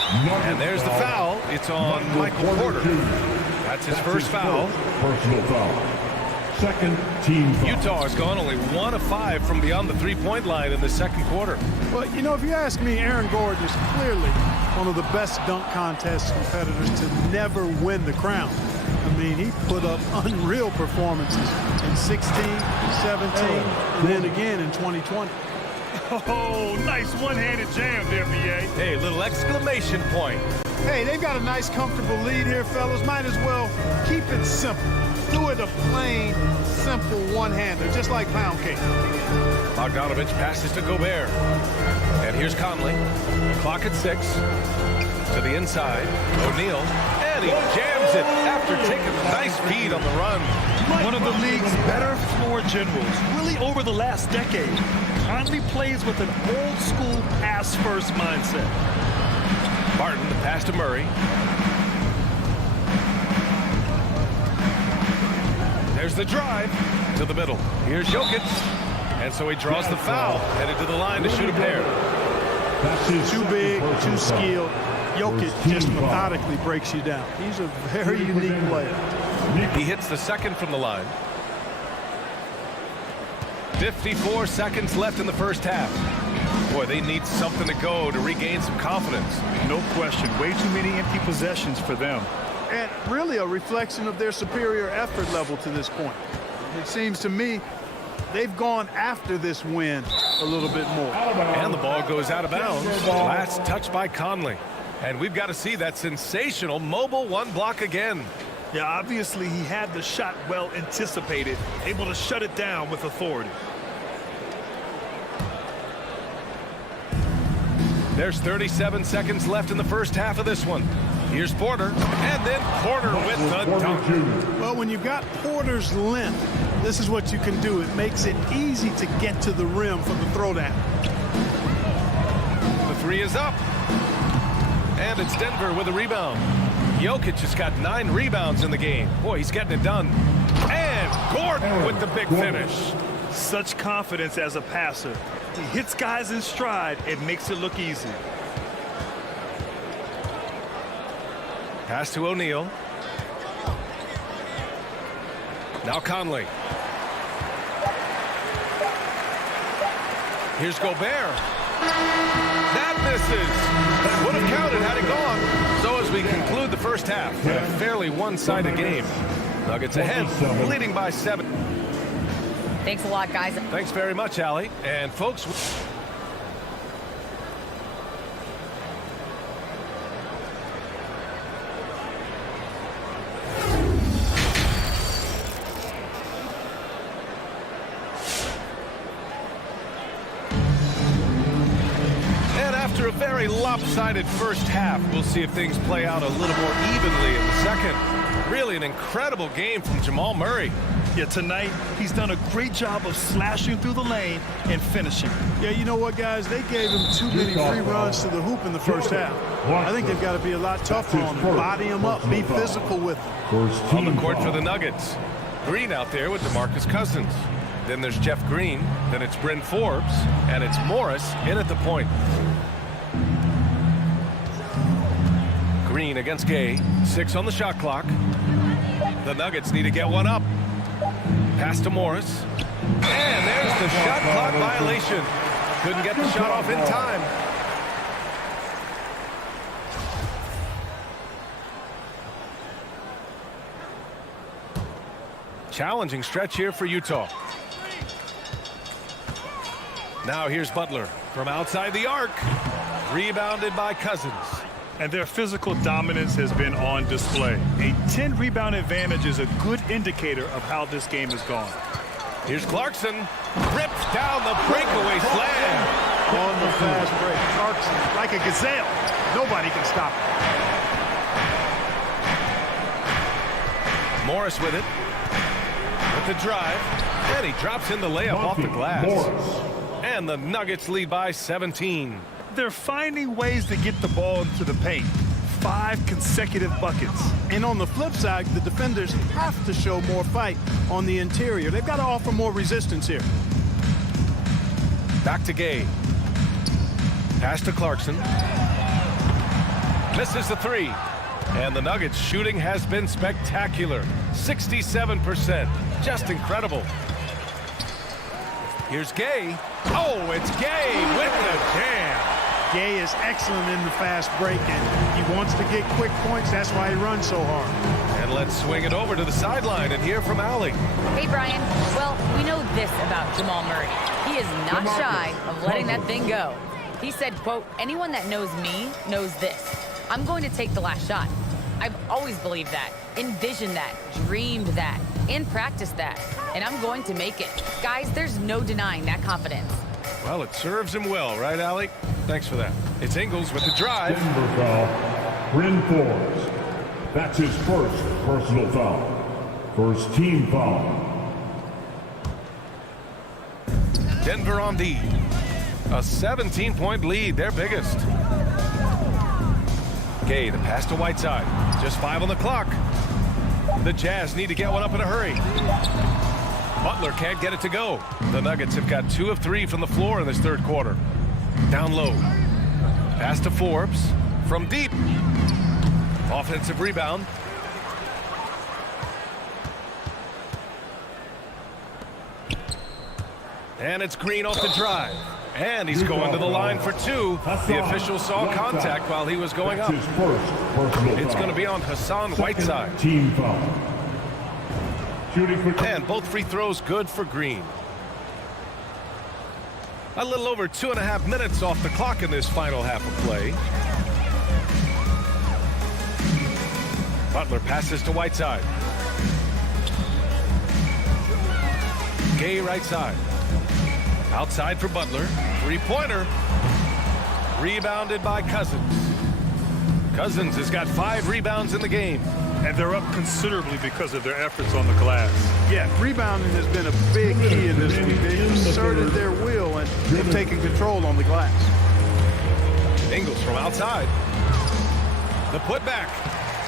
And there's the foul. It's on Michael Porter. That's his first foul. Personal foul. Second team foul. Utah has gone only 1 of 5 from beyond the three-point line in the second quarter. Well, you know, if you ask me, Aaron Gordon is clearly one of the best dunk contest competitors to never win the crown. I mean, he put up unreal performances in 16, 17, and then again in 2020. Oh, nice one-handed jam there, B.A. Hey, little exclamation point. Hey, they've got a nice, comfortable lead here, fellas. Might as well keep it simple. Do it a plain, simple one-hander, just like pound cake. Bogdanovich passes to Gobert. And here's Conley. Clock at 6. To the inside. O'Neal. And he jams it after taking a nice feed on the run. One of the league's better floor generals, really over the last decade. Conley plays with an old-school pass-first mindset. Barton, the pass to Murray. There's the drive to the middle. Here's Jokic. And so he draws the foul, headed to the line to shoot a pair. Too big, too skilled. Jokic just methodically breaks you down. He's a very unique player. He hits the second from the line. 54 seconds left in the first half. Boy, they need something to go to regain some confidence. No question. Way too many empty possessions for them. And really a reflection of their superior effort level to this point. It seems to me they've gone after this win a little bit more. And the ball goes out of bounds. Last touch by Conley. And we've got to see that sensational mobile one block again. Yeah, obviously he had the shot well anticipated, able to shut it down with authority. There's 37 seconds left in the first half of this one. Here's Porter, and then Porter with the dunk. Well, when you've got Porter's length, this is what you can do. It makes it easy to get to the rim for the throwdown. The three is up. And it's Denver with a rebound. Jokic has got 9 rebounds in the game. Boy, he's getting it done. And Gordon with the big finish. Such confidence as a passer. He hits guys in stride. It makes it look easy. Pass to O'Neal. Now Conley. Here's Gobert. That misses. Would have counted had it gone. So as we conclude the first half, a fairly one-sided game. Nuggets ahead, leading by 7. Thanks a lot, guys. Thanks very much, Allie. And folks... After a very lopsided first half, we'll see if things play out a little more evenly in the second. Really an incredible game from Jamal Murray. Yeah, tonight he's done a great job of slashing through the lane and finishing. Yeah, you know what, guys? They gave him too many free runs to the hoop in the first half. I think they've got to be a lot tougher on him. Body him up, be physical with him. On the court for the Nuggets. Green out there with DeMarcus Cousins. Then there's Jeff Green. Then it's Bryn Forbes. And it's Morris in at the point. Green against Gay. 6 on the shot clock. The Nuggets need to get one up. Pass to Morris. And there's the shot clock violation. Couldn't get the shot off in time. Challenging stretch here for Utah. Now here's Butler from outside the arc. Rebounded by Cousins. And their physical dominance has been on display. A 10-rebound advantage is a good indicator of how this game has gone. Here's Clarkson. Rips down the breakaway slam. On the fast break. Clarkson, like a gazelle. Nobody can stop him. Morris with it. With the drive. And he drops in the layup off the glass. And the Nuggets lead by 17. They're finding ways to get the ball into the paint. 5 consecutive buckets. And on the flip side, the defenders have to show more fight on the interior. They've got to offer more resistance here. Back to Gay. Pass to Clarkson. Misses the 3. And the Nuggets shooting has been spectacular. 67%. Just incredible. Here's Gay. Oh, it's Gay with the jam. Gay is excellent in the fast break, and he wants to get quick points. That's why he runs so hard. And let's swing it over to the sideline and hear from Allie. Hey, Brian. Well, we know this about Jamal Murray. He is not shy of letting that thing go. He said, quote, anyone that knows me knows this. I'm going to take the last shot. I've always believed that, envisioned that, dreamed that, and practiced that. And I'm going to make it. Guys, there's no denying that confidence. Well, it serves him well, right, Allie? Thanks for that. It's Ingles with the drive. Denver foul. Bryn Forbes. That's his first personal foul. First team foul. Denver on D. A 17-point lead, their biggest. Gay, the pass to Whiteside. Just 5 on the clock. The Jazz need to get one up in a hurry. Butler can't get it to go. The Nuggets have got 2 of 3 from the floor in this third quarter. Down low. Pass to Forbes. From deep. Offensive rebound. And it's Green off the drive. And he's going to the line for 2. The official saw contact while he was going up. It's going to be on Hassan Whiteside. Team foul. Shooting for and both free throws good for Green. A little over 2.5 minutes off the clock in this final half of play. Butler passes to Whiteside. Gay right side. Outside for Butler. Three-pointer. Rebounded by Cousins. Cousins has got 5 rebounds in the game. And they're up considerably because of their efforts on the glass. Yeah, rebounding has been a big key in this league. They've asserted their will and they've taken control on the glass. Ingles from outside. The putback.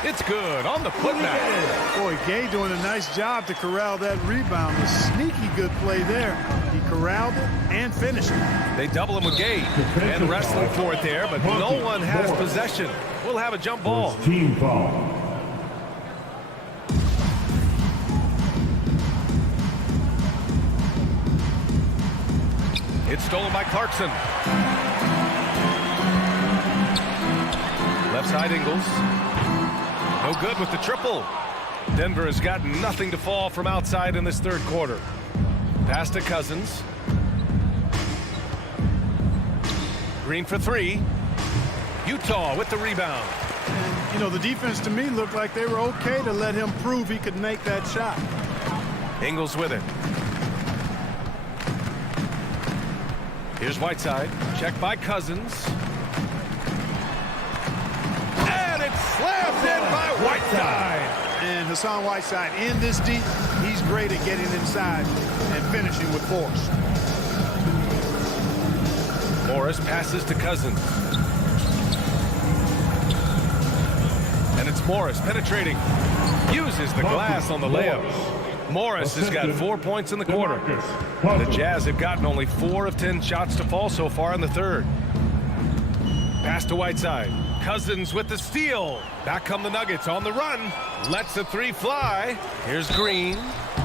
It's good on the putback. Boy, Gay doing a nice job to corral that rebound. A sneaky good play there. He corralled it and finished it. They double him with Gay and wrestling for it there, but no one has possession. We'll have a jump ball. Team foul. It's stolen by Clarkson. Left side Ingles. No good with the triple. Denver has got nothing to fall from outside in this third quarter. Pass to Cousins. Green for 3. Utah with the rebound. And, you know, the defense to me looked like they were okay to let him prove he could make that shot. Ingles with it. Here's Whiteside. Check by Cousins. And it's slammed in by Whiteside. And Hassan Whiteside in this deep, he's great at getting inside and finishing with force. Morris passes to Cousins. And it's Morris penetrating. Uses the glass on the layup. Morris has got 4 points in the quarter. The Jazz have gotten only 4 of 10 shots to fall so far in the third. Pass to Whiteside. Cousins with the steal. Back come the Nuggets on the run. Lets the 3 fly. Here's Green.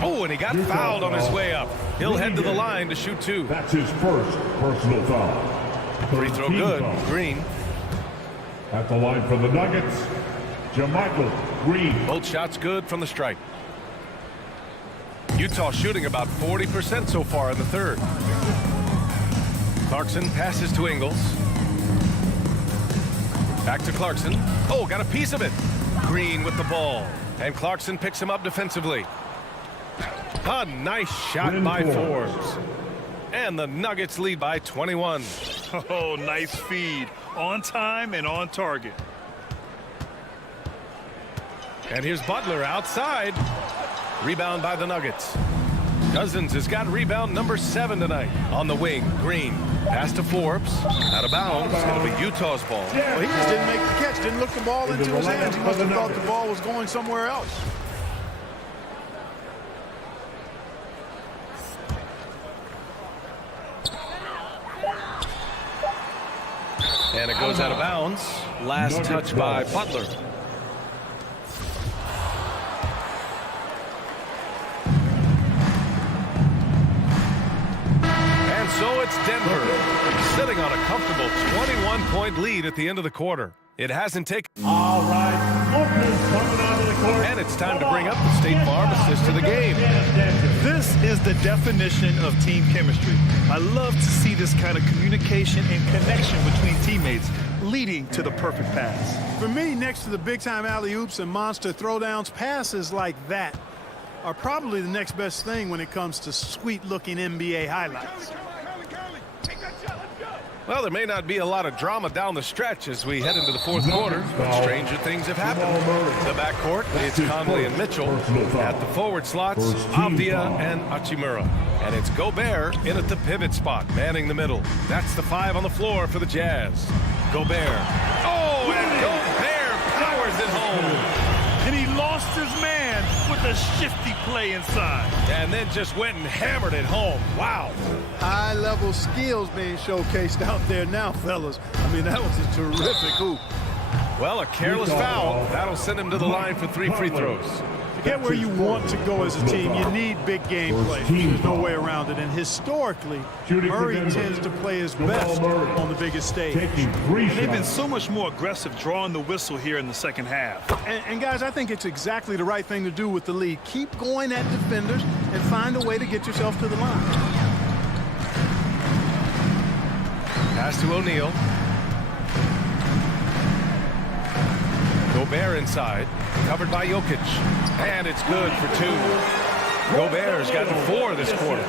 Oh, and he got fouled on his way up. He'll head to the line to shoot 2. That's his first personal foul. Free throw good. Green. At the line for the Nuggets, JaMychal Green. Both shots good from the stripe. Utah shooting about 40% so far in the third. Clarkson passes to Ingles. Back to Clarkson. Oh, got a piece of it. Green with the ball. And Clarkson picks him up defensively. A nice shot by Forbes. And the Nuggets lead by 21. Oh, nice feed. On time and on target. And here's Butler outside. Rebound by the Nuggets. Cousins has got rebound number 7 tonight. On the wing, Green. Pass to Forbes. Out of bounds. It's going to be Utah's ball. Well, he just didn't make the catch. Didn't look the ball into his hands. He must have thought the ball was going somewhere else. And it goes out of bounds. Last touch by Butler. it's Denver, sitting on a comfortable 21-point lead at the end of the quarter. It hasn't taken. All right, Lucas coming onto the court. And it's time to bring up the State Farm assist to the game. This is the definition of team chemistry. I love to see this kind of communication and connection between teammates leading to the perfect pass. For me, next to the big-time alley-oops and monster throwdowns, passes like that are probably the next best thing when it comes to sweet-looking NBA highlights. Well, there may not be a lot of drama down the stretch as we head into the fourth quarter, but stranger things have happened. The backcourt, it's Conley and Mitchell. At the forward slots, Avdia and Hachimura. And it's Gobert in at the pivot spot, manning the middle. That's the 5 on the floor for the Jazz. Gobert. Oh, and Gobert powers it home. And he lost his man with a shifty play inside. And then just went and hammered it home. Wow. High-level skills being showcased out there now, fellas. I mean, that was a terrific hoop. Well, a careless foul. That'll send him to the line for 3 free throws. To get where you want to go as a team, you need big game play. There's no way around it. And historically, Murray tends to play his best on the biggest stage. They've been so much more aggressive drawing the whistle here in the second half. And guys, I think it's exactly the right thing to do with the lead. Keep going at defenders and find a way to get yourself to the line. Pass to O'Neal. Gobert inside, covered by Jokic, and it's good for 2. Gobert's gotten 4 this quarter.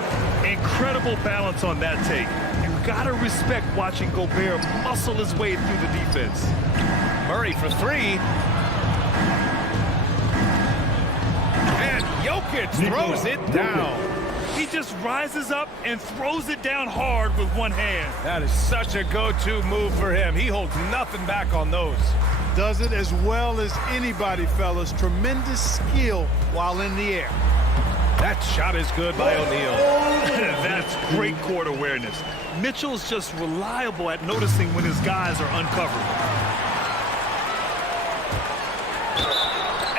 Incredible balance on that take. You gotta respect watching Gobert muscle his way through the defense. Murray for 3. And Jokic throws it down. He just rises up and throws it down hard with one hand. That is such a go-to move for him. He holds nothing back on those. Does it as well as anybody, fellas. Tremendous skill while in the air. That shot is good by O'Neal. That's great court awareness. Mitchell's just reliable at noticing when his guys are uncovered.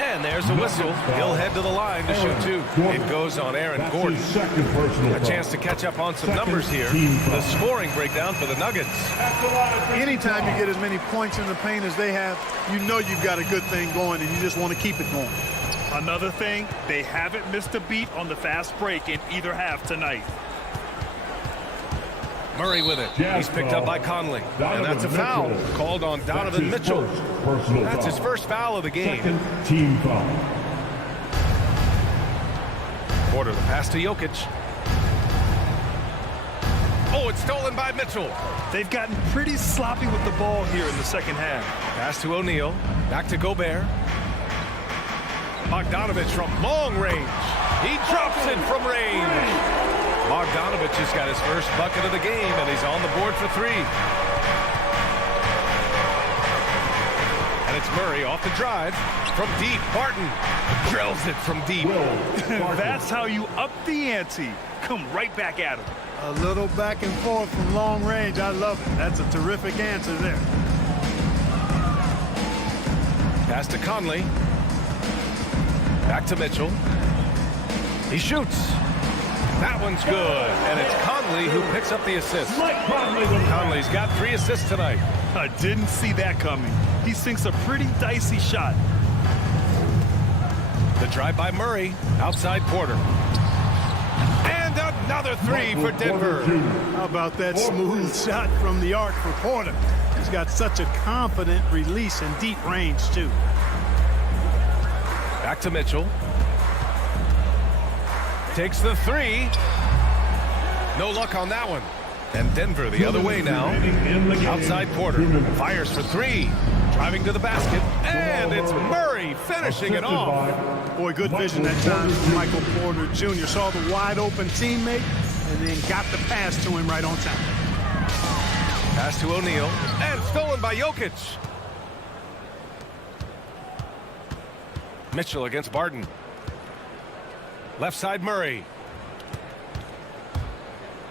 And there's a whistle. He'll head to the line to shoot 2. It goes on Aaron Gordon. A chance to catch up on some numbers here. The scoring breakdown for the Nuggets. Anytime you get as many points in the paint as they have, you know you've got a good thing going and you just want to keep it going. Another thing, they haven't missed a beat on the fast break in either half tonight. Murray with it. He's picked up by Conley. And that's a foul called on Donovan Mitchell. That's his first foul of the game. Team foul. Porter, the pass to Jokic. Oh, it's stolen by Mitchell. They've gotten pretty sloppy with the ball here in the second half. Pass to O'Neal. Back to Gobert. Bogdanovich from long range. He drops it from range. Bogdanovich has got his first bucket of the game, and he's on the board for 3. And it's Murray off the drive from deep. Barton drills it from deep. That's how you up the ante. Come right back at him. A little back and forth from long range. I love it. That's a terrific answer there. Pass to Conley. Back to Mitchell. He shoots. That one's good. And it's Conley who picks up the assist. Conley's got 3 assists tonight. I didn't see that coming. He sinks a pretty dicey shot. The drive by Murray. Outside Porter. And another 3 for Denver. How about that smooth shot from the arc for Porter? He's got such a confident release and deep range, too. Back to Mitchell. Takes the 3. No luck on that one. And Denver the other way now. Outside Porter. Fires for 3. Driving to the basket. And it's Murray finishing it off. Boy, good vision that time from Michael Porter Jr. Saw the wide open teammate and then got the pass to him right on time. Pass to O'Neal. And stolen by Jokic. Mitchell against Barton. Left side Murray.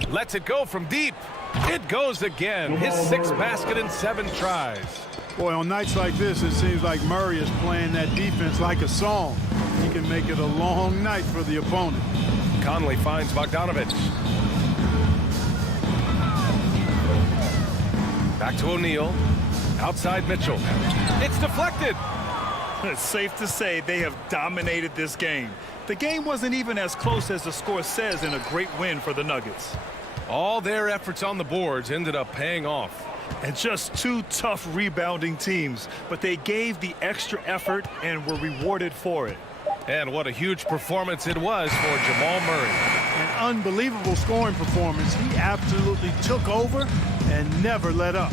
Lets it go from deep. It goes again. His 6th basket in 7 tries. Boy, on nights like this, it seems like Murray is playing that defense like a song. He can make it a long night for the opponent. Conley finds Bogdanovich. Back to O'Neal. Outside Mitchell. It's deflected. It's safe to say they have dominated this game. The game wasn't even as close as the score says in a great win for the Nuggets. All their efforts on the boards ended up paying off. And just two tough rebounding teams, but they gave the extra effort and were rewarded for it. And what a huge performance it was for Jamal Murray. An unbelievable scoring performance. He absolutely took over and never let up.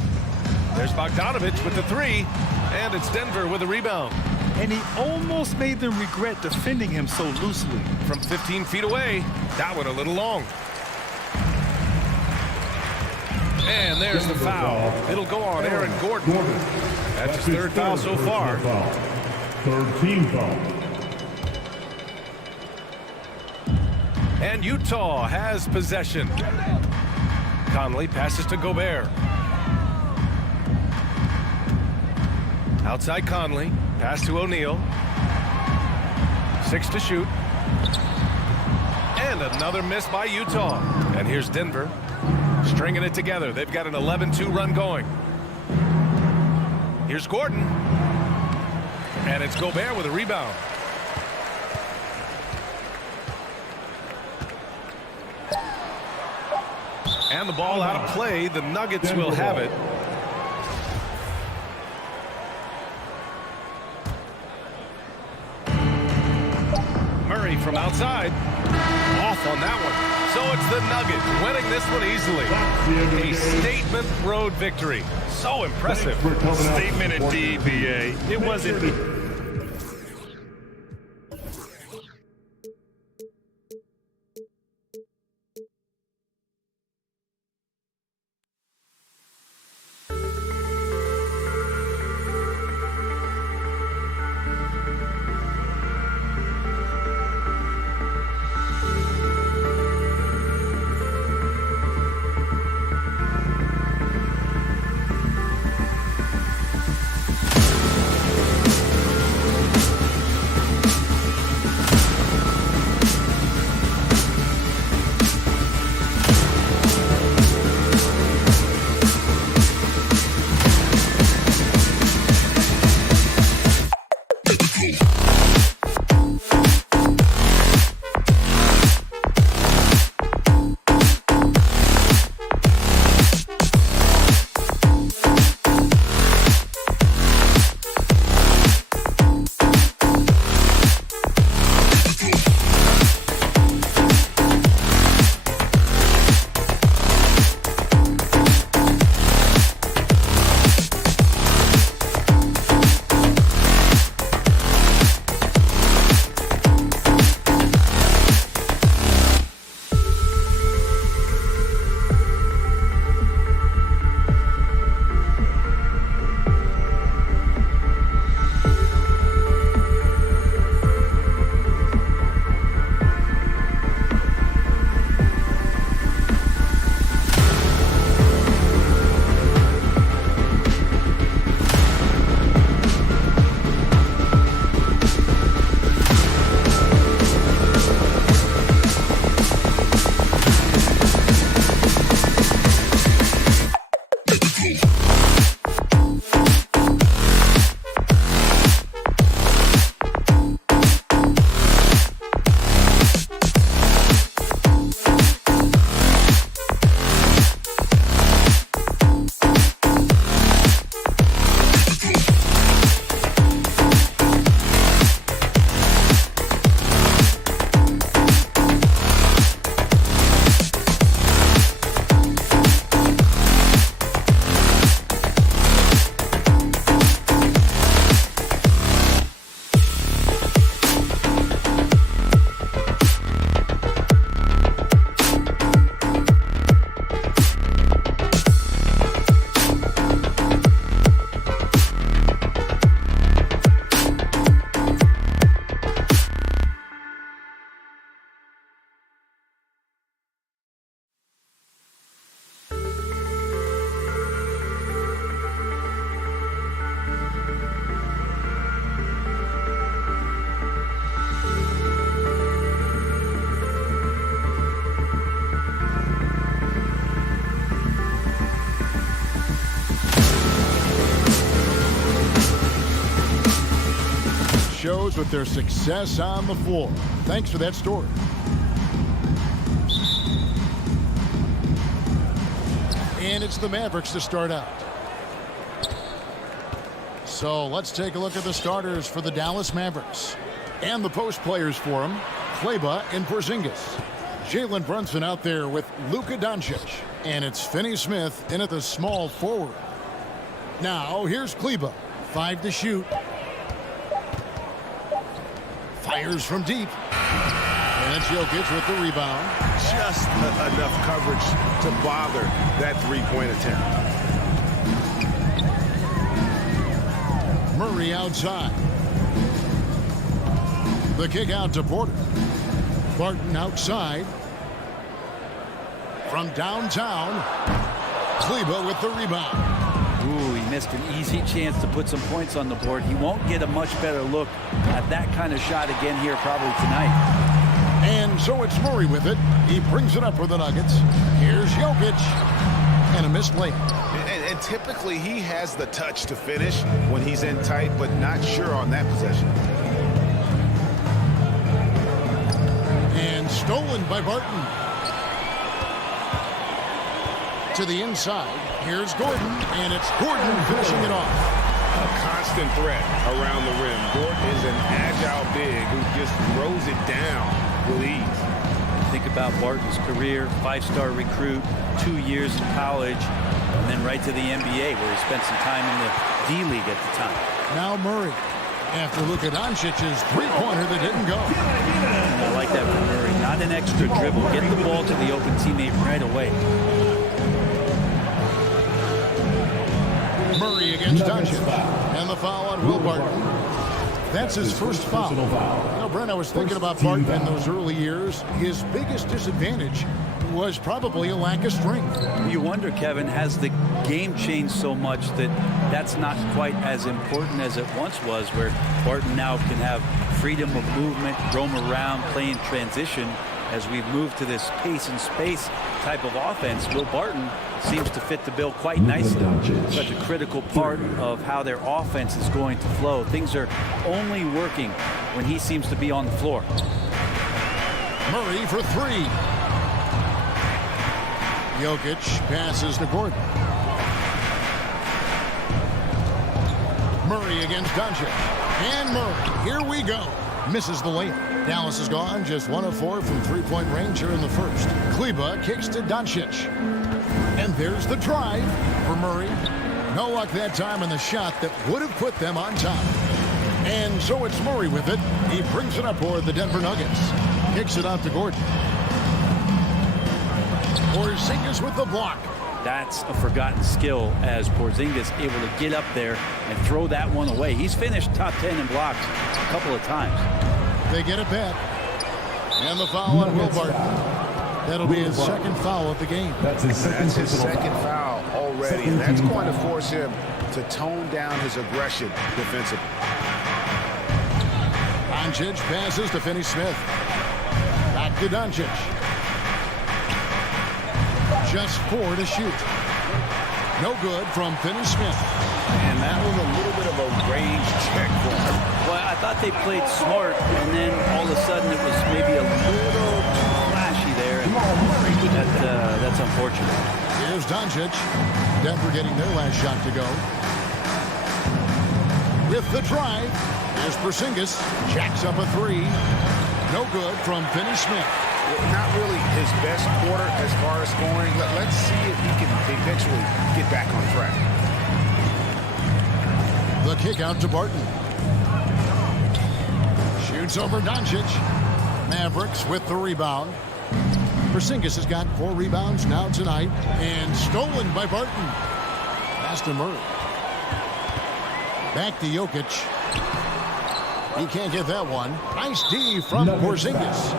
There's Bogdanovich with the three, and it's Denver with a rebound. And he almost made them regret defending him so loosely. From 15 feet away, that one a little long. And there's the foul. It'll go on Aaron Gordon. That's his third foul so far. Third team foul. And Utah has possession. Conley passes to Gobert. Outside Conley. Pass to O'Neal. 6 to shoot. And another miss by Utah. And here's Denver. Stringing it together. They've got an 11-2 run going. Here's Gordon. And it's Gobert with a rebound. And the ball out of play. The Nuggets will have it. Murray from outside. Off on that one. So it's the Nuggets winning this one easily. A statement road victory. So impressive. Statement indeed, BA. It wasn't... goes with their success on the floor. Thanks for that story. And it's the Mavericks to start out. So let's take a look at the starters for the Dallas Mavericks. And the post players for them, Kleber and Porzingis. Jalen Brunson out there with Luka Doncic. And it's Finney Smith in at the small forward. Now here's Kleber. 5 to shoot. Fires from deep. And it's Jokic with the rebound. Just enough coverage to bother that three-point attempt. Murray outside. The kick out to Porter. Barton outside. From downtown, Kleber with the rebound. Ooh, he missed an easy chance to put some points on the board. He won't get a much better look at that kind of shot again here probably tonight. And so it's Murray with it. He brings it up for the Nuggets. Here's Jokic. And a missed layup. And typically he has the touch to finish when he's in tight, but not sure on that possession. And stolen by Barton. To the inside. Here's Gordon. And it's Gordon finishing it off. A constant threat around the rim. Gordon is an agile big who just throws it down with ease. Think about Barton's career, 5-star recruit, 2 years in college, and then right to the NBA where he spent some time in the D-League at the time. Now Murray. After Luka Doncic's three-pointer that didn't go. I like that from Murray. Not an extra dribble. Get the ball to the open teammate right away. Murray against Doncic. And the foul on Will Barton. That's his first foul. You know, Brent, I was thinking about Barton in those early years. His biggest disadvantage was probably a lack of strength. You wonder, Kevin, has the game changed so much that that's not quite as important as it once was, where Barton now can have freedom of movement, roam around, play in transition. As we've moved to this pace and space type of offense, Will Barton seems to fit the bill quite nicely. Such a critical part of how their offense is going to flow. Things are only working when he seems to be on the floor. Murray for 3. Jokic passes to Gordon. Murray against Doncic. And Murray, here we go. Misses the layup. Dallas is gone, just 1 of 4 from three-point range here in the first. Kleber kicks to Doncic. And there's the drive for Murray. No luck that time in the shot that would have put them on top. And so it's Murray with it. He brings it up for the Denver Nuggets. Kicks it out to Gordon. Porzingis with the block. That's a forgotten skill as Porzingis able to get up there and throw that one away. He's finished top 10 in blocks a couple of times. They get it back. And the foul on Will Barton. That'll be his second foul of the game. That's his second foul already. And that's going to force him to tone down his aggression defensively. Doncic passes to Finney Smith. Back to Doncic. Just 4 to shoot. No good from Finney Smith. And that was a little bit of a range check for him. Well, I thought they played smart, and then all of a sudden it was maybe a little flashy there. And that's unfortunate. Here's Doncic. Denver getting their last shot to go. With the drive, here's Porzingis. Jacks up a 3. No good from Finney Smith. Not really his best quarter as far as scoring. Let's see if he can eventually get back on track. The kick out to Barton. Shoots over Doncic. Mavericks with the rebound. Porzingis has got 4 rebounds now tonight. And stolen by Barton. Pass to Murray. Back to Jokic. He can't get that one. Nice D from Porzingis.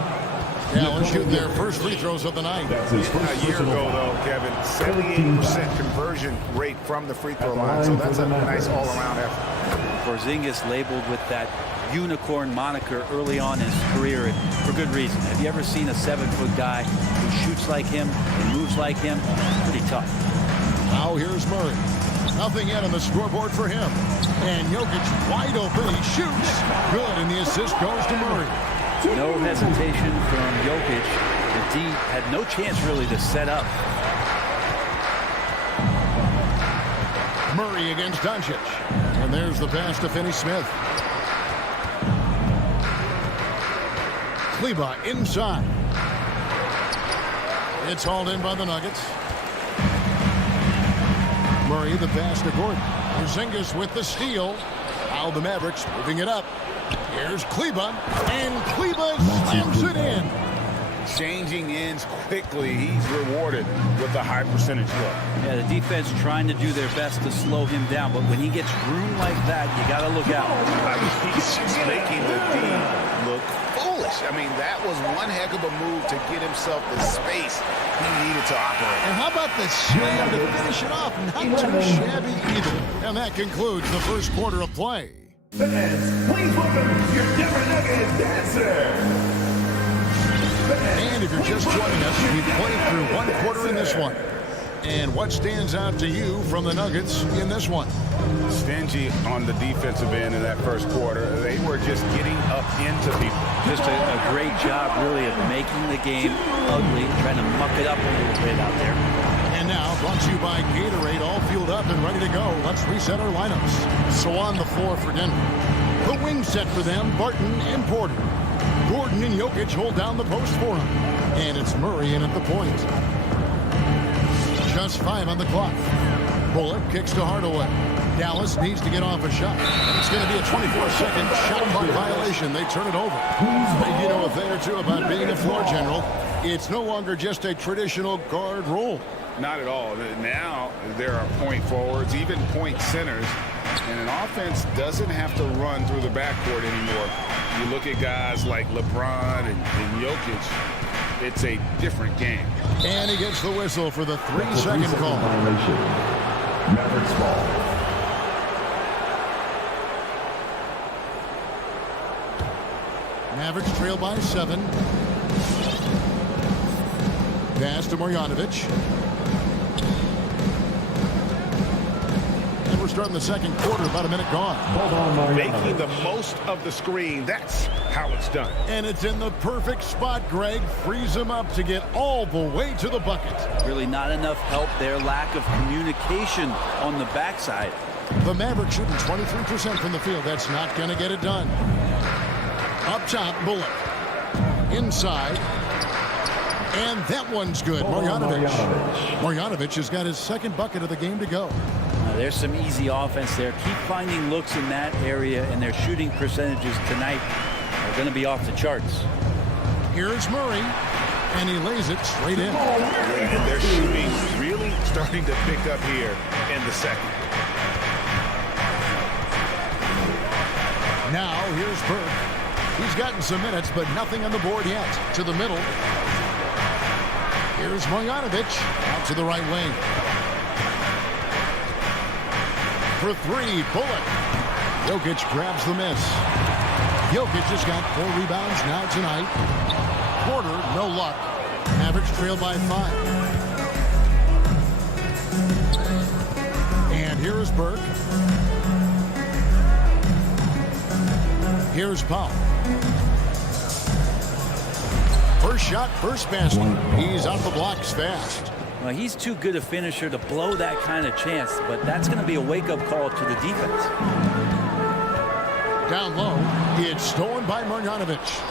Dallas shooting their first free throws of the night. A year ago, though, Kevin, 78% conversion rate from the free throw line. So that's a nice all-around effort. Porzingis labeled with that unicorn moniker early on in his career, and for good reason. Have you ever seen a 7-foot guy who shoots like him and moves like him? Pretty tough. Now here's Murray. Nothing yet on the scoreboard for him. And Jokic wide open. He shoots. Good, and the assist goes to Murray. No hesitation from Jokic. The D had no chance really to set up. Murray against Doncic. And there's the pass to Finney-Smith. Kleba inside. It's hauled in by the Nuggets. Murray the pass to Gordon. Porzingis with the steal. Now the Mavericks moving it up. Here's Kleba. And Kleba slams it in. Changing ends quickly. He's rewarded with a high percentage look. Yeah, the defense trying to do their best to slow him down, but when he gets room like that, you got to look out. I mean, he's just making the D look foolish. I mean, that was one heck of a move to get himself the space he needed to operate. And how about the slam to finish it off? Not too shabby either. And that concludes the first quarter of play. Fans, please welcome your Denver Nuggets dancer. And if you're just joining us, we've played through one quarter in this one. And what stands out to you from the Nuggets in this one? Stingy on the defensive end in that first quarter. They were just getting up into people. Just a great job, really, of making the game ugly, trying to muck it up a little bit out there. And now, brought to you by Gatorade, all fueled up and ready to go. Let's reset our lineups. So on the floor for Denver. The wing set for them, Barton and Porter. Gordon and Jokic hold down the post for him. And it's Murray in at the point. Just 5 on the clock. Bullock kicks to Hardaway. Dallas needs to get off a shot. It's going to be a 24-second shot clock violation. They turn it over. You know a thing or two about being a floor general. It's no longer just a traditional guard role. Not at all. Now there are point forwards, even point centers, and an offense doesn't have to run through the backcourt anymore. You look at guys like LeBron and Jokic, it's a different game. And he gets the whistle for the 3-second call. Mavericks ball. Mavericks trail by 7. Pass to Marjanovic. And we're starting the second quarter, about a minute gone. Making the most of the screen, that's how it's done. And it's in the perfect spot, Greg. Frees him up to get all the way to the bucket. Really not enough help there. Lack of communication on the backside. The Mavericks shooting 23% from the field. That's not going to get it done. Up top, Bullock. Inside. And that one's good. Marjanovic. Marjanovic has got his second bucket of the game to go. There's some easy offense there. Keep finding looks in that area, and their shooting percentages tonight are going to be off the charts. Here's Murray, and he lays it straight in. And their shooting really starting to pick up here in the second. Now, here's Burke. He's gotten some minutes, but nothing on the board yet. To the middle. Here's Marjanovic out to the right wing. For 3, Bullock. Jokic grabs the miss. Jokic has got 4 rebounds now tonight. Porter, no luck. Mavericks trail by 5. And here is Burke. Here's Powell. First shot, first basket. He's out of the blocks fast. Well, he's too good a finisher to blow that kind of chance, but that's going to be a wake-up call to the defense. Down low, it's stolen by Marjanovic.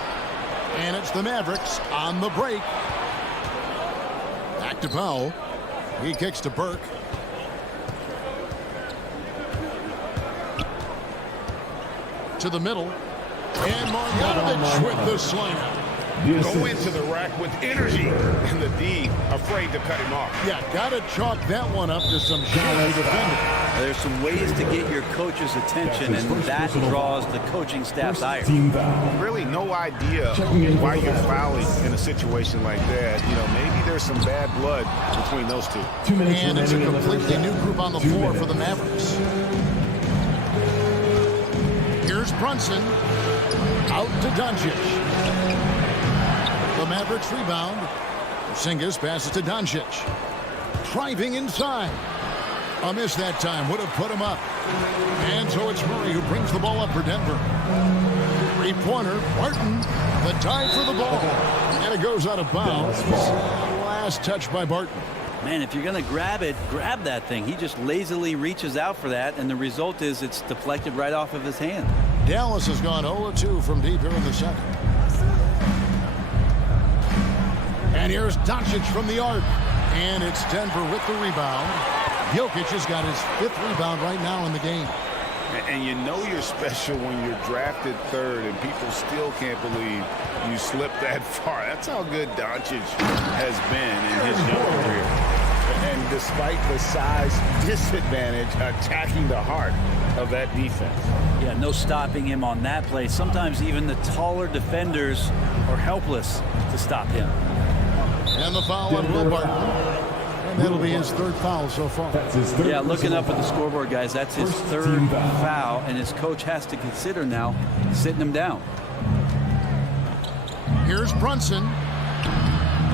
And it's the Mavericks on the break. Back to Powell. He kicks to Burke. To the middle. And Marjanovic with the slam. Go into the rack with energy, and the D afraid to cut him off. Yeah, got to chalk that one up to some shaky defending. There's some ways to get your coach's attention, and that draws the coaching staff's ire. Really no idea why you're fouling in a situation like that. You know, maybe there's some bad blood between those two. And it's a completely new group on the floor for the Mavericks. Here's Brunson. Out to Doncic. The Mavericks rebound. Porzingis passes to Doncic. Driving inside. A miss that time would have put him up. And so it's Murray who brings the ball up for Denver. Three-pointer, Barton, the dive for the ball. And it goes out of bounds. Last touch by Barton. Man, if you're going to grab it, grab that thing. He just lazily reaches out for that, and the result is it's deflected right off of his hand. Dallas has gone 0-2 from deep here in the second. And here's Doncic from the arc. And it's Denver with the rebound. Jokic has got his 5th rebound right now in the game. And you know you're special when you're drafted 3rd and people still can't believe you slipped that far. That's how good Doncic has been in his young career. And despite the size disadvantage, attacking the heart of that defense. Yeah, no stopping him on that play. Sometimes even the taller defenders are helpless to stop him. And the foul on Will Barton. And that'll be his 3rd foul so far. Yeah, looking up at the scoreboard, guys, that's his 3rd foul, and his coach has to consider now sitting him down. Here's Brunson.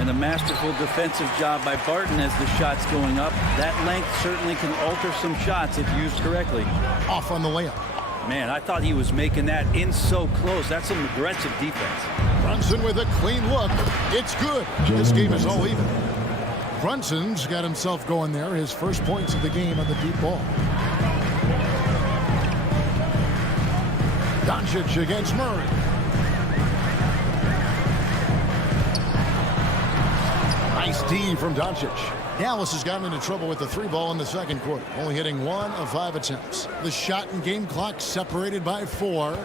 And a masterful defensive job by Barton as the shot's going up. That length certainly can alter some shots if used correctly. Off on the layup. Man, I thought he was making that in so close. That's some aggressive defense. Brunson with a clean look. It's good. This game is all even. Brunson's got himself going there. His first points of the game on the deep ball. Doncic against Murray. Nice D from Doncic. Dallas has gotten into trouble with the 3-ball in the second quarter, only hitting 1 of 5 attempts. The shot and game clock separated by 4.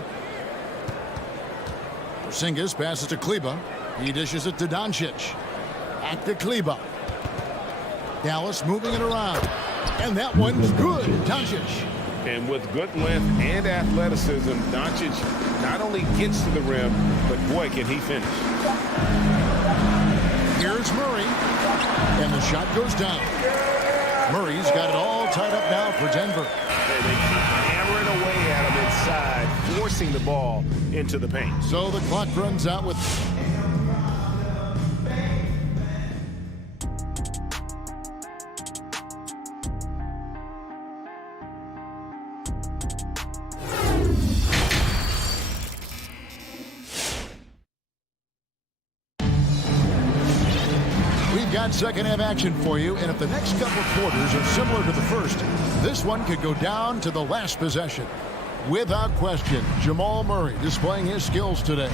Porzingis passes to Kleba. He dishes it to Doncic. Back to Kleba. Dallas moving it around. And that one's good. Doncic. And with good length and athleticism, Doncic not only gets to the rim, but boy, can he finish. Here's Murray. And the shot goes down. Murray's got it all tied up now for Denver. And they keep hammering away at him inside, forcing the ball into the paint. So the clock runs out with... second half action for you, and if the next couple quarters are similar to the first, this one could go down to the last possession. Without question, Jamal Murray displaying his skills today.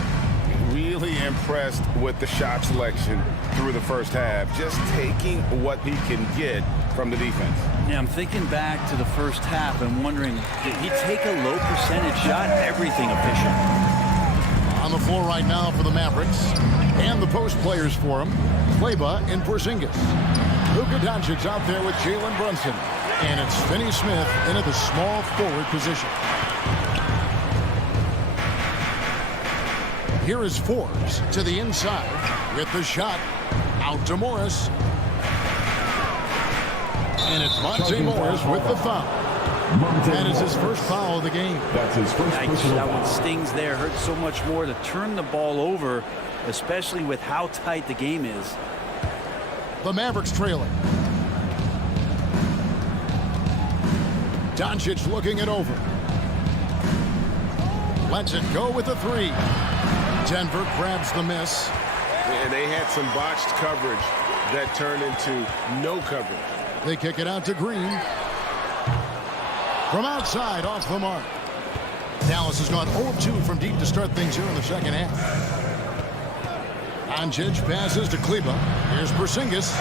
Really impressed with the shot selection through the first half, just taking what he can get from the defense. Yeah, I'm thinking back to the first half and wondering, did he take a low percentage shot? Everything efficient. On the floor right now for the Mavericks, and the post players for him. Kleba and Porzingis. Luka Doncic out there with Jalen Brunson. And it's Finney Smith into the small forward position. Here is Forbes to the inside with the shot. Out to Morris. And it's Monte Morris with the foul. That is his first foul of the game. That's his first personal that one foul. stings there. Hurts so much more to turn the ball over, especially with how tight the game is. The Mavericks trailing. Doncic looking it over. Lets it go with the 3. Denver grabs the miss. And they had some botched coverage that turned into no coverage. They kick it out to Green. From outside, off the mark. Dallas has gone 0-2 from deep to start things here in the second half. Doncic passes to Kleba. Here's Porzingis.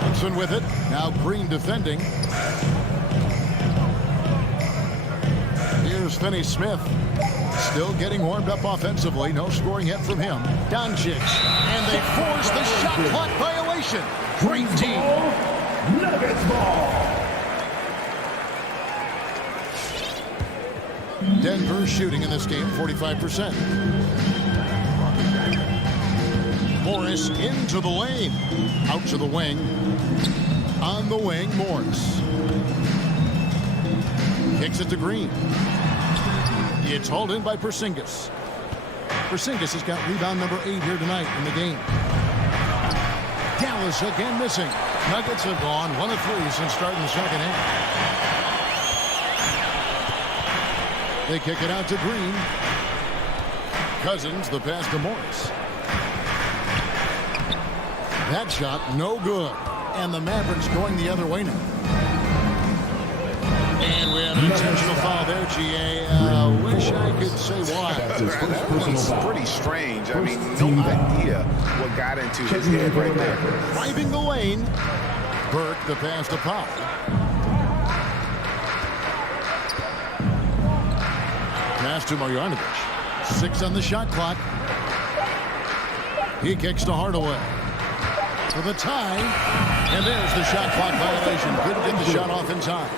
Thompson with it. Now Green defending. Here's Finney Smith. Still getting warmed up offensively. No scoring yet from him. Doncic. And they force the shot clock violation. Great team. Nuggets ball. Denver shooting in this game 45%. Morris into the lane. Out to the wing. On the wing, Morris. Kicks it to Green. It's hauled in by Porzingis. Porzingis has got rebound number 8 here tonight in the game. Dallas again missing. Nuggets have gone 1 of 3 since starting the second half. They kick it out to Green. Cousins, the pass to Morris. That shot, no good. And the Mavericks going the other way now. And we have an intentional foul there, GA. Wish I could say why. That one's pretty strange. I mean, no idea what got into his head right there. Driving the lane. Burke, the pass to Powell. Pass to Marjanovic. 6 on the shot clock. He kicks to Hardaway. For the tie. And there's the shot clock violation. Couldn't get the shot off in time.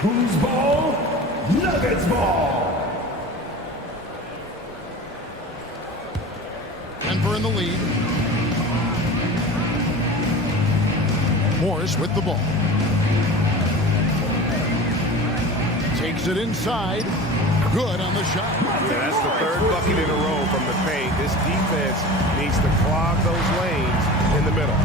Whose ball? Nuggets ball. Denver in the lead. Morris with the ball. Takes it inside. Good on the shot. Yeah, that's the 3rd bucket in a row from the paint. This defense needs to clog those lanes in the middle.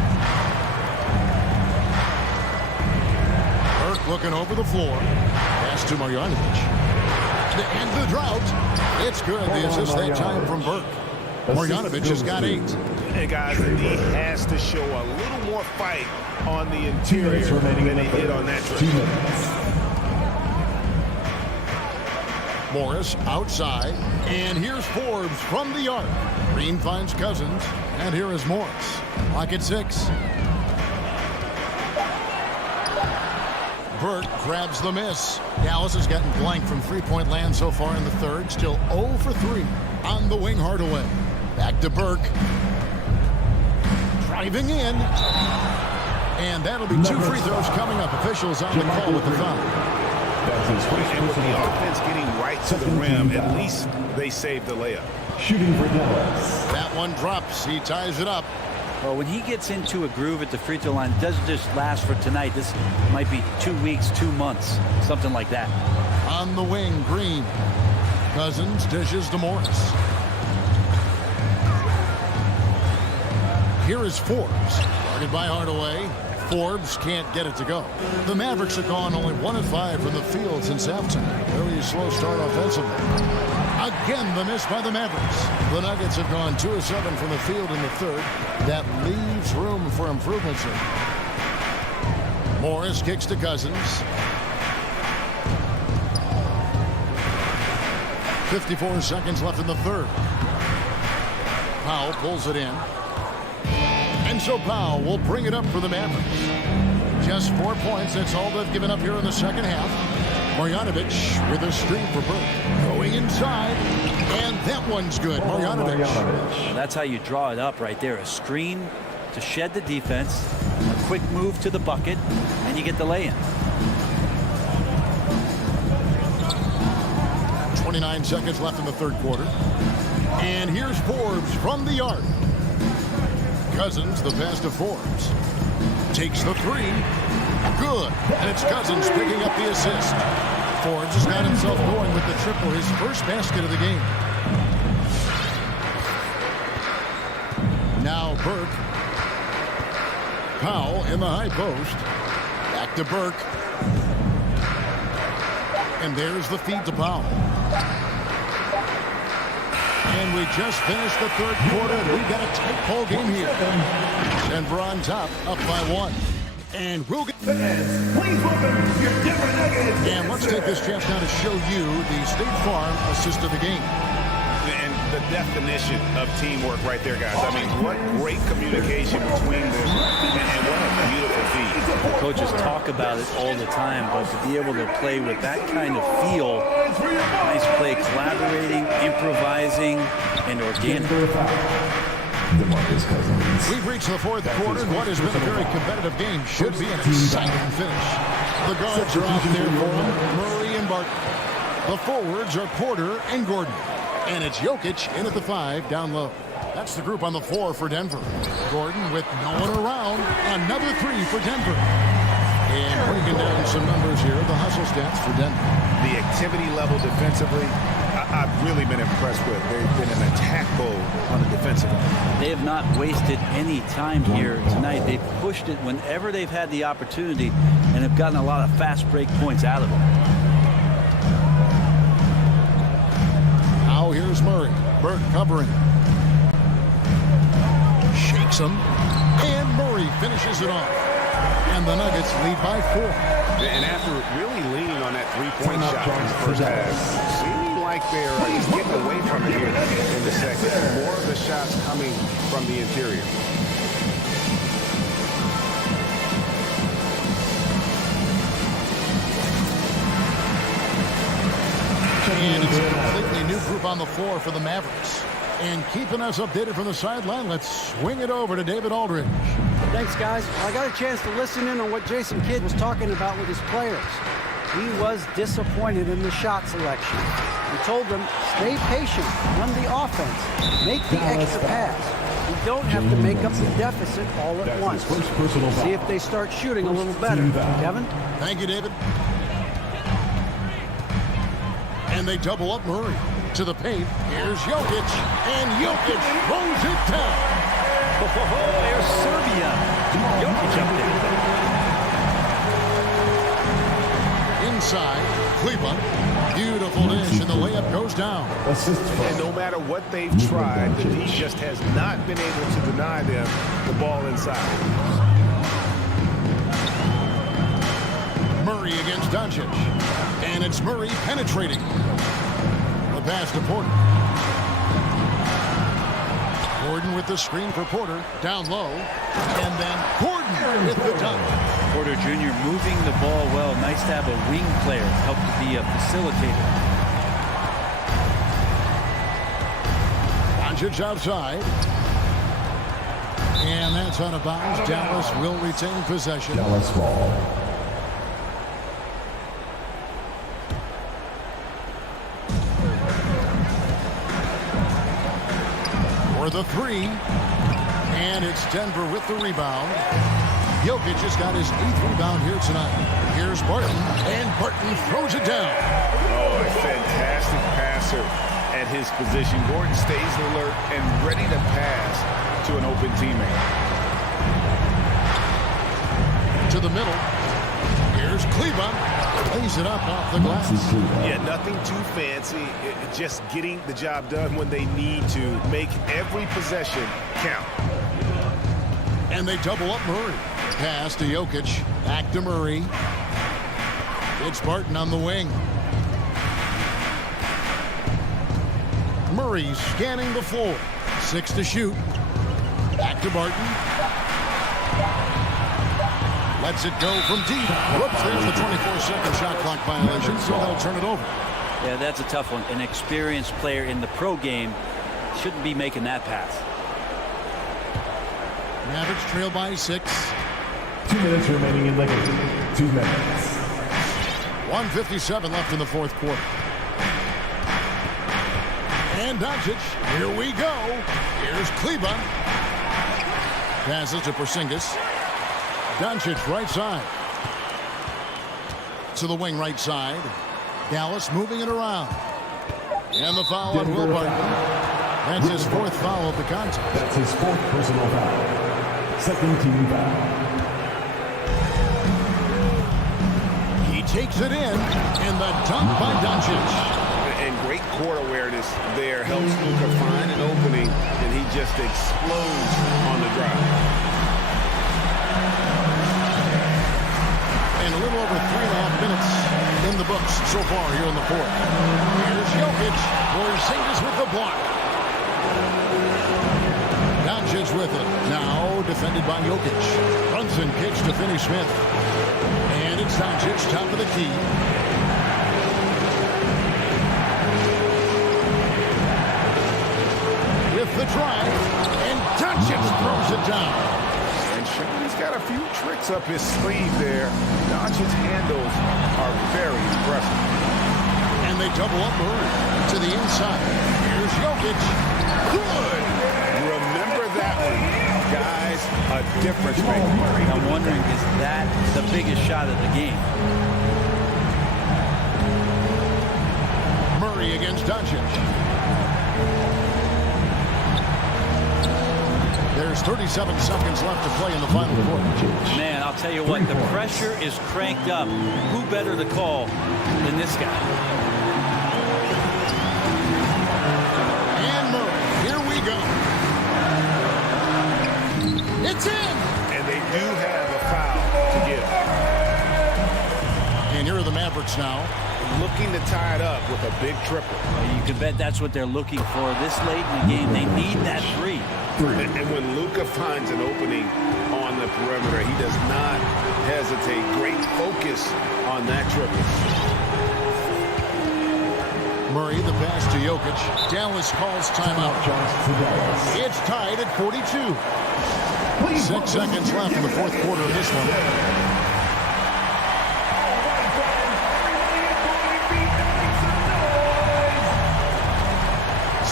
Burke looking over the floor. Pass to Marjanovic. To end the drought. It's good. The assist that time from Burke. Marjanovic has got 8. Hey, guys, the D has to show a little more fight on the interior than they did on that trip. Morris outside. And here's Forbes from the arc. Green finds Cousins. And here is Morris. Lock at 6. Burke grabs the miss. Dallas has gotten blank from three-point land so far in the third. Still 0 for 3 on the wing. Hardaway. Back to Burke. Driving in. And that'll be 2 free throws coming up. Officials on the call with the foul. And with the offense getting right to the rim, at least they saved the layup. Shooting for Dallas. That one drops. He ties it up. Well, when he gets into a groove at the free throw line, it doesn't just last for tonight. This might be 2 weeks, 2 months, something like that. On the wing, Green. Cousins dishes to Morris. Here is Forbes. Guarded by Hardaway. Forbes can't get it to go. The Mavericks have gone only 1 of 5 from the field since halftime. Very slow start offensively. Again, the miss by the Mavericks. The Nuggets have gone 2 of 7 from the field in the third. That leaves room for improvements here. Morris kicks to Cousins. 54 seconds left in the third. Powell pulls it in. And so Powell will bring it up for the Mavericks. Just 4 points. That's all they've given up here in the second half. Marjanovic with a screen for Burke. Going inside. And that one's good. Marjanovic. That's how you draw it up right there. A screen to shed the defense. A quick move to the bucket. And you get the lay-in. 29 seconds left in the third quarter. And here's Forbes from the arc. Cousins, the pass to Forbes. Takes the 3. Good. And it's Cousins picking up the assist. Forbes has got himself going with the triple, his first basket of the game. Now Burke. Powell in the high post. Back to Burke. And there's the feed to Powell. And we just finished the third quarter. We've got a tight ball game here. Denver on top, up by 1. And we'll get... Fans, please welcome your Denver Nuggets. And let's take this chance now to show you the State Farm assist of the game. And the definition of teamwork right there, guys. I mean, what great communication between them, and what a beautiful feed. The coaches talk about it all the time, but to be able to play with that kind of feel, nice play, collaborating, improvising, and organic. We've reached the fourth quarter, and what has been a very competitive game should be an exciting finish. The guards are out there for him, Murray and Barton. The forwards are Porter and Gordon. And it's Jokic in at the 5, down low. That's the group on the floor for Denver. Gordon with no one around. Another 3 for Denver. And breaking down some numbers here, the hustle stats for Denver. The activity level defensively, I've really been impressed with. They've been an attack mode on the defensive end. They have not wasted any time here tonight. They've pushed it whenever they've had the opportunity and have gotten a lot of fast break points out of them. Now here's Murray. Burt covering. Shakes him. And Murray finishes it off. And the Nuggets lead by 4. And after really leaning on that three-point shot in the first half, seeming like they're just getting away from it here in the second. More of the shots coming from the interior. And it's a completely new group on the floor for the Mavericks. And keeping us updated from the sideline, let's swing it over to David Aldridge. Thanks, guys. I got a chance to listen in on what Jason Kidd was talking about with his players. He was disappointed in the shot selection. He told them, stay patient, run the offense, make the extra pass. You don't have to make up the deficit all at once. See if they start shooting a little better. Kevin? Thank you, David. And they double up Murray to the paint. Here's Jokic, and Jokic throws it down. There's Serbia. Jokic up there. Inside, Cleveland. Beautiful dish, and the layup goes down. And no matter what they've tried, the D just has not been able to deny them the ball inside. Murray against Doncic. And it's Murray penetrating. The pass to Porter. Gordon with the screen for Porter. Down low. And then Gordon with the dunk. Porter Jr. moving the ball well. Nice to have a wing player help to be a facilitator. Doncic outside. And that's out of bounds. Dallas will retain possession. Dallas ball. For the three. And it's Denver with the rebound. Jokic has got his 8th rebound here tonight. Here's Barton, and Barton throws it down. Oh, a fantastic passer at his position. Gordon stays alert and ready to pass to an open teammate. To the middle. Here's Cleveland. Lays it up off the glass. Yeah, nothing too fancy. Just getting the job done when they need to. Make every possession count. And they double up Murray. Pass to Jokic. Back to Murray. It's Barton on the wing. Murray scanning the floor. 6 to shoot. Back to Barton. Lets it go from deep. Whoops, there's the 24-second shot clock violation, so they'll turn it over. Yeah, that's a tough one. An experienced player in the pro game shouldn't be making that pass. Mavericks trail by 6. 2 minutes remaining in Lakers. 2 minutes. 1:57 left in the fourth quarter. And Doncic, here we go. Here's Cleveland. Passes to Porzingis. Doncic right side. To the wing right side. Dallas moving it around. And the foul on Will Barton. That's his 4th foul of the contest. That's his 4th personal foul. 2nd team foul. He takes it in. And the dunk by Doncic. And great court awareness there helps Luka find an opening, and he just explodes on the drive. And a little over 3.5 minutes in the books so far here in the fourth. Here's Jokic. Porzingis with the block. Doncic with it. Now defended by Jokic. Brunson kicks to Finney Smith. And it's Doncic, top of the key. With the drive. And Doncic throws it down. And Sean's got a few tricks up his sleeve there. Doncic's handles are very impressive. And they double up Murray to the inside. Here's Jokic. Good. Remember that one, guys. A difference maker. I'm wondering, is that the biggest shot of the game? Murray Murray against Doncic. There's 37 seconds left to play in the final quarter. Man, I'll tell you what, the pressure is cranked up. Who better to call than this guy? And Murray, here we go. It's in! And they do have a foul to give. And here are the Mavericks now. Looking to tie it up with a big triple. You can bet that's what they're looking for this late in the game. They need that three. And when Luka finds an opening on the perimeter, he does not hesitate. Great focus on that triple. Murray, the pass to Jokic. Dallas calls timeout. It's tied at 42. 6 seconds left in the fourth quarter of this one.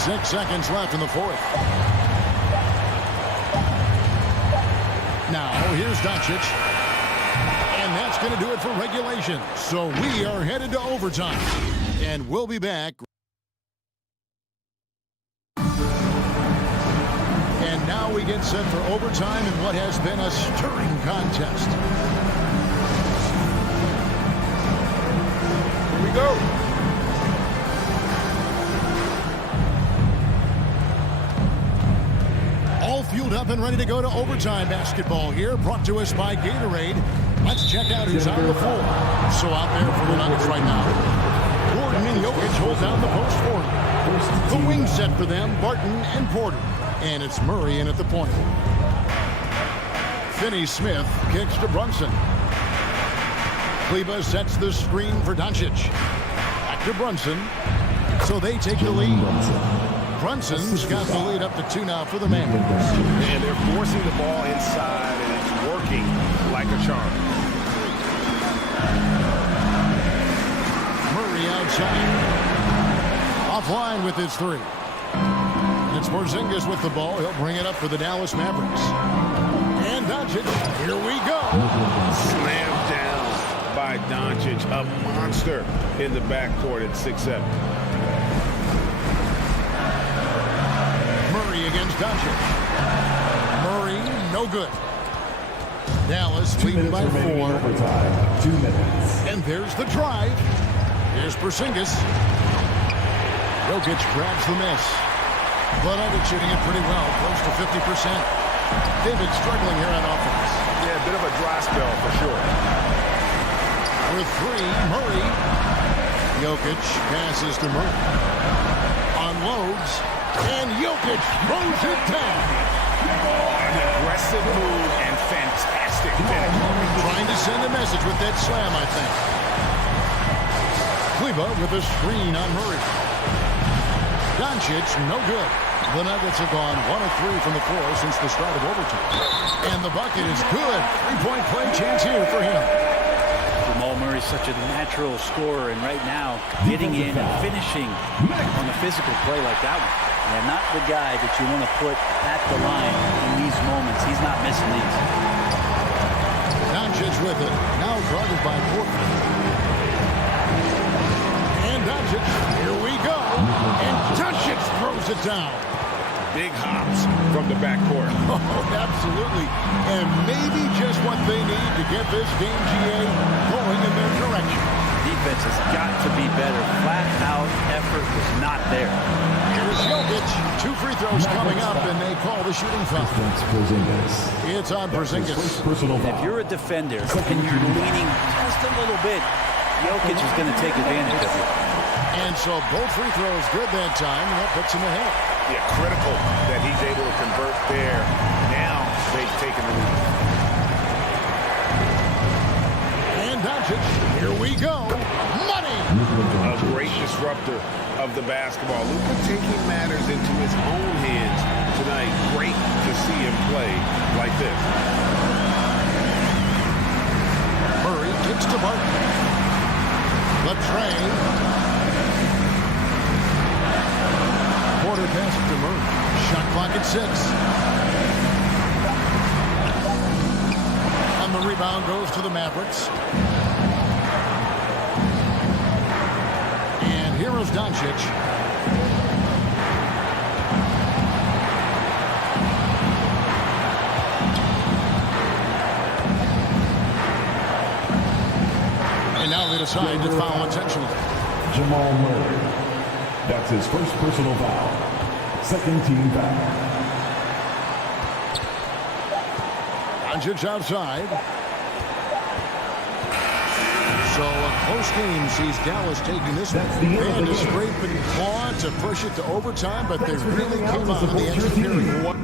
Six seconds left in the fourth. Now, here's Doncic. And that's going to do it for regulation. So we are headed to overtime. And we'll be back. And now we get set for overtime in what has been a stirring contest. Here we go. Fueled up and ready to go to overtime basketball here, brought to us by Gatorade. Let's check out who's on the floor. So out there for the Nuggets right now, Gordon and Jokic hold down the post for him. The wing set for them, Barton and Porter. And it's Murray in at the point. Finney-Smith kicks to Brunson. Kleba sets the screen for Doncic. Back to Brunson. So they take the lead. Brunson's got the lead up to 2 now for the man. And they're forcing the ball inside, and it's working like a charm. Murray outside. Offline with his three. And it's Porzingis with the ball. He'll bring it up for the Dallas Mavericks. And Doncic, here we go. Slammed down by Doncic, a monster in the backcourt at 6'7". Against Doncic. Murray, no good. Dallas leading by 4. 2 minutes. And there's the drive. Here's Porzingis. Jokic grabs the miss. But Nuggets shooting it pretty well, close to 50%. They've been struggling here on offense. Yeah, a bit of a dry spell for sure. With 3, Murray. Jokic passes to Murray. Unloads. And Jokic throws it down. An aggressive move and fantastic finish. Trying to send a message with that slam, I think. Kleba with a screen on Murray. Doncic, no good. The Nuggets have gone 1 of 3 from the floor since the start of overtime. And the bucket is good. 3-point play chance here for him. Jamal Murray's such a natural scorer, and right now, getting in and finishing on a physical play like that one. And not the guy that you want to put at the line in these moments. He's not missing these. Doncic with it. Now guarded by Porter. And Doncic, here we go. And Doncic throws it down. Big hops from the backcourt. Oh, absolutely. And maybe just what they need to get this game, GA, going in their direction. Defense has got to be better. Flat out effort was not there. Here's Jokic. 2 free throws coming up, and they call the shooting foul. It's on Porzingis. If you're a defender and you're leaning just a little bit, Jokic is going to take advantage of you. And so both free throws good that time, and that puts him ahead. Yeah, critical that he's able to convert there. Now they've taken the lead. And Doncic, here we go. Money! A great disruptor of the basketball. Luka taking matters into his own hands tonight. Great to see him play like this. Murray kicks to Barton. Latrey. Porter passes to Murray. Shot clock at 6. And the rebound goes to the Mavericks. And here are goes Doncic. And now they decide to foul intentionally. Jamal Murray. That's his first personal foul. Second team foul. Doncic outside. So a close game sees Dallas taking this one. They had to scrape and claw to push it to overtime, but they really came on in the extra period.